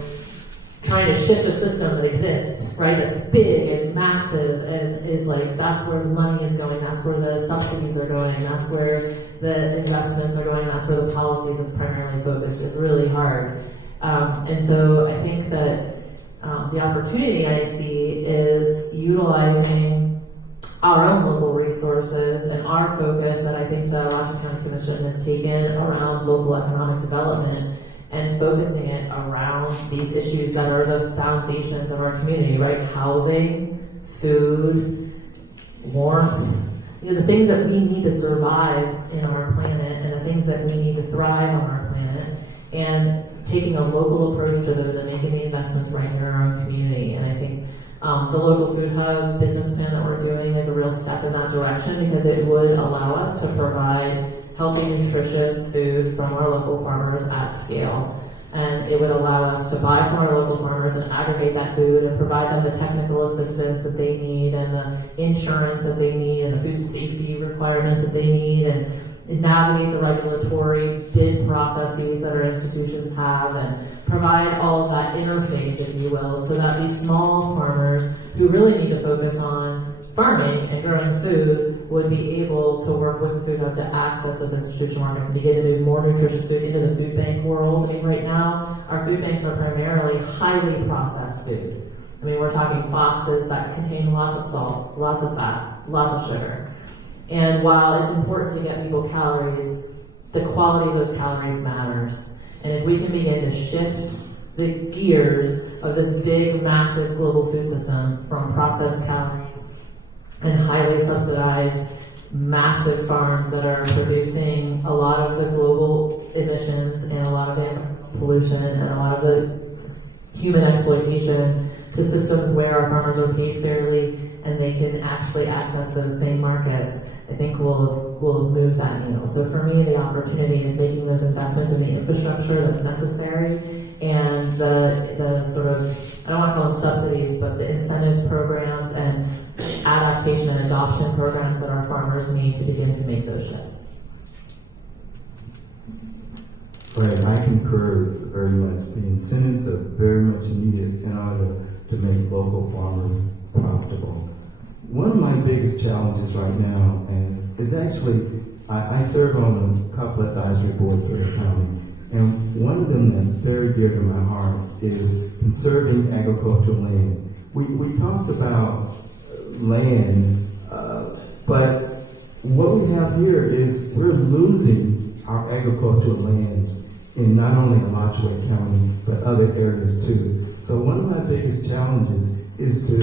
trying to shift a system that exists, right, that's big and massive and is like, that's where the money is going, that's where the subsidies are going, that's where the investments are going, that's where the policies are primarily focused, is really hard. And so I think that the opportunity I see is utilizing our own local resources and our focus that I think the Alachua County Commission has taken around local economic development and focusing it around these issues that are the foundations of our community, right? Housing, food, warmth, the things that we need to survive in our planet and the things that we need to thrive on our planet, and taking a local approach to those and making the investments right here in our own community. And I think the local food hub business plan that we're doing is a real step in that direction, because it would allow us to provide healthy, nutritious food from our local farmers at scale. And it would allow us to buy from our local farmers and aggregate that food and provide them the technical assistance that they need and the insurance that they need and the food safety requirements that they need, and navigate the regulatory bid processes that our institutions have and provide all of that interface, if you will, so that these small farmers who really need to focus on farming and growing food would be able to work with the food hub to access those institutional markets and begin to move more nutritious food into the food bank world. I mean, right now, our food banks are primarily highly processed food. I mean, we're talking boxes that contain lots of salt, lots of fat, lots of sugar. And while it's important to get people calories, the quality of those calories matters. And if we can begin to shift the gears of this big, massive global food system from processed calories and highly subsidized, massive farms that are producing a lot of the global emissions and a lot of the pollution and a lot of the human exploitation, to systems where our farmers are paid fairly and they can actually access those same markets, I think we'll move that needle. So for me, the opportunity is making those investments in the infrastructure that's necessary and the sort of, I don't want to call them subsidies, but the incentive programs and adaptation and adoption programs that our farmers need to begin to make those shifts. Right, I concur very much. The incentives are very much needed in order to make local farmers profitable. One of my biggest challenges right now is actually, I serve on a couple of advisory boards for the county, and one of them that's very dear to my heart is conserving agricultural land. We talked about land, but what we have here is we're losing our agricultural lands in not only Alachua County, but other areas too. So one of my biggest challenges is to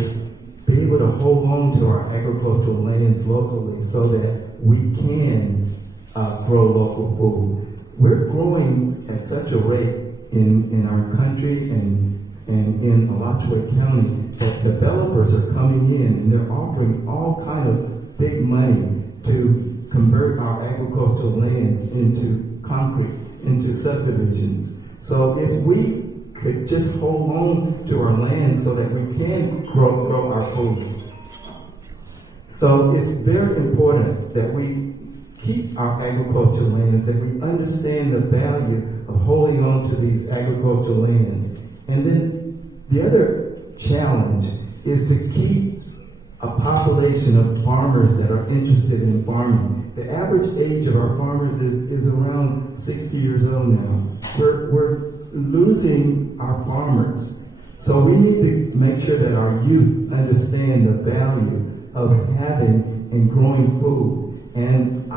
be able to hold on to our agricultural lands locally so that we can grow local food. We're growing at such a rate in our country and in Alachua County that developers are coming in and they're offering all kind of big money to convert our agricultural lands into concrete, into subdivisions. So if we could just hold on to our land so that we can grow our foods. So it's very important that we keep our agricultural lands, that we understand the value of holding on to these agricultural lands. And then the other challenge is to keep a population of farmers that are interested in farming. The average age of our farmers is around 60 years old now. We're losing our farmers. So we need to make sure that our youth understand the value of having and growing food. And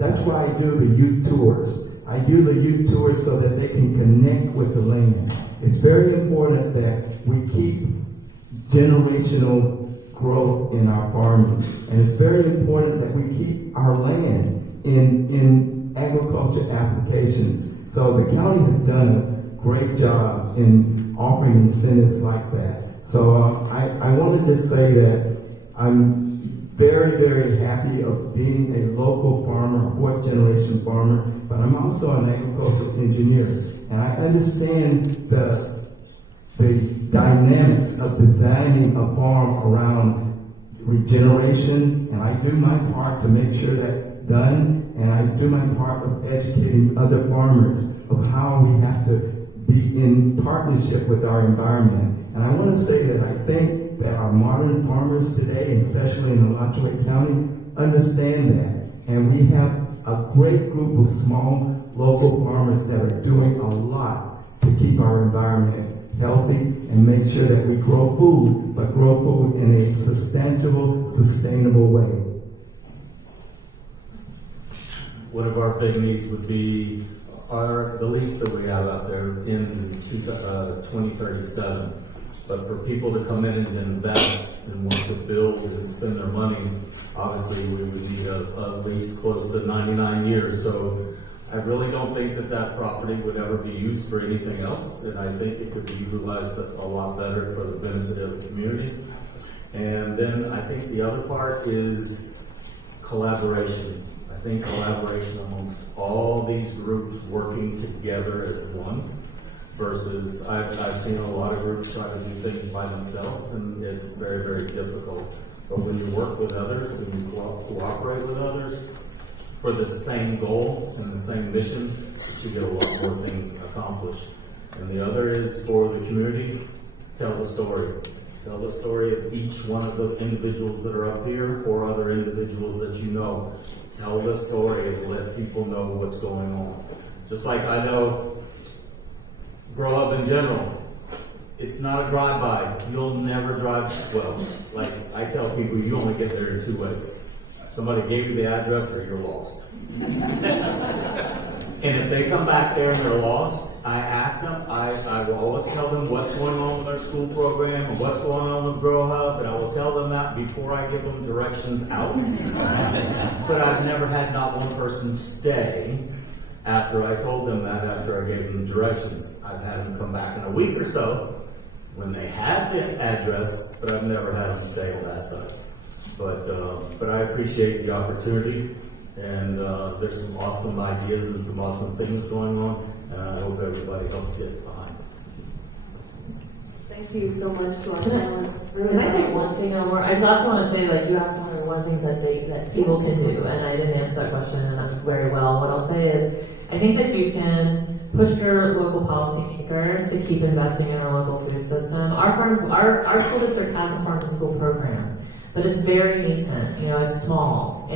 that's why I do the youth tours. I do the youth tours so that they can connect with the land. It's very important that we keep generational growth in our farming. And it's very important that we keep our land in agriculture applications. So the county has done a great job in offering incentives like that. So I want to just say that I'm very, very happy of being a local farmer, a fourth generation farmer, but I'm also an agricultural engineer. And I understand the dynamics of designing a farm around regeneration, and I do my part to make sure that's done, and I do my part of educating other farmers of how we have to be in partnership with our environment. And I want to say that I think that our modern farmers today, especially in Alachua County, understand that. And we have a great group of small local farmers that are doing a lot to keep our environment healthy and make sure that we grow food, but grow food in a sustainable way. One of our big needs would be the lease that we have out there ends in 2037. But for people to come in and invest and want to build and spend their money, obviously we would need a lease close to 99 years. So I really don't think that property would ever be used for anything else, and I think it could be utilized a lot better for the benefit of the community. And then I think the other part is collaboration. I think collaboration amongst all these groups working together as one, versus I've seen a lot of groups try to do things by themselves, and it's very, very difficult. But when you work with others and you cooperate with others, for the same goal and the same mission, that you get a lot more things accomplished. And the other is for the community, tell the story. Tell the story of each one of the individuals that are up here or other individuals that you know. Tell the story and let people know what's going on. Just like I know, grow up in general, it's not a drive-by. You'll never drive, well, like I tell people, you only get there in two ways. Somebody gave you the address or you're lost. And if they come back there and they're lost, I ask them, I will always tell them what's going on with our school program and what's going on with Grow Hub, and I will tell them that before I give them directions out. But I've never had not one person stay after I told them that, after I gave them the directions. I've had them come back in a week or so when they had the address, but I've never had them stay on that side. But I appreciate the opportunity, and there's some awesome ideas and some awesome things going on, and I hope everybody helps get behind it. Thank you so much to our Can panelists. Really I say one thing more? I just also want to say, like, you asked one of the one things that people can do, and I didn't answer that question very well. What I'll say is, I think that you can push your local policymakers to keep investing in our local food system. Our school district has a farm to school program, but it's very nascent. You know, it's small,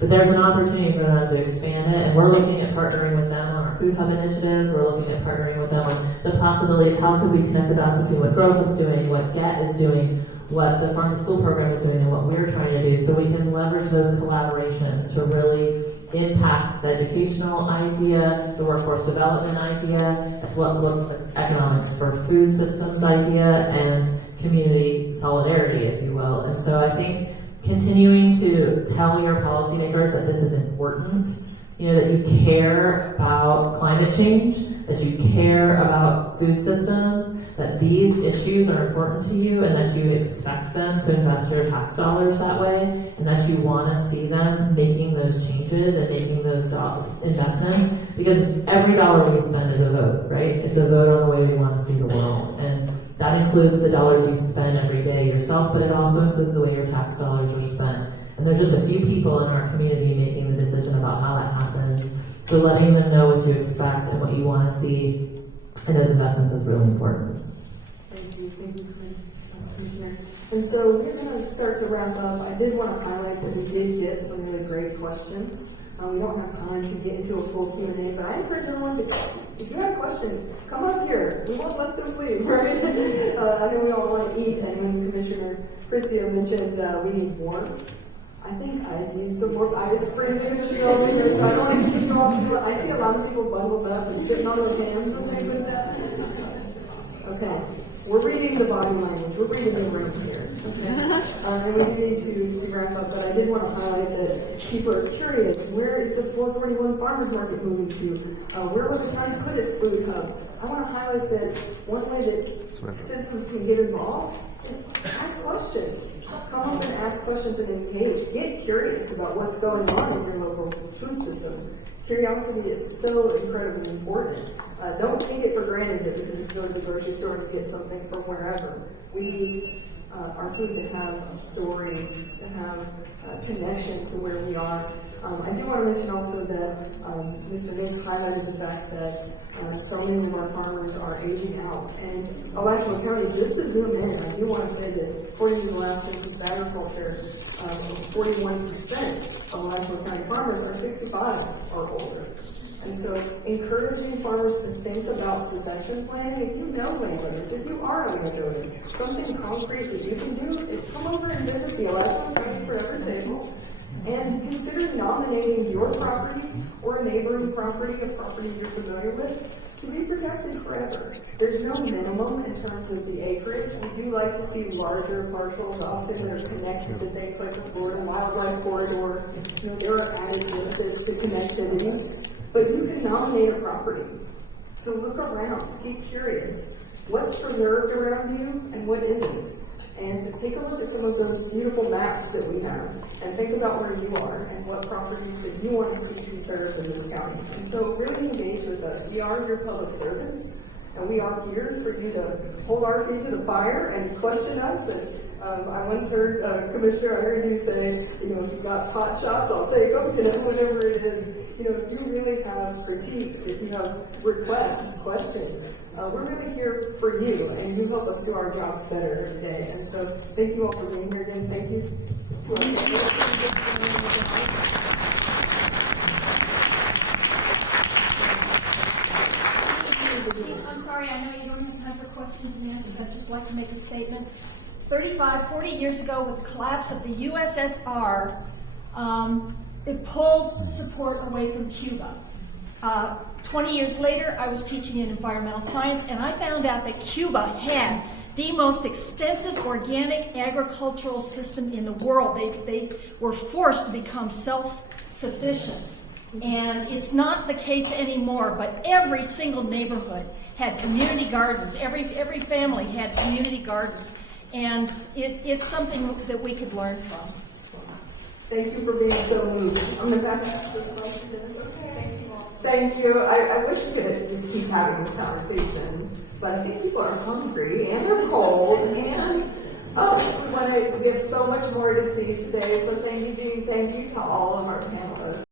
but there's an opportunity for them to expand it, and we're looking at partnering with them on our food hub initiatives. We're looking at partnering with them on the possibility of how could we connect the dots between what Grow Hub's doing, what GET is doing, what the farm to school program is doing, and what we're trying to do, so we can leverage those collaborations to really impact the educational idea, the workforce development idea, as well as economics for food systems idea, and community solidarity, if you will. And so I think continuing to tell your policymakers that this is important, you know, that you care about climate change, that you care about food systems, that these issues are important to you, and that you expect them to invest your tax dollars that way, and that you want to see them making those changes and making those investments, because every dollar we spend is a vote, right? It's a vote on the way we want to see the world. And that includes the dollars you spend every day yourself, but it also includes the way your tax dollars are spent. And there's just a few people in our community making the decision about how that happens. So letting them know what you expect and what you want to see in those investments is really important. Thank you, Commissioner. And so we're going to start to wrap up. I did want to highlight that we did get some really great questions. We don't have time to get into a full Q&A, but I encourage everyone to, if you have a question, come up here. We won't let them leave, right? I know we all want to eat, and when Commissioner Fritzio mentioned we need warmth, I think I need some more. It's freezing in this building here, so I don't want to keep you all too much. I see a lot of people bundled up and sitting on their hands and things like that. Okay, we're reading the body language. We're reading the room here. Okay. And we need to wrap up, but I did want to highlight that people are curious. Where is the 441 Farmers Market moving to? Where will the county put its food hub? I want to highlight that one way that citizens can get involved is ask questions. Come up and ask questions and engage. Get curious about what's going on in your local food system. Curiosity is so incredibly important. Don't take it for granted that we can just go to the grocery store to get something from wherever. We need our food to have a story, to have a connection to where we are. I do want to mention also that Mr. Gates highlighted the fact that so many of our farmers are aging out. And Alachua County, just to zoom in, I do want to say that according to the last census of agriculture, 41% of Alachua County farmers are 65 or older. And so encouraging farmers to think about succession planning, if you know landowners, if you are a landowner, something concrete that you can do is come over and visit the Alachua County Forever Table and consider nominating your property or a neighboring property, a property you're familiar with, to be protected forever. There's no minimum in terms of the acreage. We do like to see larger parcels often that are connected to things like the Florida Wildlife Corridor. You know, there are added benefits to connectivity. But you can nominate a property. So look around, get curious. What's preserved around you and what isn't? And to take a look at some of those beautiful maps that we have and think about where you are and what properties that you want to see conserved in this county. And so really engage with us. We are your public servants, and we are here for you to hold our feet to the fire and question us and I once heard Commissioner, I heard you say, you know, if you've got pot shots, I'll take them, you know, whatever it is. You know, if you really have critiques, if you have requests, questions, we're really here for you, and you help us do our jobs better every day. And so thank you all for being here again. Thank you to our I'm sorry, I know you don't have time for questions and answers. I'd just like to make a statement. 40 years ago, with the collapse of the USSR, it pulled support away from Cuba. 20 years later, I was teaching in environmental science, and I found out that Cuba had the most extensive organic agricultural system in the world. They were forced to become self-sufficient. And it's not the case anymore, but every single neighborhood had community gardens. Every family had community gardens. And it's something that we could learn from. Thank you for being so moved. I'm going to pass this motion. Okay. Thank you. I wish we could just keep having this conversation, but I think people are hungry and they're cold, and we have so much more to see today. So thank you, Jean. Thank you to all of our panelists.